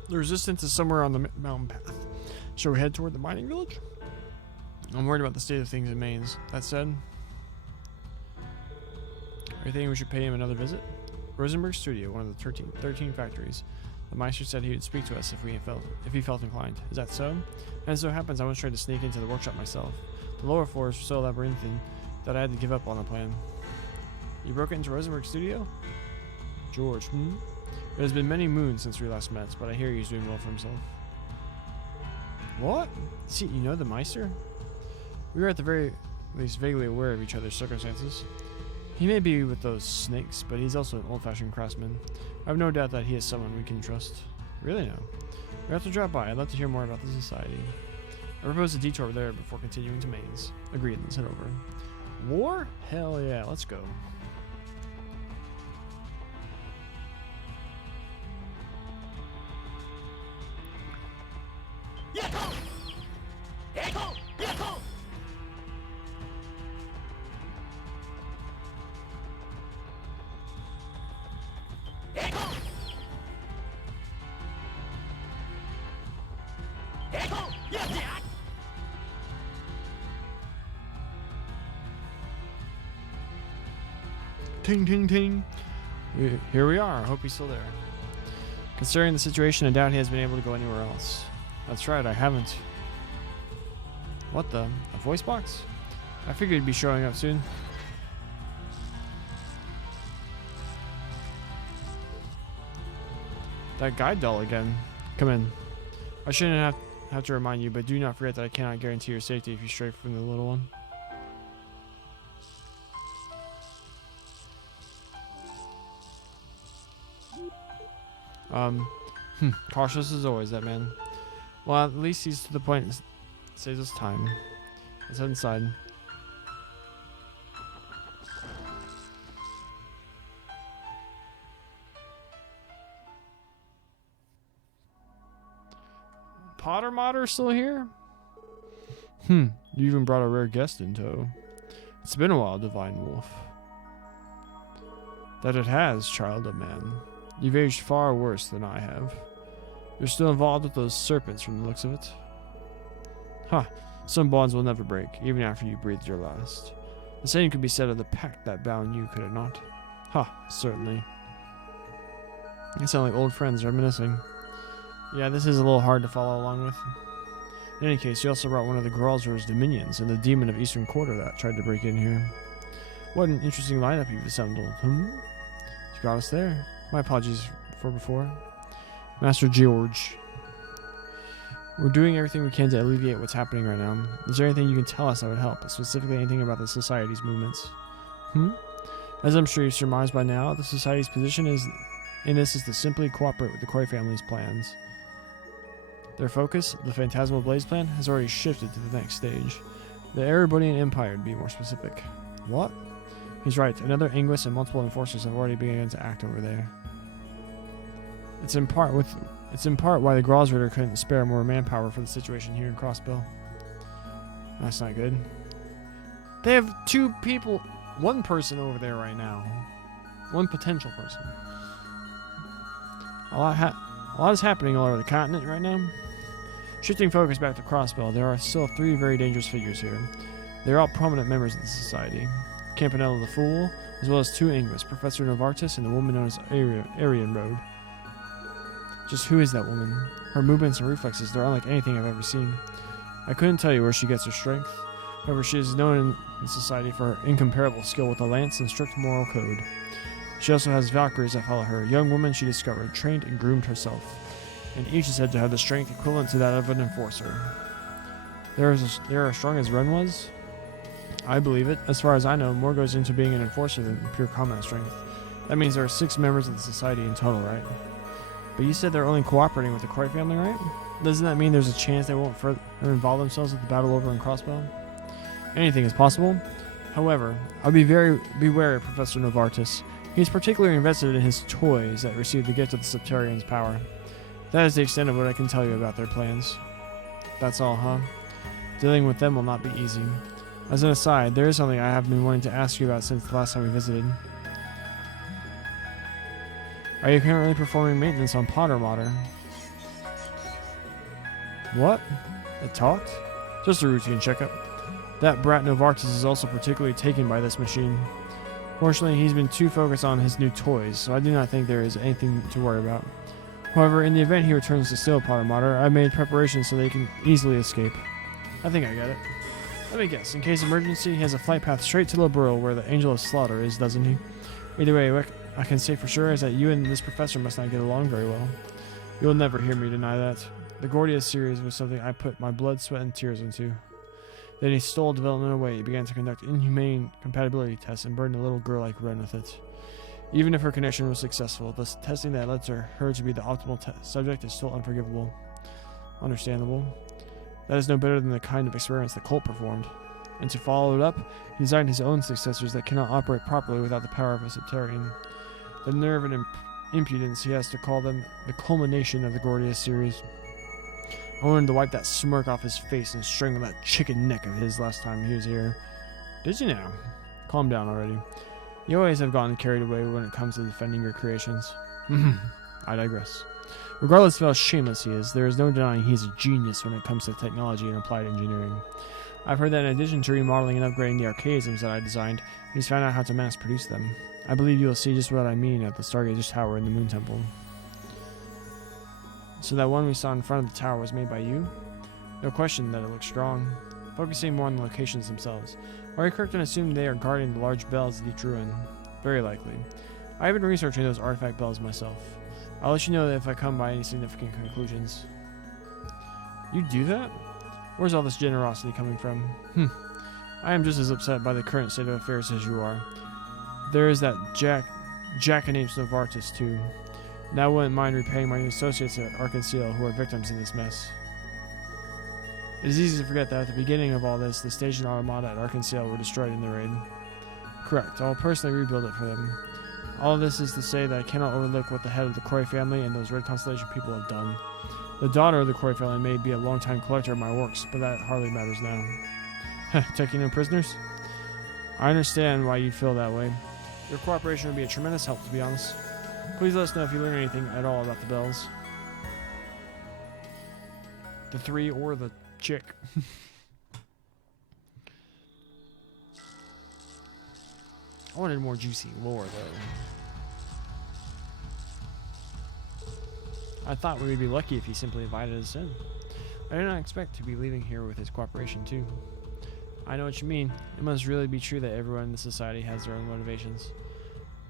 The resistance is somewhere on the mountain path. Shall we head toward the mining village? I'm worried about the state of things in Mainz. That said, are you thinking we should pay him another visit? Rosenberg's studio, one of the 13 factories. The Meister said he would speak to us if he felt inclined. Is that so? And as so happens, I once tried to sneak into the workshop myself. The lower floors were so labyrinthine that I had to give up on the plan. You broke into Rosenberg's studio? George, It has been many moons since we last met, but I hear he's doing well for himself. What? See, you know the Meister? We were at the very least vaguely aware of each other's circumstances. He may be with those snakes, but he's also an old-fashioned craftsman. I have no doubt that he is someone we can trust. Really no. We have to drop by. I'd love to hear more about the society. I propose a detour there before continuing to Mainz. Agreed, let's head over. War? Hell yeah, let's go. Ting, ting, ting. Here we are. I hope he's still there. Considering the situation, I doubt he has been able to go anywhere else. That's right, I haven't. What the? A voice box? I figured he'd be showing up soon. That guide doll again. Come in. I shouldn't have to remind you, but do not forget that I cannot guarantee your safety if you stray from the little one. Cautious as always, that man. Well, at least he's to the point and saves us time. Let's head inside. Potter Modder still here? You even brought a rare guest in tow. It's been a while, Divine Wolf. That it has, child of man. You've aged far worse than I have. You're still involved with those serpents from the looks of it. Some bonds will never break, even after you breathed your last. The same could be said of the pact that bound you, could it not? Certainly. You sound like old friends reminiscing. Yeah, this is a little hard to follow along with. In any case, you also brought one of the Gralzer's dominions and the demon of Eastern Quarter that tried to break in here. What an interesting lineup you've assembled, You got us there. My apologies for before. Master George. We're doing everything we can to alleviate what's happening right now. Is there anything you can tell us that would help? Specifically anything about the Society's movements? As I'm sure you've surmised by now, the Society's position in this is to simply cooperate with the Koi family's plans. Their focus, the Phantasmal Blaze plan, has already shifted to the next stage. The Erebonian Empire, to be more specific. What? He's right. Another Anguis and multiple enforcers have already begun to act over there. It's in part why the Grosritter couldn't spare more manpower for the situation here in Crossbill. That's not good. They have two people, one person over there right now. One potential person. A lot is happening all over the continent right now. Shifting focus back to Crossbill, there are still 3 very dangerous figures here. They're all prominent members of the society. Campanella the Fool, as well as 2 Anguis, Professor Novartis and the woman known as Aryan Road. Just who is that woman? Her movements and reflexes, they're unlike anything I've ever seen. I couldn't tell you where she gets her strength. However, she is known in society for her incomparable skill with a lance and strict moral code. She also has Valkyries that follow her, a young woman she discovered, trained and groomed herself, and each is said to have the strength equivalent to that of an enforcer. They're as strong as Ren was? I believe it. As far as I know, more goes into being an enforcer than pure combat strength. That means there are 6 members of the society in total, right? But you said they're only cooperating with the Croy family, right? Doesn't that mean there's a chance they won't further involve themselves with the battle over in Crossbow? Anything is possible. However, I'll be wary of Professor Novartis. He's particularly invested in his toys that received the gift of the Septarian's power. That is the extent of what I can tell you about their plans. That's all, huh? Dealing with them will not be easy. As an aside, there is something I have been wanting to ask you about since the last time we visited. Are you currently performing maintenance on Potter Modder? What? It talked? Just a routine checkup. That brat Novartis is also particularly taken by this machine. Fortunately, he's been too focused on his new toys, so I do not think there is anything to worry about. However, in the event he returns to steal Potter Modder, I've made preparations so they can easily escape. I think I get it. Let me guess, in case of emergency, he has a flight path straight to Liberl where the Angel of Slaughter is, doesn't he? Either way, what I can say for sure is that you and this professor must not get along very well. You'll never hear me deny that. The Gordia series was something I put my blood, sweat, and tears into. Then he stole development away. He began to conduct inhumane compatibility tests and burned a little girl like Ren with it. Even if her connection was successful, the testing that led her to be the optimal subject is still unforgivable. Understandable. That is no better than the kind of experiments the cult performed. And to follow it up, he designed his own successors that cannot operate properly without the power of a Septarian. The nerve and impudence he has to call them the culmination of the Gordia series. I wanted to wipe that smirk off his face and strangle that chicken neck of his last time he was here. Did you now? Calm down already. You always have gotten carried away when it comes to defending your creations. I digress. Regardless of how shameless he is, there is no denying he's a genius when it comes to technology and applied engineering. I've heard that in addition to remodeling and upgrading the archaisms that I designed, he's found out how to mass produce them. I believe you'll see just what I mean at the Stargazer Tower in the Moon Temple. So that one we saw in front of the tower was made by you? No question that it looks strong. Focusing more on the locations themselves. Are you correct in assuming they are guarding the large bells at each ruin? Very likely. I have been researching those artifact bells myself. I'll let you know that if I come by any significant conclusions. You do that? Where's all this generosity coming from? I am just as upset by the current state of affairs as you are. There is that jackanapes Novartis too. Now I wouldn't mind repaying my associates at Arkansas who are victims in this mess. It is easy to forget that at the beginning of all this, the station armada at Arkansas were destroyed in the raid. Correct. I'll personally rebuild it for them. All of this is to say that I cannot overlook what the head of the Croy family and those Red Constellation people have done. The daughter of the Croy family may be a long-time collector of my works, but that hardly matters now. Taking in prisoners? I understand why you feel that way. Your cooperation would be a tremendous help, to be honest. Please let us know if you learn anything at all about the bells. The 3 or the chick. I wanted more juicy lore, though. I thought we would be lucky if he simply invited us in. I did not expect to be leaving here with his cooperation, too. I know what you mean. It must really be true that everyone in the society has their own motivations.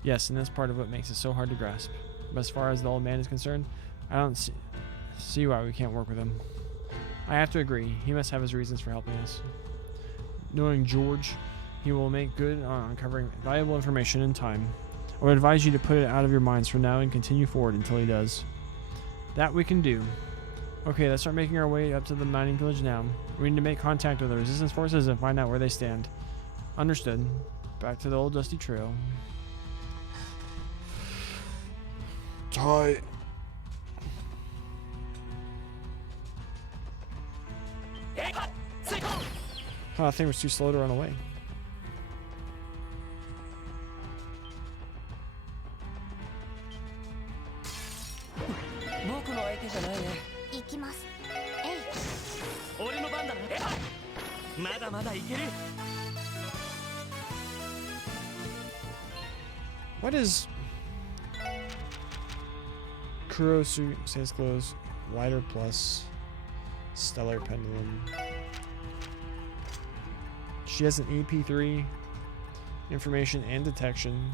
Yes, and that's part of what makes it so hard to grasp. But as far as the old man is concerned, I don't see why we can't work with him. I have to agree, he must have his reasons for helping us. Knowing George, he will make good on uncovering valuable information in time. I would advise you to put it out of your minds for now and continue forward until he does. That we can do. Okay, let's start making our way up to the mining village now. We need to make contact with the resistance forces and find out where they stand. Understood. Back to the old dusty trail. Tight. Oh, I think it was too slow to run away. 僕の相手じゃないね。行きます。えい。俺の番だな。まだまだいける。 What is Kurosu says close wider plus stellar pendulum? She has an EP3 information and detection.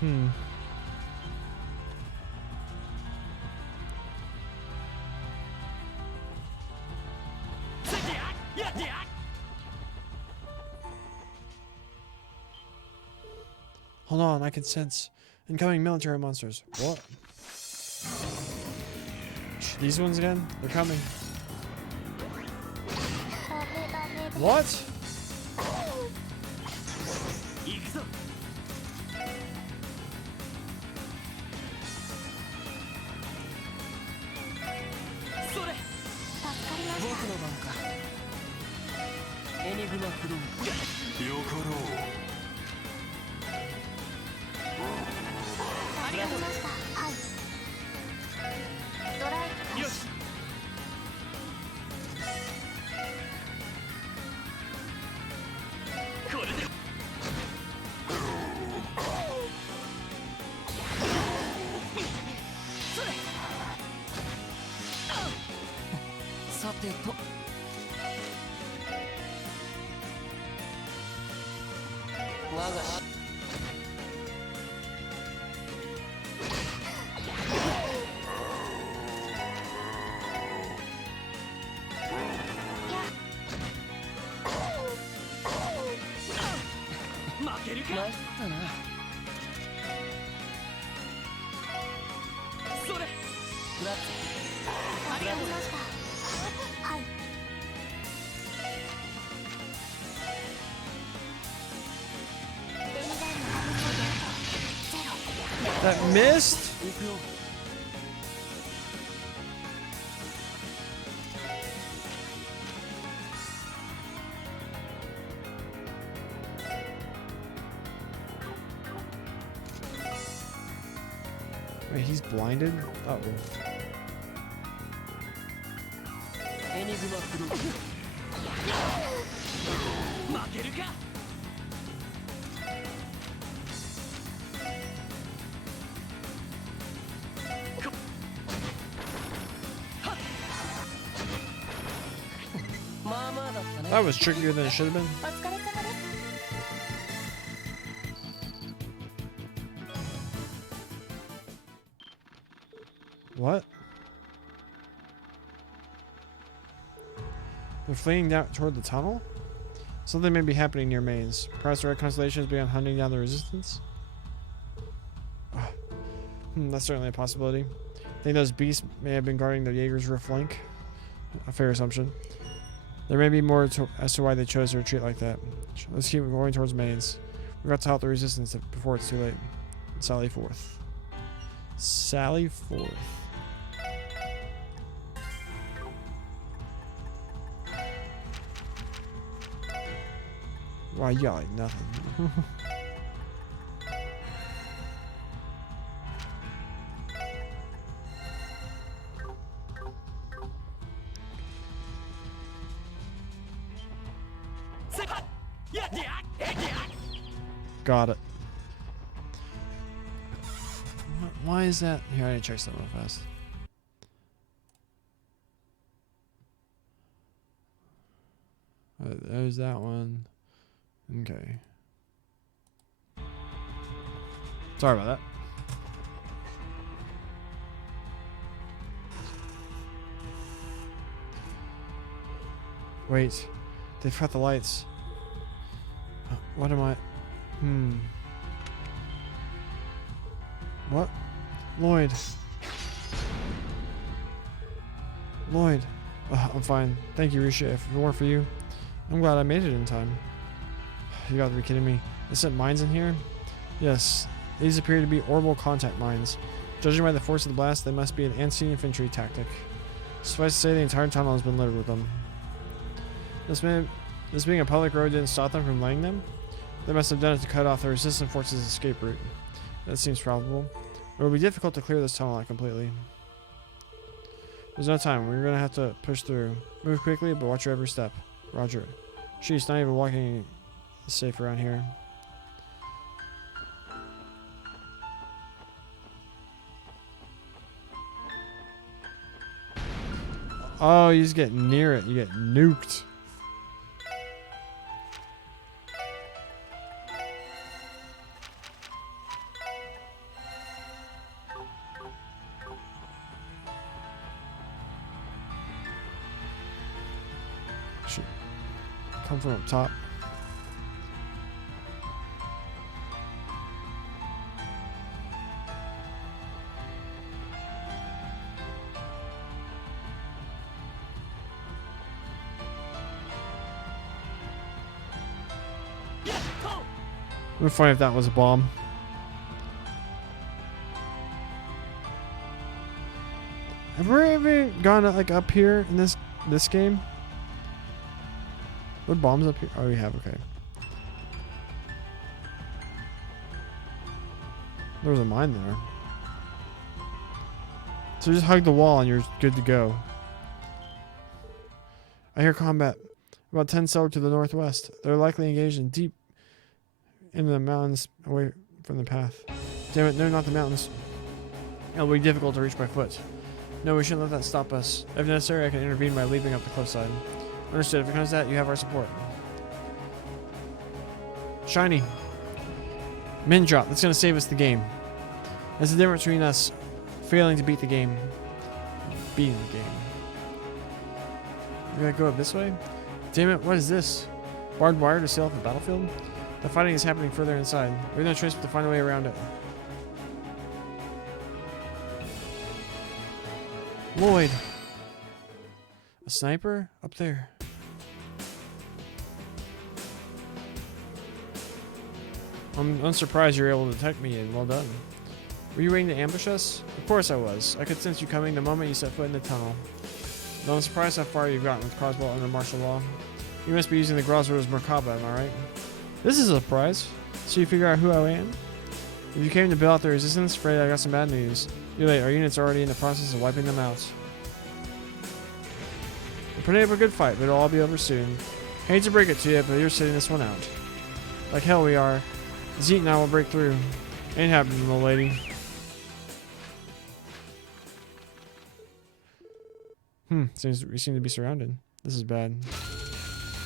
Hmm. Hold on, I can sense incoming military monsters. What? These ones again? They're coming. ダメダメで。 What? 行くぞ。それ。助かりまし僕の番か。エニグマクローン。よかろう。た。助かりました。はい。ドライブ開よ始。し。これで。それ。さてと。我が。 負けるか。参ったな。それ。ラッツ。助かりました。はい。電源のハブソゲートゼロ。 That missed? 行くよ。 Wait, he's blinded? Uh-oh. エニグマクローン。負けるか。まあまあだったね。 That was trickier than it should have been. お疲れ様です。 What? They're fleeing down toward the tunnel? Something may be happening near Mains. Perhaps the Red Constellation has begun hunting down the resistance? That's certainly a possibility. I think those beasts may have been guarding the Jaeger's rear flank. A fair assumption. There may be more as to why they chose to retreat like that. Let's keep going towards Mains. We've got to help the resistance before it's too late. Sally forth. Sally forth. Wow, you got like nothing. Got it. Why is that? Here, I need to check something real fast. There's that one. Okay. Sorry about that. Wait. They've cut the lights. What am I... What? Lloyd. Lloyd. I'm fine. Thank you, Risha. If it weren't for you, I'm glad I made it in time. You gotta be kidding me. They sent mines in here? Yes. These appear to be orbital contact mines. Judging by the force of the blast, they must be an anti-infantry tactic. Suffice to say, the entire tunnel has been littered with them. This being a public road didn't stop them from laying them? They must have done it to cut off the resistance forces' escape route. That seems probable. It will be difficult to clear this tunnel out completely. There's no time. We're gonna have to push through. Move quickly, but watch your every step. Roger. Sheesh, not even walking is safe around here. Oh, you just get near it. You get nuked. Should come from up top. It would be funny if that was a bomb. Have we ever gone like up here in this game? What bombs up here? Oh, we have. Okay. There was a mine there. So just hug the wall and you're good to go. I hear combat. About 10 sail to the northwest. They're likely engaged in deep into the mountains away from the path. Damn it, no, not the mountains. It'll be difficult to reach by foot. No, we shouldn't let that stop us. If necessary, I can intervene by leaping up the cliffside. Understood. If it comes to that, you have our support. Shiny. Min drop. That's going to save us the game. That's the difference between us failing to beat the game, beating the game. We're going to go up this way? Damn it, what is this? Barbed wire to sail off the battlefield? The fighting is happening further inside. We have no choice but to find a way around it. Lloyd! A sniper? Up there. I'm unsurprised you were able to detect me, and well done. Were you waiting to ambush us? Of course I was. I could sense you coming the moment you set foot in the tunnel. Though I'm surprised how far you've gotten with crossbow under martial law. You must be using the Grosro's Merkaba, am I right? This is a surprise. So you figure out who I am? If you came to bail out the resistance, afraid I got some bad news. You're late. Our unit's already in the process of wiping them out. We're putting up a good fight, but it'll all be over soon. Hate to break it to you, but you're sitting this one out. Like hell we are. Zeke and I will break through. Ain't happening, little lady. We seem to be surrounded. This is bad.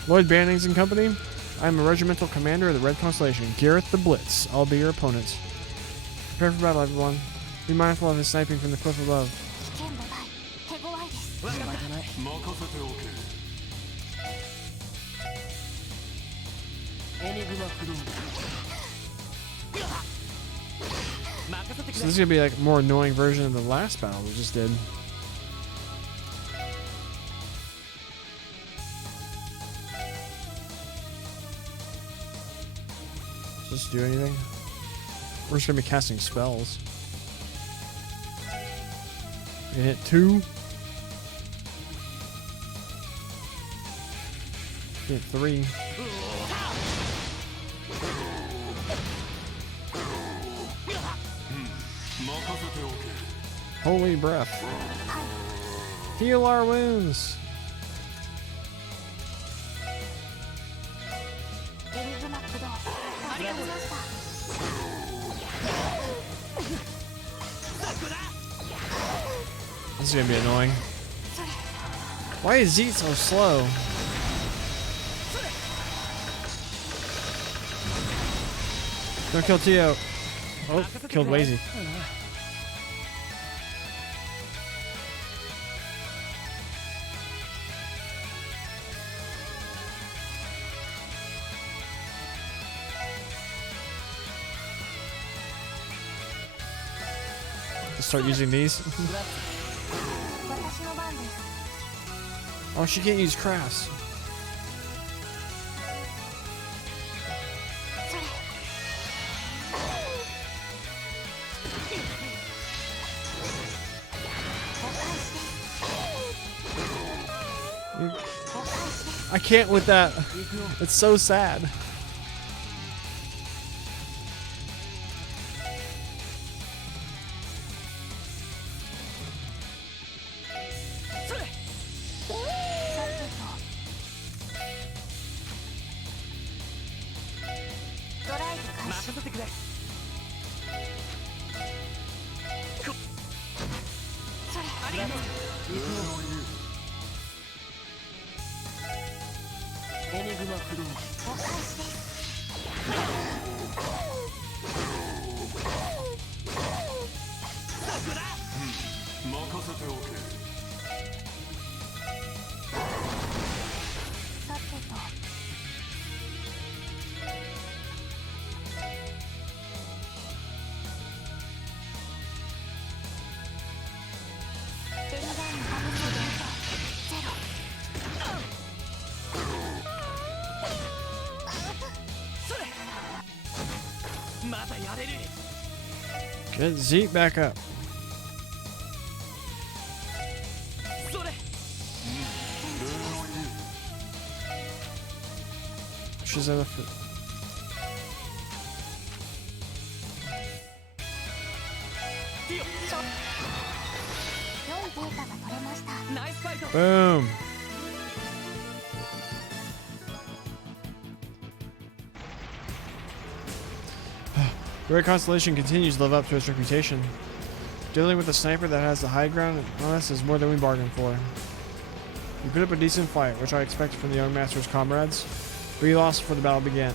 Lloyd Bannings and Company? I am a regimental commander of the Red Constellation, Gareth the Blitz. I'll be your opponent. Prepare for battle, everyone. Be mindful of his sniping from the cliff above. 危険度ない手強いです 仕方ない任せておけ エニグマ不動任せてく So れ this is gonna be like a more annoying version of the last battle we just did. Does this do anything? We're just gonna be casting spells. We can hit 2. Hit 3. Holy breath. Heal our wounds. エニグマ駆動ありがとうございました This is gonna be annoying. Why is Zeke so slow? Don't kill Tio. Oh, killed Lazy. Just start using these. 私の番です Oh, she can't use crafts. それ I can't with that. It's so sad. Get Zeke back up. She's at the foot. 良いデータが取れました Boom. The Red Constellation continues to live up to its reputation. Dealing with a sniper that has the high ground on us is more than we bargained for. We put up a decent fight, which I expected from the young master's comrades. We lost before the battle began.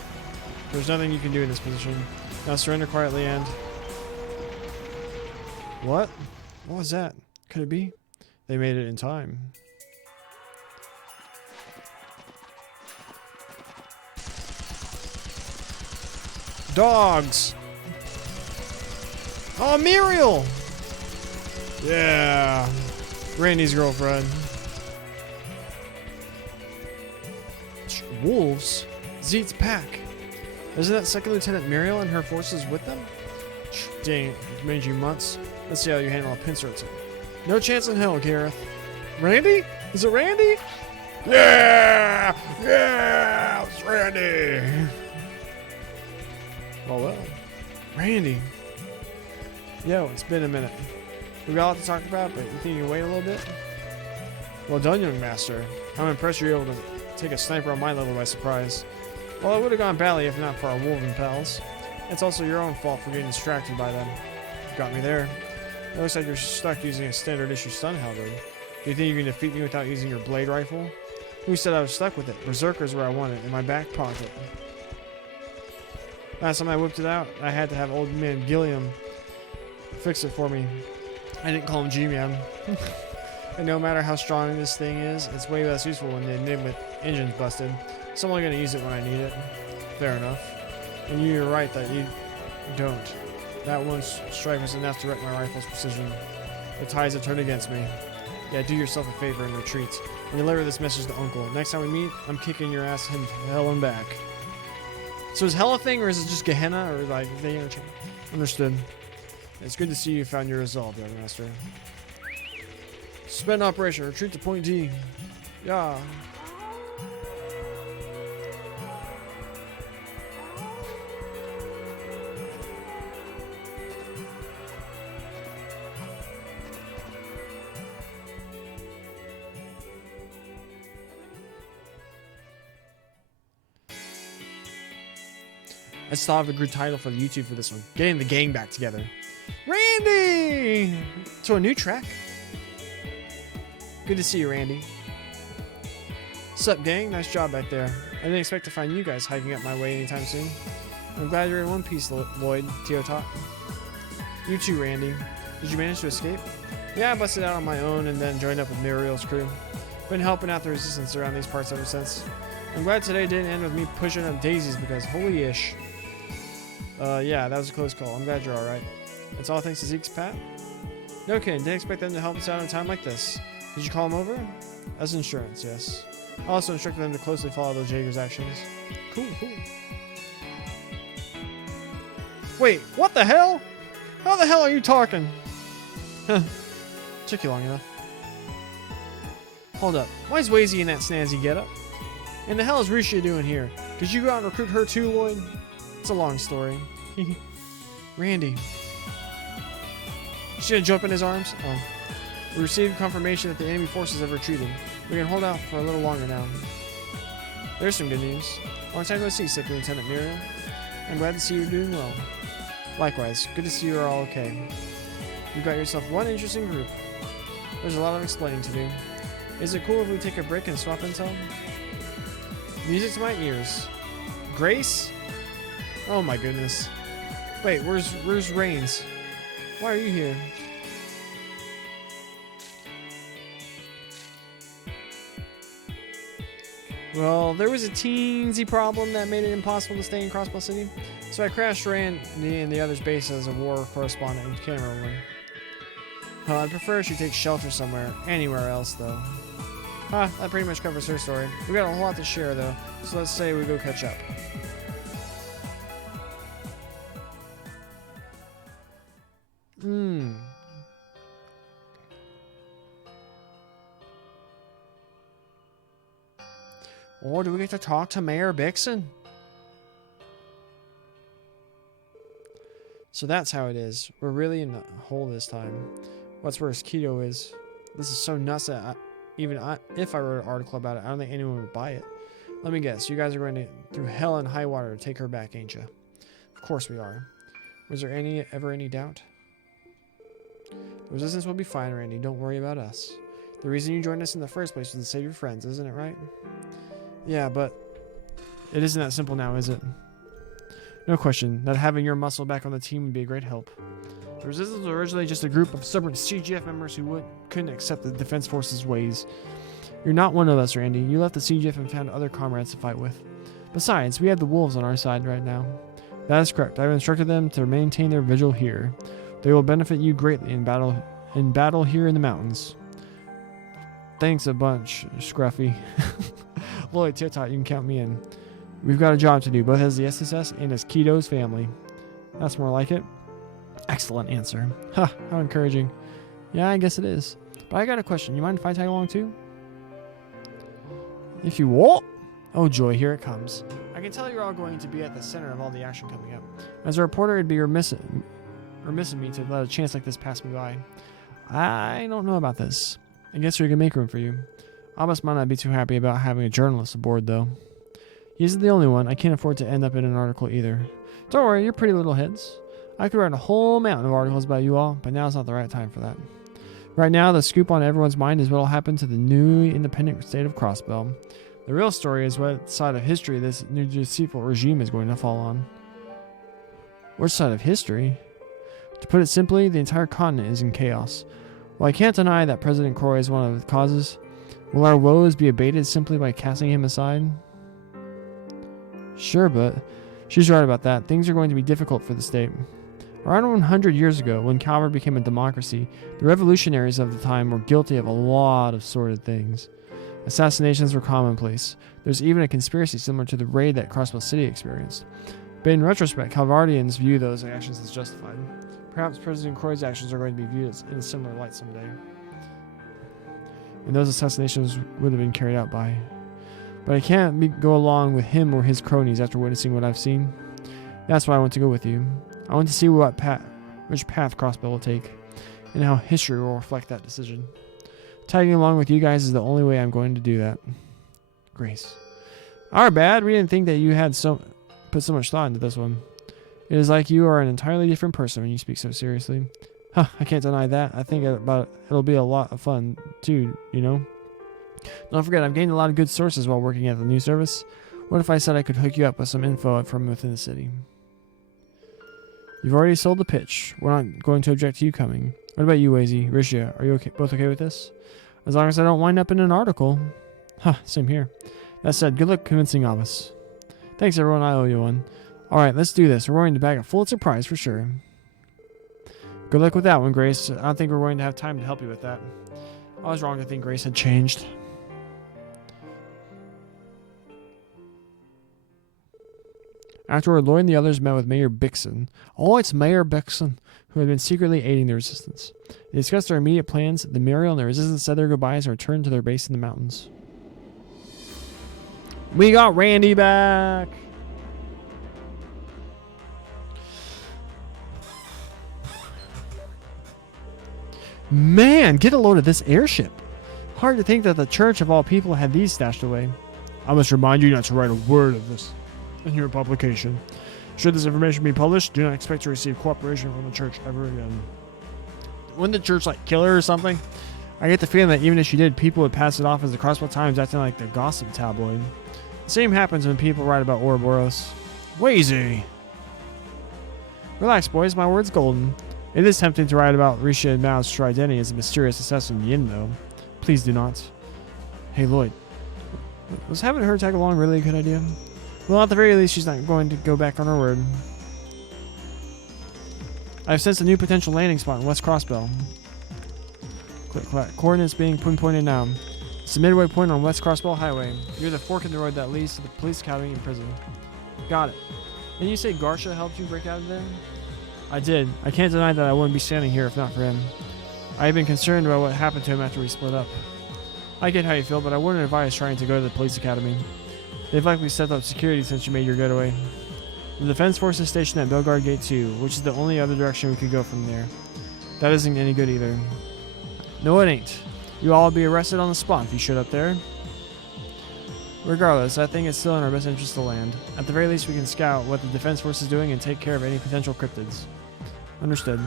There's nothing you can do in this position. Now surrender quietly and... What? What was that? Could it be? They made it in time. Dogs! Oh, Muriel! Yeah. Randy's girlfriend. Wolves? Zeet's pack. Isn't that Second Lieutenant Muriel and her forces with them? Dang, mangy months. Let's see how you handle a pincer attack. No chance in hell, Gareth. Randy? Is it Randy? Yeah! Yeah! It's Randy! Well. Randy. Yo, it's been a minute. We got a lot to talk about, but you think you can wait a little bit? Well done, young master. I'm impressed you're able to take a sniper on my level by surprise. Well, it would have gone badly if not for our wolven pals. It's also your own fault for getting distracted by them. You got me there. It looks like you're stuck using a standard issue stun halberd. Do you think you can defeat me without using your blade rifle? Who said I was stuck with it? Berserker's where I want it, in my back pocket. Last time I whipped it out, I had to have old man Gilliam fix it for me. I didn't call him G-Man. And no matter how strong this thing is, it's way less useful when the mid with engine's busted. So I'm only gonna use it when I need it. Fair enough. And you're right that you don't. That one strike was enough to wreck my rifle's precision. The tides have turned against me. Yeah, do yourself a favor and retreat. And deliver this message to Uncle. Next time we meet, I'm kicking your ass in hell and back. So is hell a thing, or is it just Gehenna, or like they interchange? Understood. It's good to see you found your resolve, young master. Suspend operation. Retreat to point D. Yeah. I still have a good title for the YouTube for this one. Getting the gang back together. Randy! So a new track? Good to see you, Randy. Sup, gang? Nice job back there. I didn't expect to find you guys hiking up my way anytime soon. I'm glad you're in one piece, Lloyd, Tio taught. You too, Randy. Did you manage to escape? Yeah, I busted out on my own and then joined up with Muriel's crew. Been helping out the resistance around these parts ever since. I'm glad today didn't end with me pushing up daisies because holy ish. Yeah, that was a close call. I'm glad you're alright. It's all thanks to Zeke's Pat. No kidding, didn't expect them to help us out in a time like this. Did you call them over? As insurance, yes. I also instructed them to closely follow those Jaeger's actions. Cool, cool. Wait, what the hell? How the hell are you talking? Huh. Took you long enough. Hold up. Why is Wazy in that snazzy getup? And the hell is Risha doing here? Did you go out and recruit her too, Lloyd? It's a long story. Randy. She's gonna jump in his arms? Oh. We received confirmation that the enemy forces have retreated. We can hold out for a little longer now. There's some good news. Long time no see, Sick Lieutenant Muriel. I'm glad to see you're doing well. Likewise, good to see you are all okay. You've got yourself one interesting group. There's a lot of explaining to do. Is it cool if we take a break and swap intel? Music to my ears. Grace? Oh my goodness. Wait, where's Reigns? Why are you here? Well, there was a teensy problem that made it impossible to stay in Crossbell City, so I crashed Randy and the others' base as a war correspondent and camera woman. I'd prefer she takes shelter somewhere, anywhere else though. That pretty much covers her story. We got a whole lot to share though, so let's say we go catch up. Or do we get to talk to Mayor Bixen? So that's how it is. We're really in the hole this time. What's worse, Keto is. This is so nuts that if I wrote an article about it, I don't think anyone would buy it. Let me guess, you guys are going through hell and high water to take her back, ain't you? Of course we are. Was there ever any doubt? The resistance will be fine, Randy. Don't worry about us. The reason you joined us in the first place was to save your friends, isn't it right? Yeah, but it isn't that simple now, is it? No question that having your muscle back on the team would be a great help. The Resistance was originally just a group of stubborn CGF members who couldn't accept the Defense Force's ways. You're not one of us, Randy. You left the CGF and found other comrades to fight with. Besides, we have the wolves on our side right now. That is correct. I've instructed them to maintain their vigil here. They will benefit you greatly in battle here in the mountains. Thanks a bunch, Scruffy. Lloyd, Tit-Tot, you can count me in. We've got a job to do, both as the SSS and as Keto's family. That's more like it. Excellent answer. Ha, how encouraging. Yeah, I guess it is. But I got a question. You mind if I tag along too? If you what? Oh joy, here it comes. I can tell you're all going to be at the center of all the action coming up. As a reporter, it'd be remiss of me to let a chance like this pass me by. I don't know about this. I guess we can make room for you. Abbas might not be too happy about having a journalist aboard, though. He isn't the only one. I can't afford to end up in an article either. Don't worry, you're pretty little heads. I could write a whole mountain of articles about you all, but now's not the right time for that. Right now, the scoop on everyone's mind is what will happen to the new independent state of Crossbell. The real story is what side of history this new deceitful regime is going to fall on. Which side of history? To put it simply, the entire continent is in chaos. While I can't deny that President Croy is one of the causes, will our woes be abated simply by casting him aside? Sure, but she's right about that. Things are going to be difficult for the state. Around 100 years ago, when Calvert became a democracy, the revolutionaries of the time were guilty of a lot of sordid things. Assassinations were commonplace. There's even a conspiracy similar to the raid that Crossbell City experienced. But in retrospect, Calvardians view those actions as justified. Perhaps President Croy's actions are going to be viewed in a similar light someday. And those assassinations would have been carried out by. But I can't go along with him or his cronies after witnessing what I've seen. That's why I want to go with you. I want to see which path Crossbell will take, and how history will reflect that decision. Tagging along with you guys is the only way I'm going to do that. Grace. Our bad. We didn't think that you had put so much thought into this one. It is like you are an entirely different person when you speak so seriously. I can't deny that. I think it'll be a lot of fun too, you know? Don't forget, I've gained a lot of good sources while working at the news service. What if I said I could hook you up with some info from within the city? You've already sold the pitch. We're not going to object to you coming. What about you, Wazy? Rishia, are you both okay with this? As long as I don't wind up in an article. Same here. That said, good luck convincing Abbas. Thanks, everyone. I owe you one. Alright, let's do this. We're going to bag a Pulitzer Prize for sure. Good luck with that one, Grace. I don't think we're going to have time to help you with that. I was wrong to think Grace had changed. Afterward, Lloyd and the others met with Mayor Bixon. Oh, it's Mayor Bixon, who had been secretly aiding the resistance. They discussed their immediate plans. The Muriel and the resistance said their goodbyes and returned to their base in the mountains. We got Randy back! Man, get a load of this airship. Hard to think that the church of all people had these stashed away. I must remind you not to write a word of this in your publication. Should this information be published, do not expect to receive cooperation from the church ever again. Wouldn't the church like kill her or something? I get the feeling that even if she did, people would pass it off as the Crossbow Times, acting like the gossip tabloid. The same happens when people write about Ouroboros. Wheezy! Relax, boys, my word's golden. It is tempting to write about Risha and Mao's true identity as a mysterious assassin Yin, though. Please do not. Hey, Lloyd. Was having her tag along really a good idea? Well, at the very least, she's not going to go back on her word. I've sensed a new potential landing spot in West Crossbell. Click, clack. Coordinates being pinpointed now. It's the midway point on West Crossbell Highway. You're the fork in the road that leads to the police academy and prison. Got it. Didn't you say Garsha helped you break out of there? I did. I can't deny that I wouldn't be standing here if not for him. I have been concerned about what happened to him after we split up. I get how you feel, but I wouldn't advise trying to go to the police academy. They've likely set up security since you made your getaway. The defense force is stationed at Belgard Gate 2, which is the only other direction we could go from there. That isn't any good either. No, it ain't. You all will be arrested on the spot if you showed up there. Regardless, I think it's still in our best interest to land. At the very least, we can scout what the defense force is doing and take care of any potential cryptids. Understood.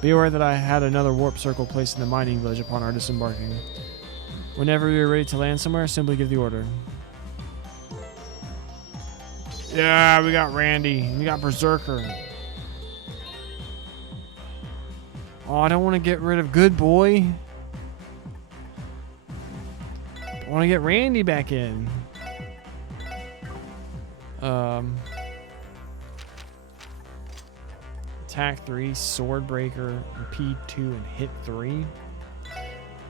Be aware that I had another warp circle placed in the mining village upon our disembarking. Whenever we are ready to land somewhere, simply give the order. Yeah, we got Randy. We got Berserker. Oh, I don't want to get rid of Good Boy. I want to get Randy back in. Attack 3, Sword Breaker, P2, and Hit 3.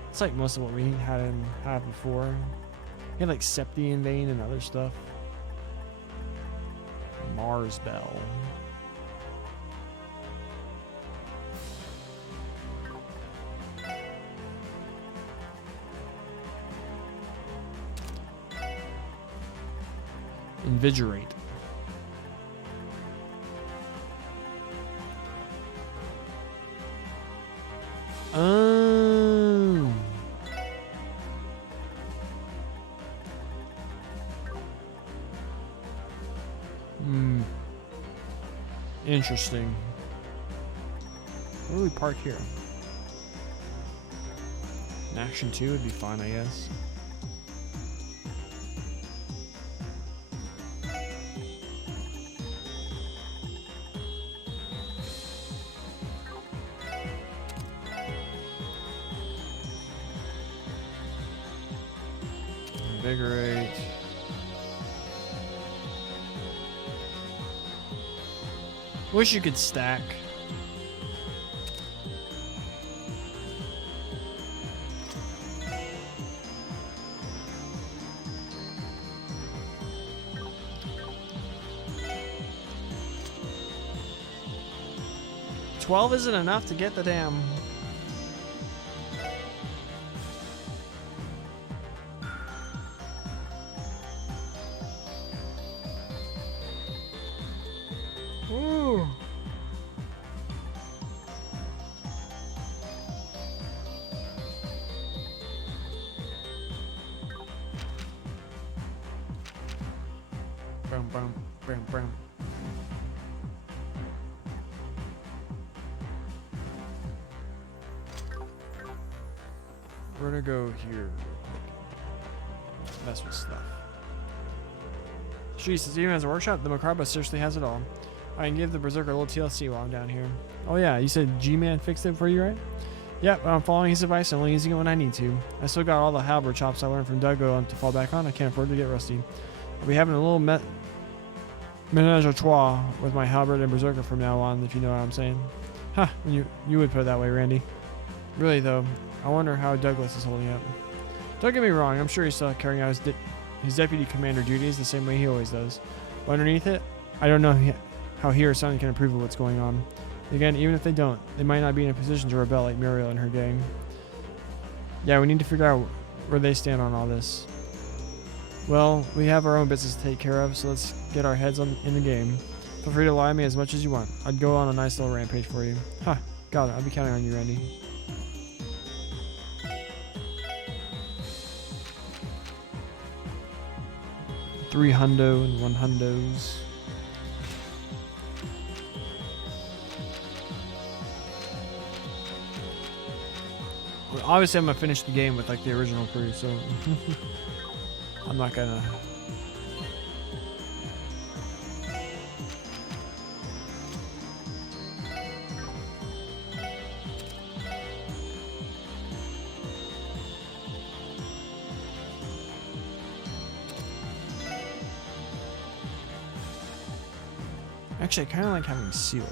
It's like most of what we had him have before. He had like Septian Vein and other stuff. Mars Bell. Invigorate. Oh. Interesting. Where do we park here? An action 2 would be fine, I guess. Invigorate. Wish you could stack. $12 isn't enough to get the damn. Ooh. Brum, brum, brum, brum. We're gonna go here. Mess with stuff. Jesus, even as a workshop, the Macraba seriously has it all. I can give the Berserker a little TLC while I'm down here. Oh yeah, you said G-Man fixed it for you, right? Yep, I'm following his advice and only using it when I need to. I still got all the halberd chops I learned from Duggo to fall back on. I can't afford to get rusty. I'll be having a little menage a trois with my halberd and Berserker from now on, if you know what I'm saying. Huh, you would put it that way, Randy. Really though, I wonder how Douglas is holding up. Don't get me wrong, I'm sure he's still carrying out his deputy commander duties the same way he always does. But underneath it, I don't know how he or Sonny can approve of what's going on. Again, even if they don't, they might not be in a position to rebel like Muriel and her gang. Yeah, we need to figure out where they stand on all this. Well, we have our own business to take care of, so let's get our heads in the game. Feel free to lie to me as much as you want. I'd go on a nice little rampage for you. Huh, got it. I'll be counting on you, Randy. Three hundo and one hundos. Well, obviously, I'm gonna finish the game with like the original crew, so I'm not gonna. Actually, I kind of like having Seal.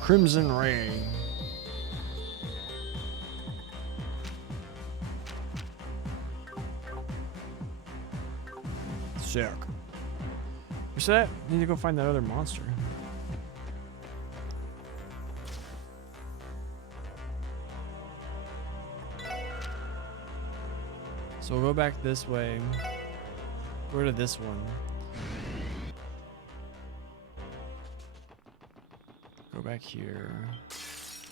Crimson Ray. Sick. You said I need to go find that other monster. So we'll go back this way. Go to this one. Go back here.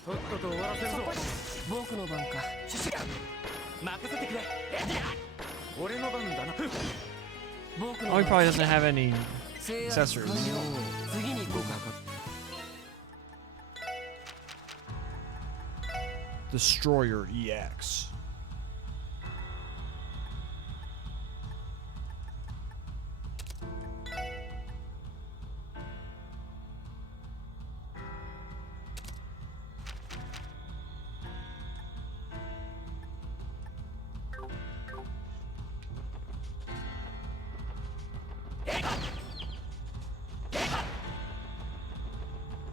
とっとと終わらせるぞ。僕の番か。任せてくれ。俺の番だな。僕の Oh, he 番。 probably doesn't have any 制圧 accessories. 完了。次に行こうか。 Destroyer EX.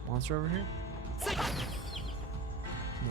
Monster over here? No.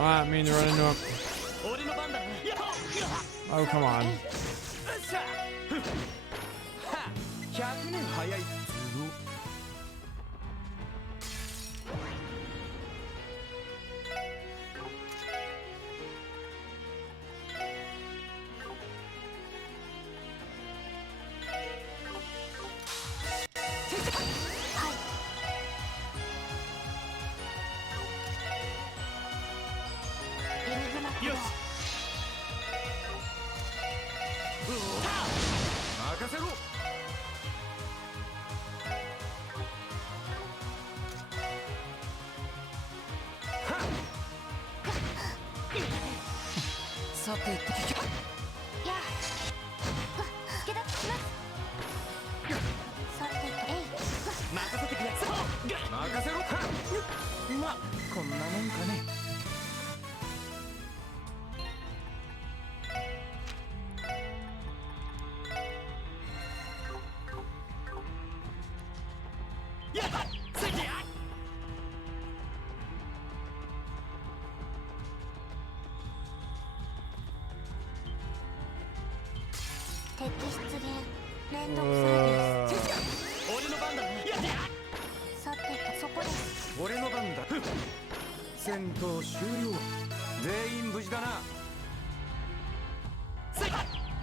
I mean, they're running up. Oh, come on.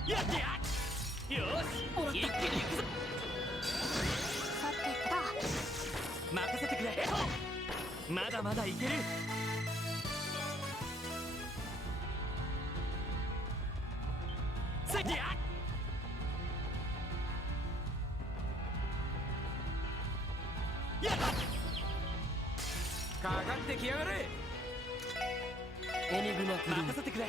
やってやよしもらった一気に行くぞさてと任せてくれまだまだいけるせっややっかかってきやがれエニグマクルー任せてくれ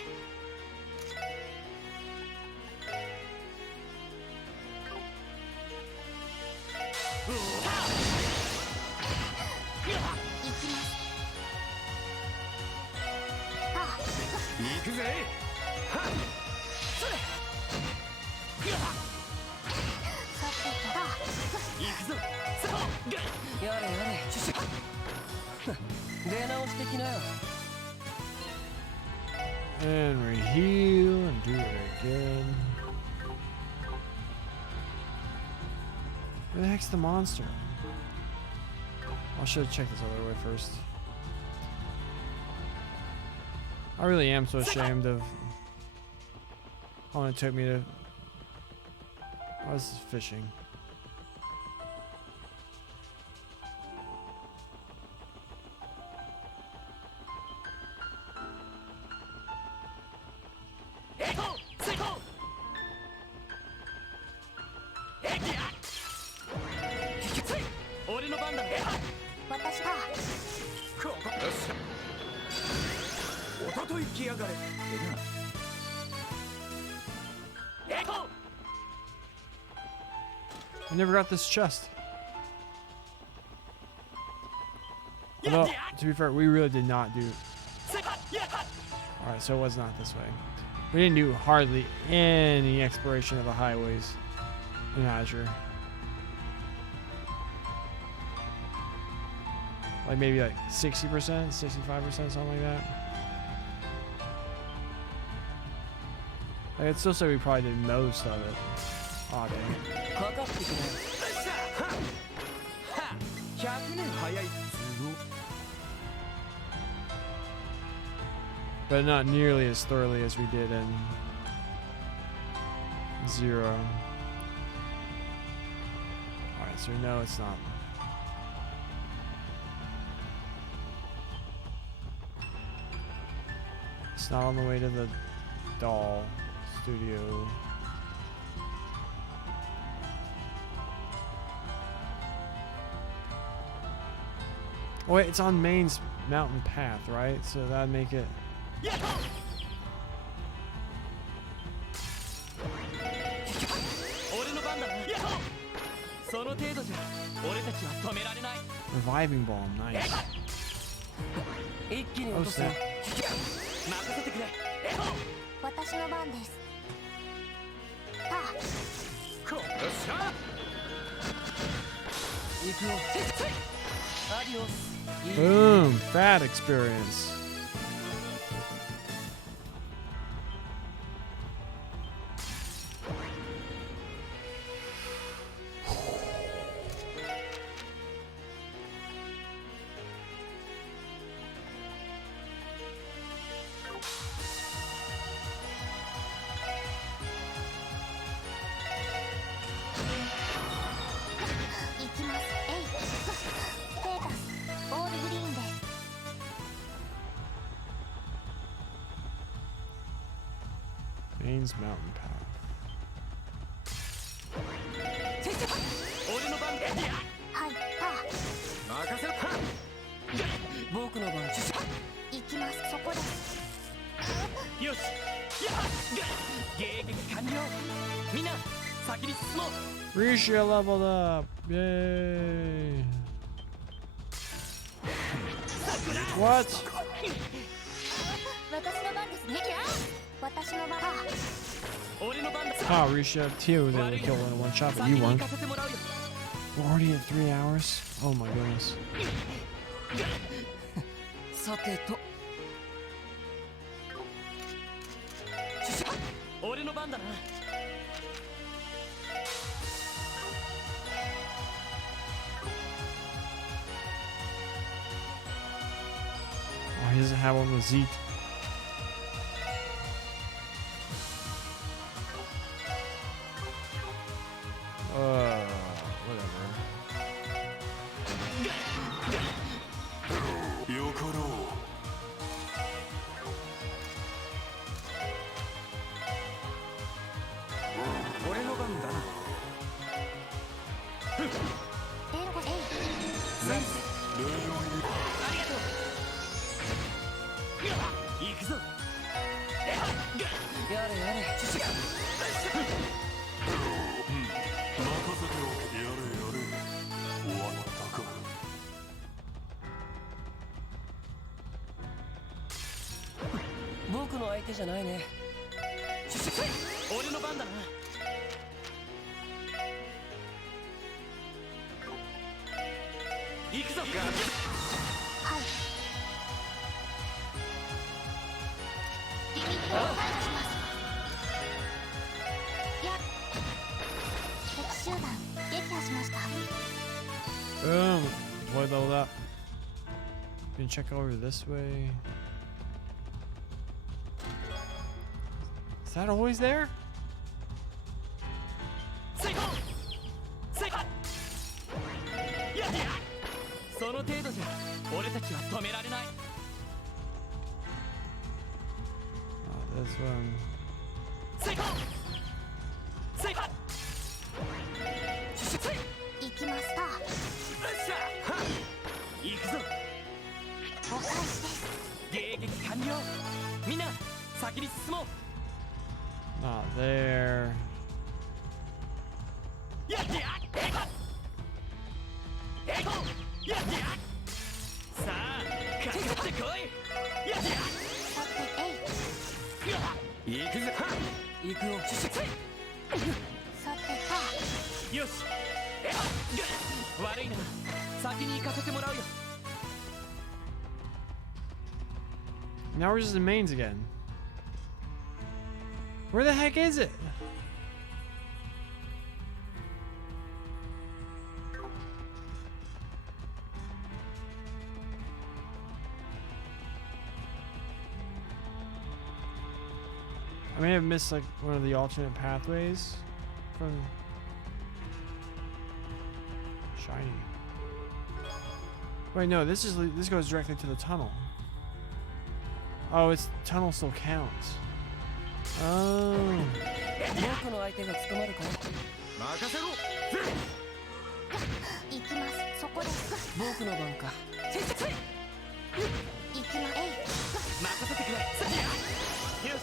行きます行くぜはっそれさてと行くぞそうやれやれシュシュ出直してきなよ And we heal and do it again. Where the heck's the monster? I should have checked this other way first. I really am so ashamed of how long it took me to. I was fishing. I never got this chest. Although, to be fair, we really did not do. Alright, so it was not this way. We didn't do hardly any exploration of the highways in Azure. Like maybe like 60%, 65%, something like that. Like I'd still say we probably did most of it. Aw, dang it. かかってくれ100年早いっつうの But not nearly as thoroughly as we did in Zero. Alright, so no, it's not. It's not on the way to the doll studio. Oh wait, it's on Maine's mountain path, right? So that'd make it. 俺の番だなその程度じゃ俺たちは止められない Reviving Ball, nice. 一気に Oh 落とす snap. 任せてくれ私の番ですこよっしゃ行くよアディオス Boom, fat experience. Maine's mountain path. 俺の番だはい任せろ僕の番行きますそこですよし迎撃完了みんな先に進もう Risha leveled up. Yay. What? 私の番ですね私の番俺の番だ Ah, Risha, Tio was able to kill it in one shot, but you 先に行 weren't. かせてもらうよ We're already at 3 hours? Oh my goodness. さてと俺の番だな Oh, he doesn't have one with Zeke. 礼を入れありがとう。行くぞ。やれやれ。任せておけ。やれやれ。終わったか。僕の相手じゃないね。俺の番だな。行くぞ。はい。リミットを解除します。やっ敵集団撃破しました。 Boom. Avoid all that. Can you check over this way? Is that always there? 成功。成功。やってや。その程度じゃ俺たちは止められない。Oh, this one. 成功。成功。行きました。よっしゃ。はっ。行くぞ。お返しです。迎撃完了。みんな先に進もう。 Not there. やってや。えいこ。やってや。さあかかってこい。やってや。さて行くぞ。行くよ。さてよし。悪いな。先に行かせてもらうよ。 Now we're just in mains again. Where the heck is it? I may have missed like one of the alternate pathways from Shiny. Wait, no, this goes directly to the tunnel. Oh, it's tunnel still counts. Oh. 僕の相手が捕まるか。任せろ。行きます。そこです。僕の番か。行きま任せてくれ。よし、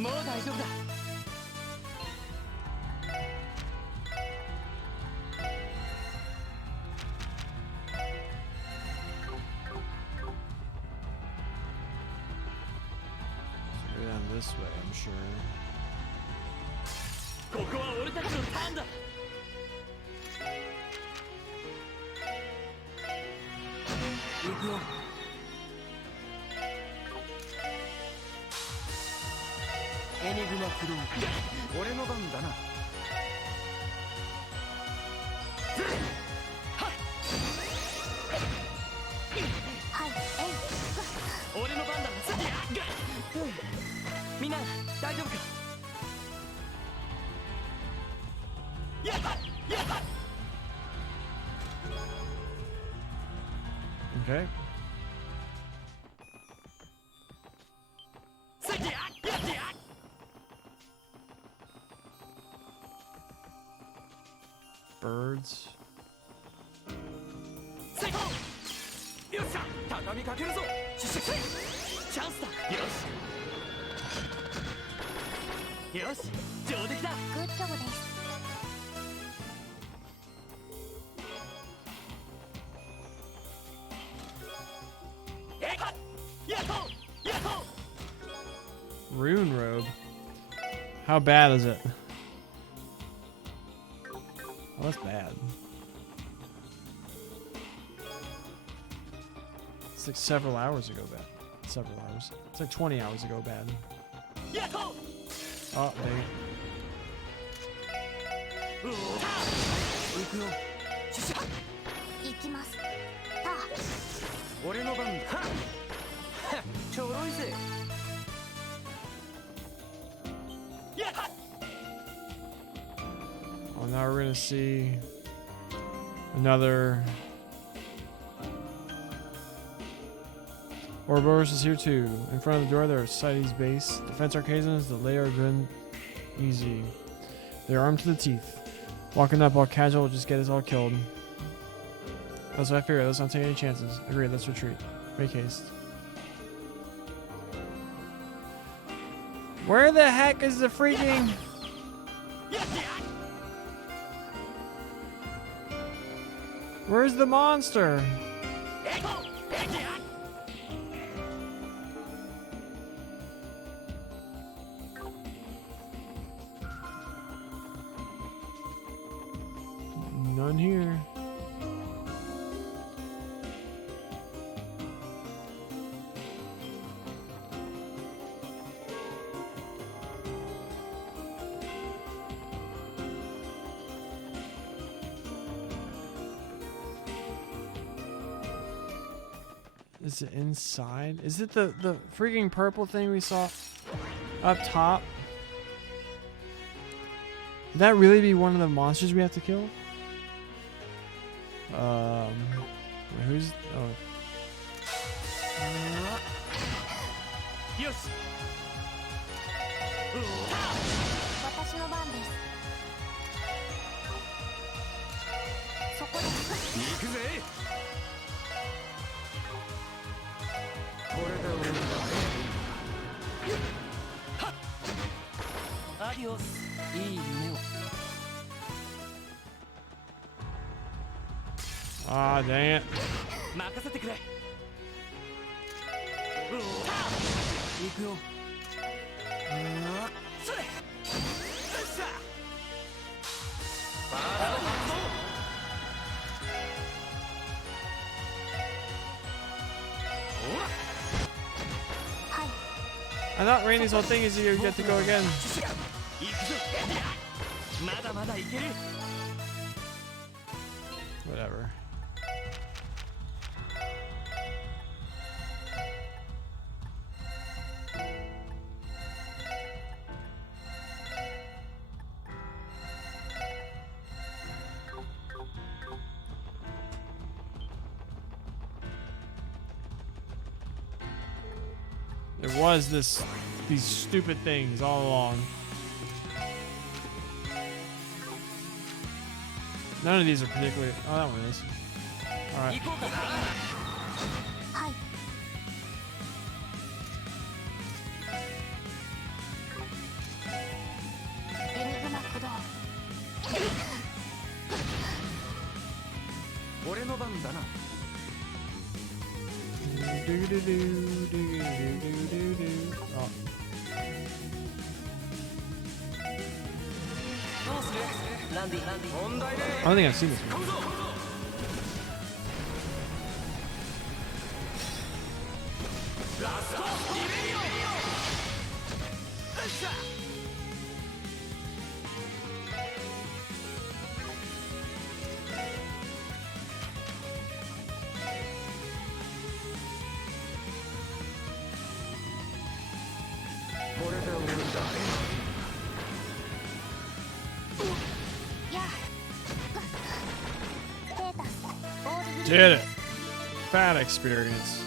もう大丈夫だ。Go down this way, I'm sure. ここは俺たちのターンだ。行くよ。エニグマクロー。俺の番だな。はい。俺の番だ。みんな大丈夫か。やった。やった。 Okay. Birds. 成功。よっしゃ、畳みかけるぞ。チャンスだ。よし。よし、上出来だ。グッジョブです。 Rune robe. How bad is it? Oh, that's bad. It's like several hours ago bad. Several hours. It's like 20 hours ago bad. Oh, dang it. 行きます。俺の番だ。ちょろいぜ。 Oh, now we're gonna see another Ouroboros is here too. In front of the door there are Society's base. Defense artisans, the layer good easy. They're armed to the teeth. Walking up all casual will just get us all killed. That's what I figured. Let's not take any chances. Agreed. Let's retreat. Make haste. Where the heck is the freaking... Where's the monster? None here. Is it inside? Is it the freaking purple thing we saw up top? Would that really be one of the monsters we have to kill? Who's... Oh. よし私の番です。そこです。行くぜこれで終わりだアディオスいい夢を Ah, dang it. 任せてくれ行くよそれよっしゃバード発動 I thought Randy's whole thing is you get to go again. 行くぞまだまだいける Whatever. It was these stupid things all along. None of these are particularly... Oh, that one is. Alright. 行こうかはい。エニグマ駆動。俺の番だな Oh. どうするランディ問題ね I don't think I've seen this one. 飛ぶぞラストイベリオよっしゃ これで終わりだ やあ。ステータス。オールグリ Did it. Fat experience.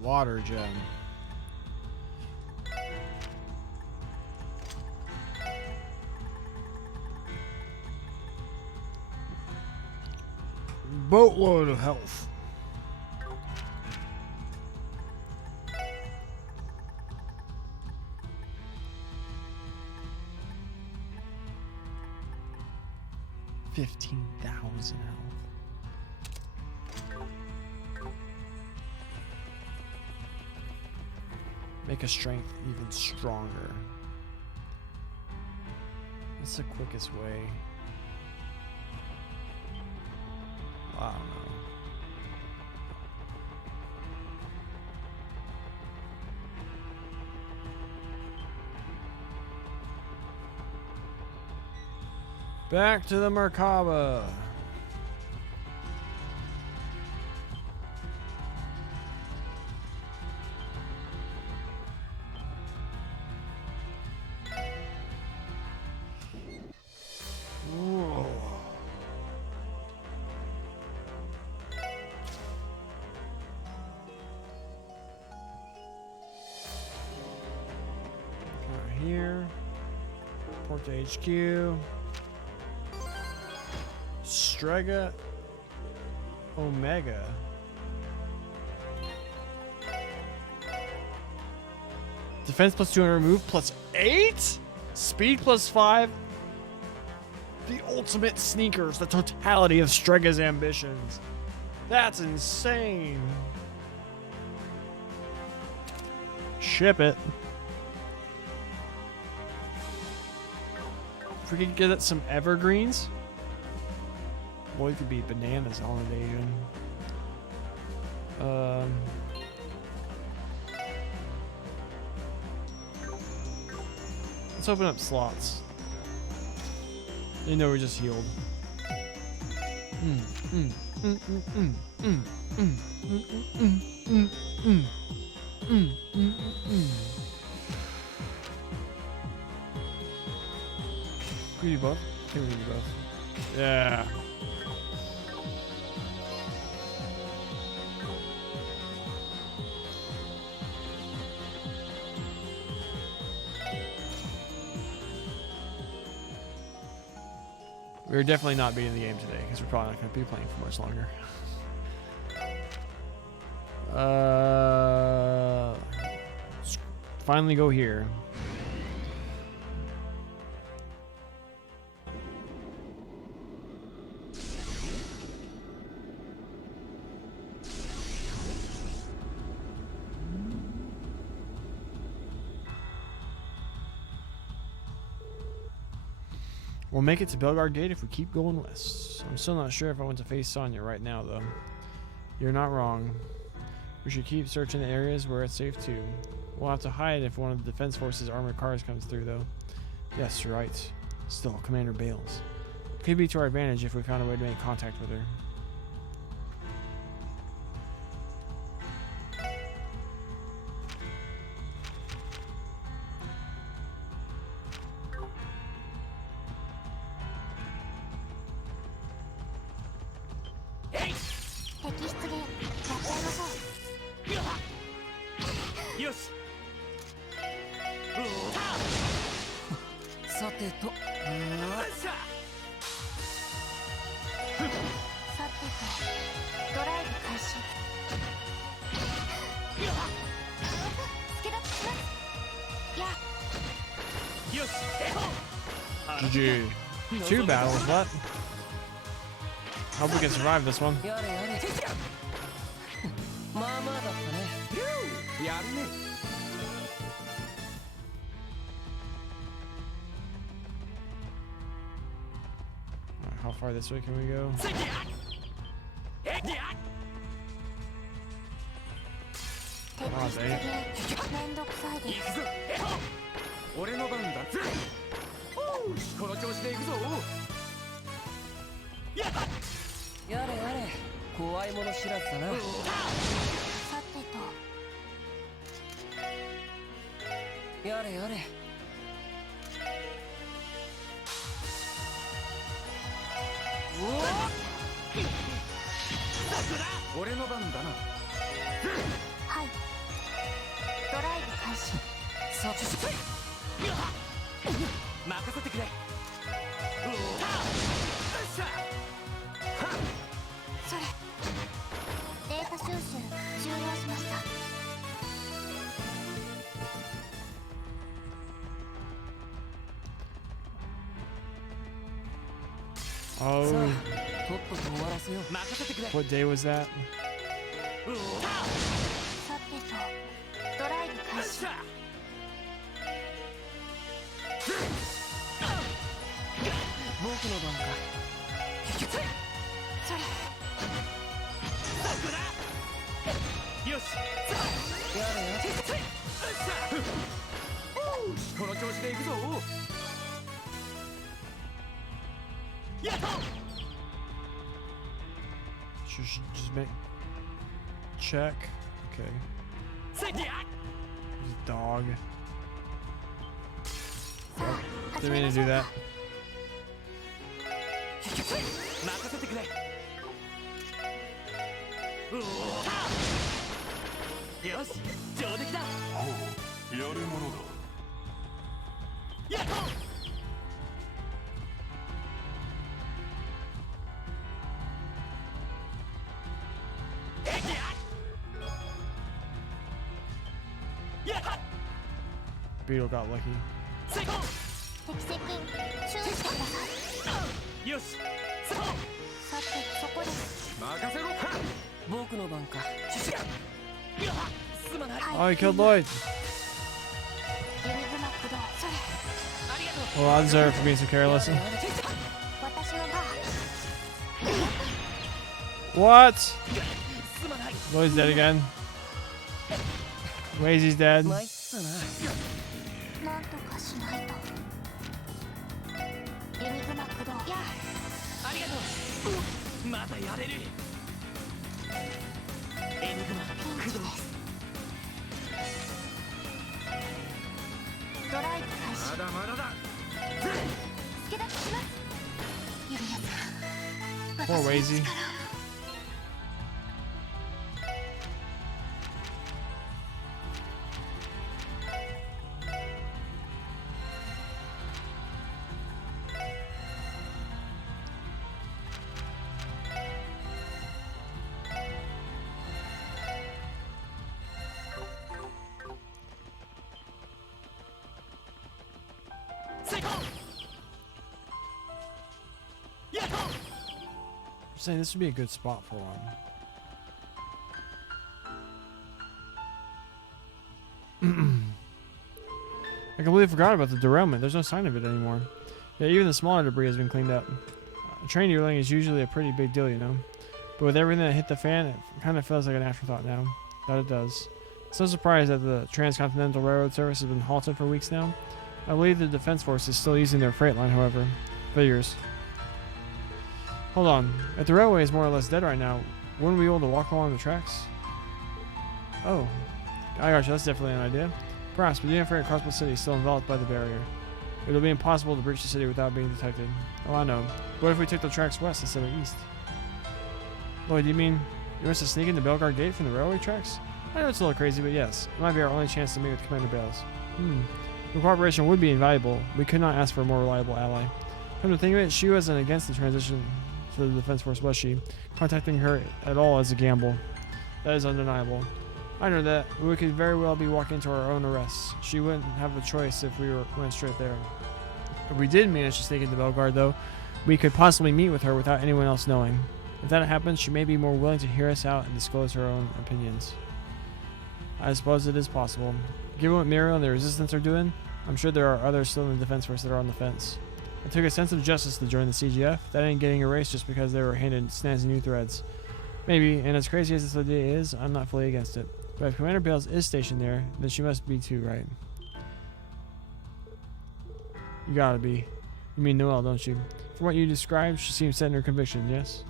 Water gem. Boatload of health. $15,000 health. Make a strength even stronger. What's the quickest way? I don't know. Back to the Merkaba. Whoa. Right here. Port to HQ. Strega Omega. Defense plus 200, move plus 8, speed plus 5. The ultimate sneakers, the totality of Strega's ambitions. That's insane. Ship it. If we could get it some evergreens. Boy, it could be bananas on it, Adrian. Let's open up slots. You know, we just healed. Can we do both? Can we do both? Yeah. We're definitely not beating the game today because we're probably not going to be playing for much longer. Finally go here. We'll make it to Belgard Gate if we keep going west. I'm still not sure if I want to face Sonya right now, though. You're not wrong. We should keep searching the areas where it's safe too. We'll have to hide if one of the Defense Force's armored cars comes through, though. Yes, you're right. Still, Commander Bales. Could be to our advantage if we found a way to make contact with her. GG. 2 battles, what? Hope we can survive this one. How far this way can we go? Oh, dang. この調子で行くぞ。やれやれ、怖いもの知らずだな。さてと。やれやれ。俺の番だな。はい。ドライブ開始。さて。任せてくれ。それ。データ収集終了しました。Oh, what day was that? さてと、ドライブ開始。僕の番か。それ。よし。やれやれ。この調子で行くぞ。やっと。Should just make check. Okay. There's a dog. Didn't mean to do that. 任せてくれ。よし、上出来だ。おう、やるものだ。やっと。Beetle got lucky. 敵接近注意してください。よしさてそこです。任せろ僕の番か獅子がすまない Oh, he killed Lloyd. エニグマ駆動それ。ありがとう Well, Azure for being so careless. 私の番。 What? すまない Lloyd's dead again. Wazy's dead. 参ったななんとかしないと。エニグマ駆動やありがとうまだやれるエニグマ駆動ドライブ開始。まだまだだ助立ちします。ゆりやさん。 Poor Wazy. I'm saying this would be a good spot for one. I completely forgot about the derailment. There's no sign of it anymore. Yeah, even the smaller debris has been cleaned up. Train derailling is usually a pretty big deal, you know. But with everything that hit the fan, it kind of feels like an afterthought now. That it does. It's no surprise that the Transcontinental Railroad service has been halted for weeks now. I believe the Defense Force is still using their freight line, however. Figures. Hold on. If the railway is more or less dead right now, wouldn't we be able to walk along the tracks? Oh. I gotcha, that's definitely an idea. Perhaps, but the Union Freight Crossbow City is still enveloped by the barrier. It'll be impossible to breach the city without being detected. Oh, I know. What if we took the tracks west instead of east? Lloyd, you mean you want us to sneak into Belgard Gate from the railway tracks? I know it's a little crazy, but yes. It might be our only chance to meet with Commander Bales. Your cooperation would be invaluable. We could not ask for a more reliable ally. Come to think of it, she wasn't against the transition to the Defense Force, was she? Contacting her at all is a gamble. That is undeniable. I know that. We could very well be walking into our own arrests. She wouldn't have a choice if we went straight there. If we did manage to sneak into Belgard, though, we could possibly meet with her without anyone else knowing. If that happens, she may be more willing to hear us out and disclose her own opinions. I suppose it is possible. Given what Muriel and the Resistance are doing, I'm sure there are others still in the Defense Force that are on the fence. It took a sense of justice to join the CGF. That ain't getting erased just because they were handed snazzy new threads. Maybe, and as crazy as this idea is, I'm not fully against it. But if Commander Bales is stationed there, then she must be too, right? You gotta be. You mean Noelle, don't you? From what you described, she seems set in her conviction, yes?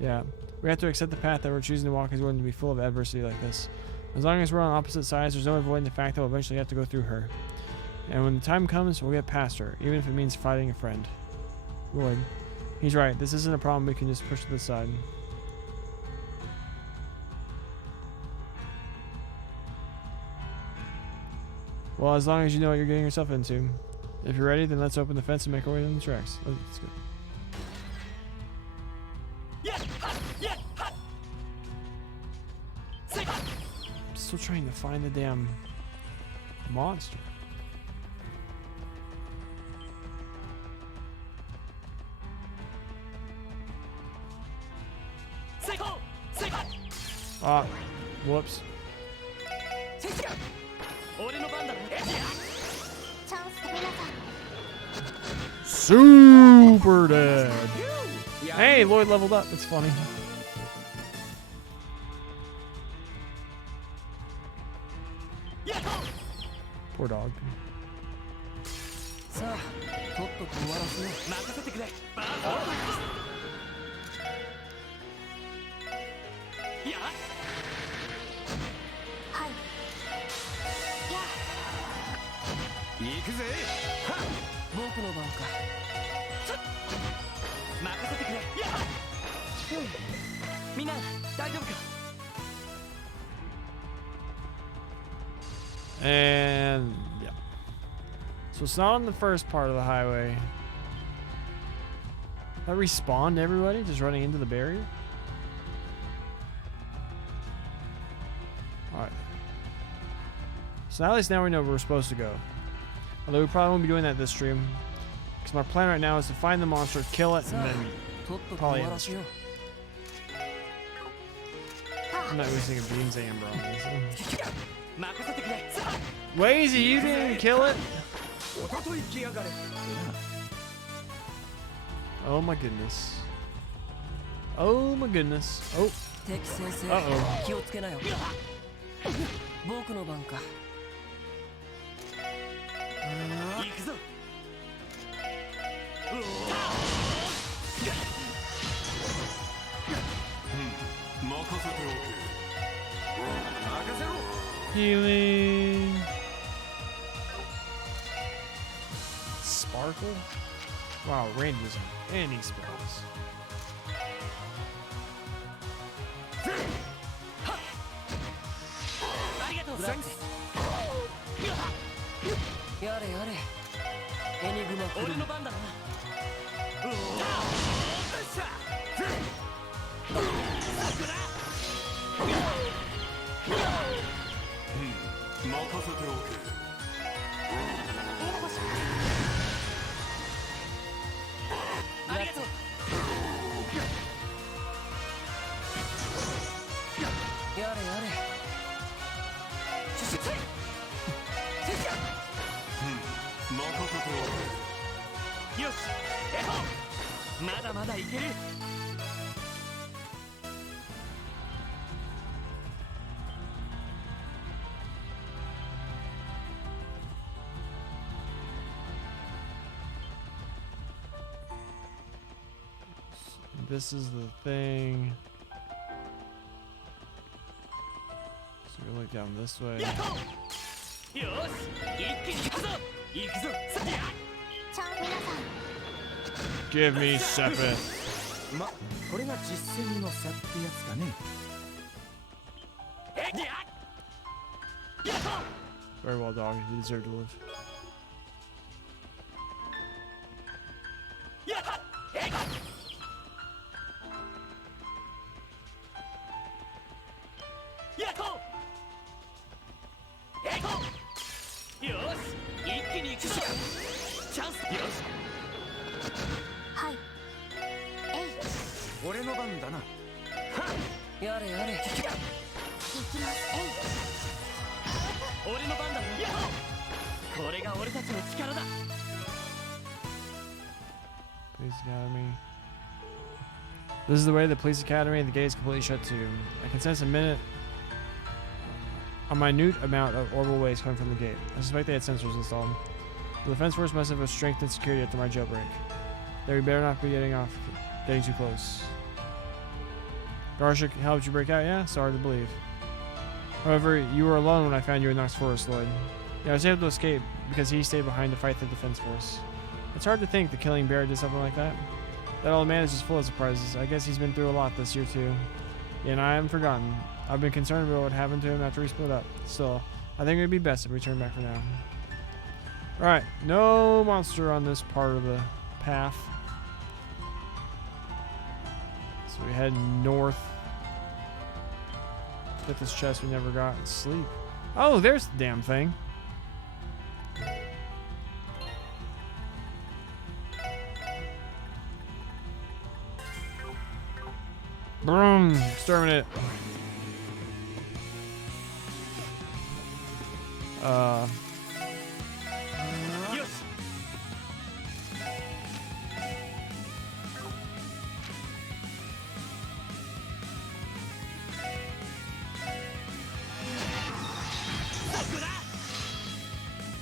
Yeah. We have to accept the path that we're choosing to walk is going to be full of adversity like this. As long as we're on opposite sides, there's no avoiding the fact that we'll eventually have to go through her. And when the time comes, we'll get past her, even if it means fighting a friend. Lloyd. He's right. This isn't a problem we can just push to the side. Well, as long as you know what you're getting yourself into. If you're ready, then let's open the fence and make our way down the tracks. Let's go. I'm still trying to find the damn monster. Ah, whoops. 俺の番だチャンスで皆さん。 Super dead. Hey, Lloyd leveled up. It's funny. Poor dog. さあとっとと終わらせよう任せてくれバーいやはい。や行くぜ僕の番か任せてくれやみんな大丈夫か And yeah. So it's not on the first part of the highway. That respawned everybody just running into the barrier? Alright. So at least now we know where we're supposed to go. Although we probably won't be doing that this stream. Because my plan right now is to find the monster, kill it, and then とっとと probably 終 end わ the らせよ stream. I'm not wasting a beans amber on this. 任せてくれ Lazy, you didn't kill it? おととい来やがれ Oh my goodness. Oh my goodness. Oh. 敵先生 Uh-oh. 気をつけなよ僕の番か行くぞ任せておけ Healing. Sparkle? Wow, Randy doesn't have any spells. ありがとうフランクやれやれエニグマ俺の番だな任せておけありがとうやれやれ任せておよしエホまだまだいける This is the thing. So we look down this way. よし一気に行くぞ行くぞちゃん皆さん Give me Sepith. ま、これが実戦の差ってやつかね Very well, dog. You deserve to live. よし一気に行くぞチャンスよしはいえい俺の番だなやれやれ行きますえい俺の番だなこれが俺たちの力だ Police Academy. This is the way to the police academy. The gate is completely shut to you. I can sense a minute amount of orbital waves coming from the gate. I suspect they had sensors installed. The defense force must have strengthened security after my jailbreak. There, we better not be getting too close. Garshik helped you break out, yeah? Sorry to believe. However, you were alone when I found you in Nox Forest, Lloyd. Yeah, I was able to escape because he stayed behind to fight the defense force. It's hard to think the killing bear did something like that. That old man is just full of surprises. I guess he's been through a lot this year too. Yeah, and I haven't forgotten. I've been concerned about what happened to him after we split up. Still, I think it would be best if we turn back for now. Alright, no monster on this part of the path. So we head north. Get this chest we never got and sleep. Oh, there's the damn thing. Boom! Exterminate.よし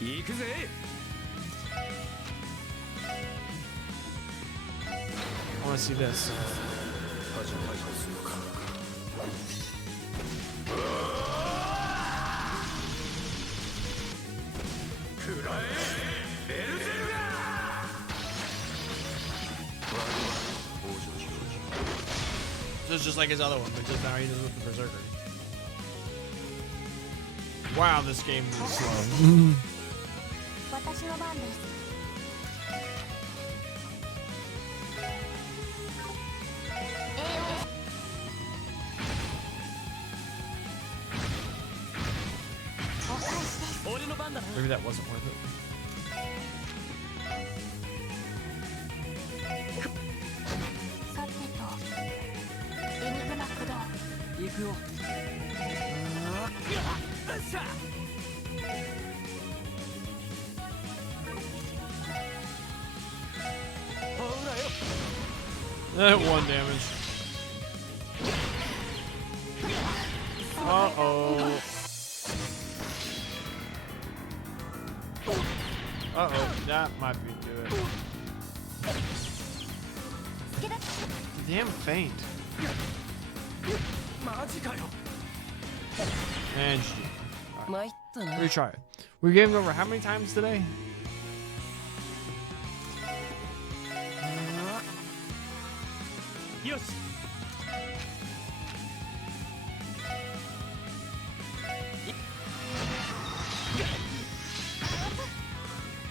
行くぜ I want to see this. So it's just like his other one, but just now he does it with the Berserker. Wow, this game is slow. 私の番です AOS Maybe that wasn't worth it. さてとエニグマ駆動行くよ。よっしゃ。 One damage. Uh-oh. Uh-oh, that might be good. Damn feint. マジかよ。 And GG. 参ったな。 Retry it. We gamed over how many times today? よし。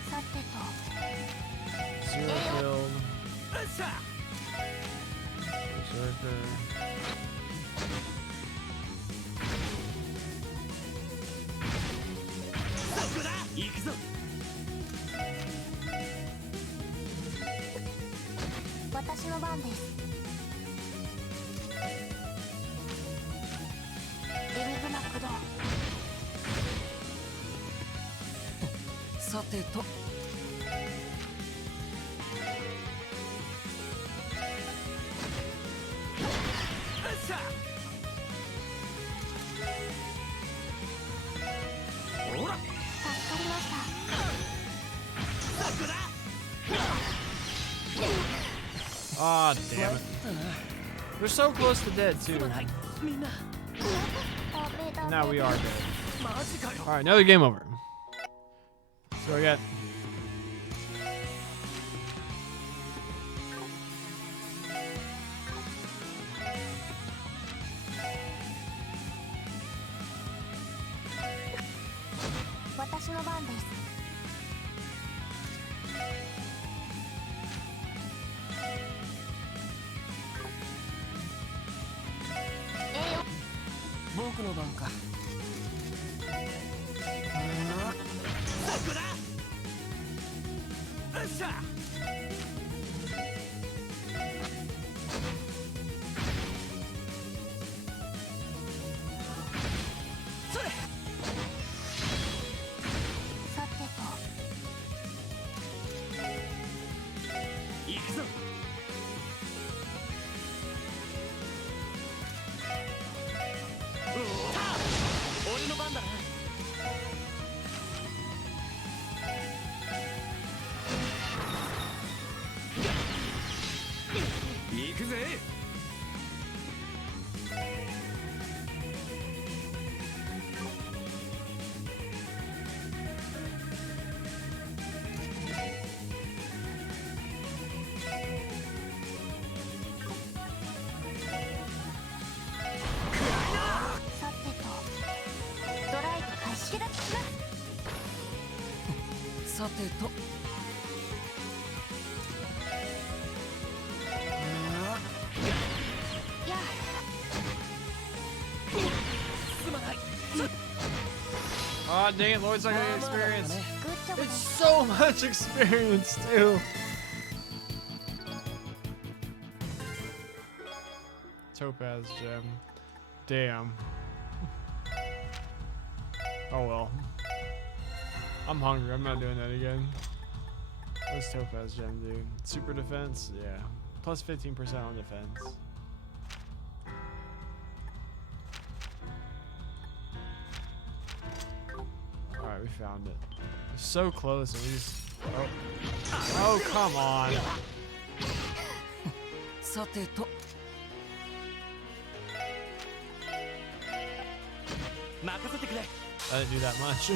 さてと Zero filled. よっしゃ。 Berserker. そこだ。行くぞ。 私の番です。エニグマ駆動さてと。 助かりました。 Ah, damn it. We're so close to dead, too. みんな。 ダメダメ Now we are dead. マジかよ。 Alright, another game over. So I got... 私の番です。僕の番か。そこだ。よっしゃ。 さてと行くぞ。 俺の番だな。行くぜ。 さてとドライブ開始だ。さてと。 や すまない。 Ah, dang it, Lloyd's not gonna get experience. グッジョブで It's す。 so much experience, too. Topaz gem. Damn. Oh well. I'm hungry. I'm not doing that again. What's Topaz gem do? Super defense? Yeah. Plus 15% on defense. Alright, we found it. We're so close and we just... Oh, come on. さてと。 任せてくれ。 I didn't do that much.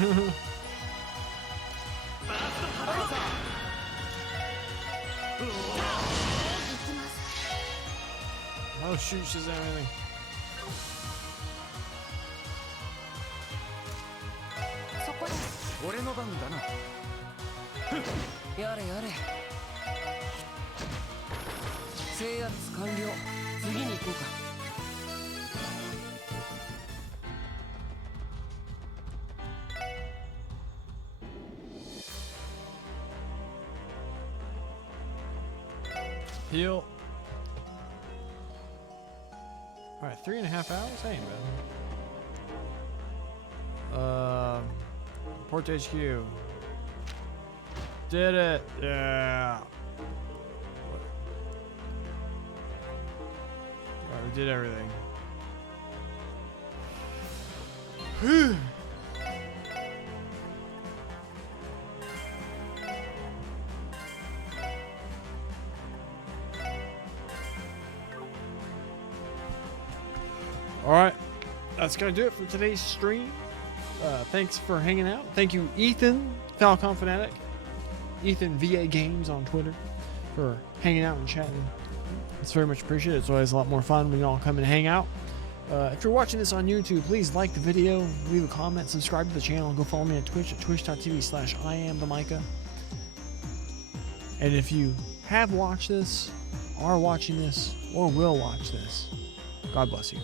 Oh shoot, she's everything. そこです。俺の番だな。やれやれ。制圧完了。次に行こうか。 さ Heal. Alright, 3.5 hours? That ain't bad. Port HQ. Did it. Yeah. Alright, we did everything. Whew. Alright, that's going to do it for today's stream. Thanks for hanging out. Thank you, Ethan, Falcon Fanatic, Ethan VA Games on Twitter, for hanging out and chatting. It's very much appreciated. It's always a lot more fun when you all come and hang out. If you're watching this on YouTube, please like the video, leave a comment, subscribe to the channel, and go follow me on Twitch at twitch.tv/IamTheMicah. And if you have watched this, are watching this, or will watch this, God bless you.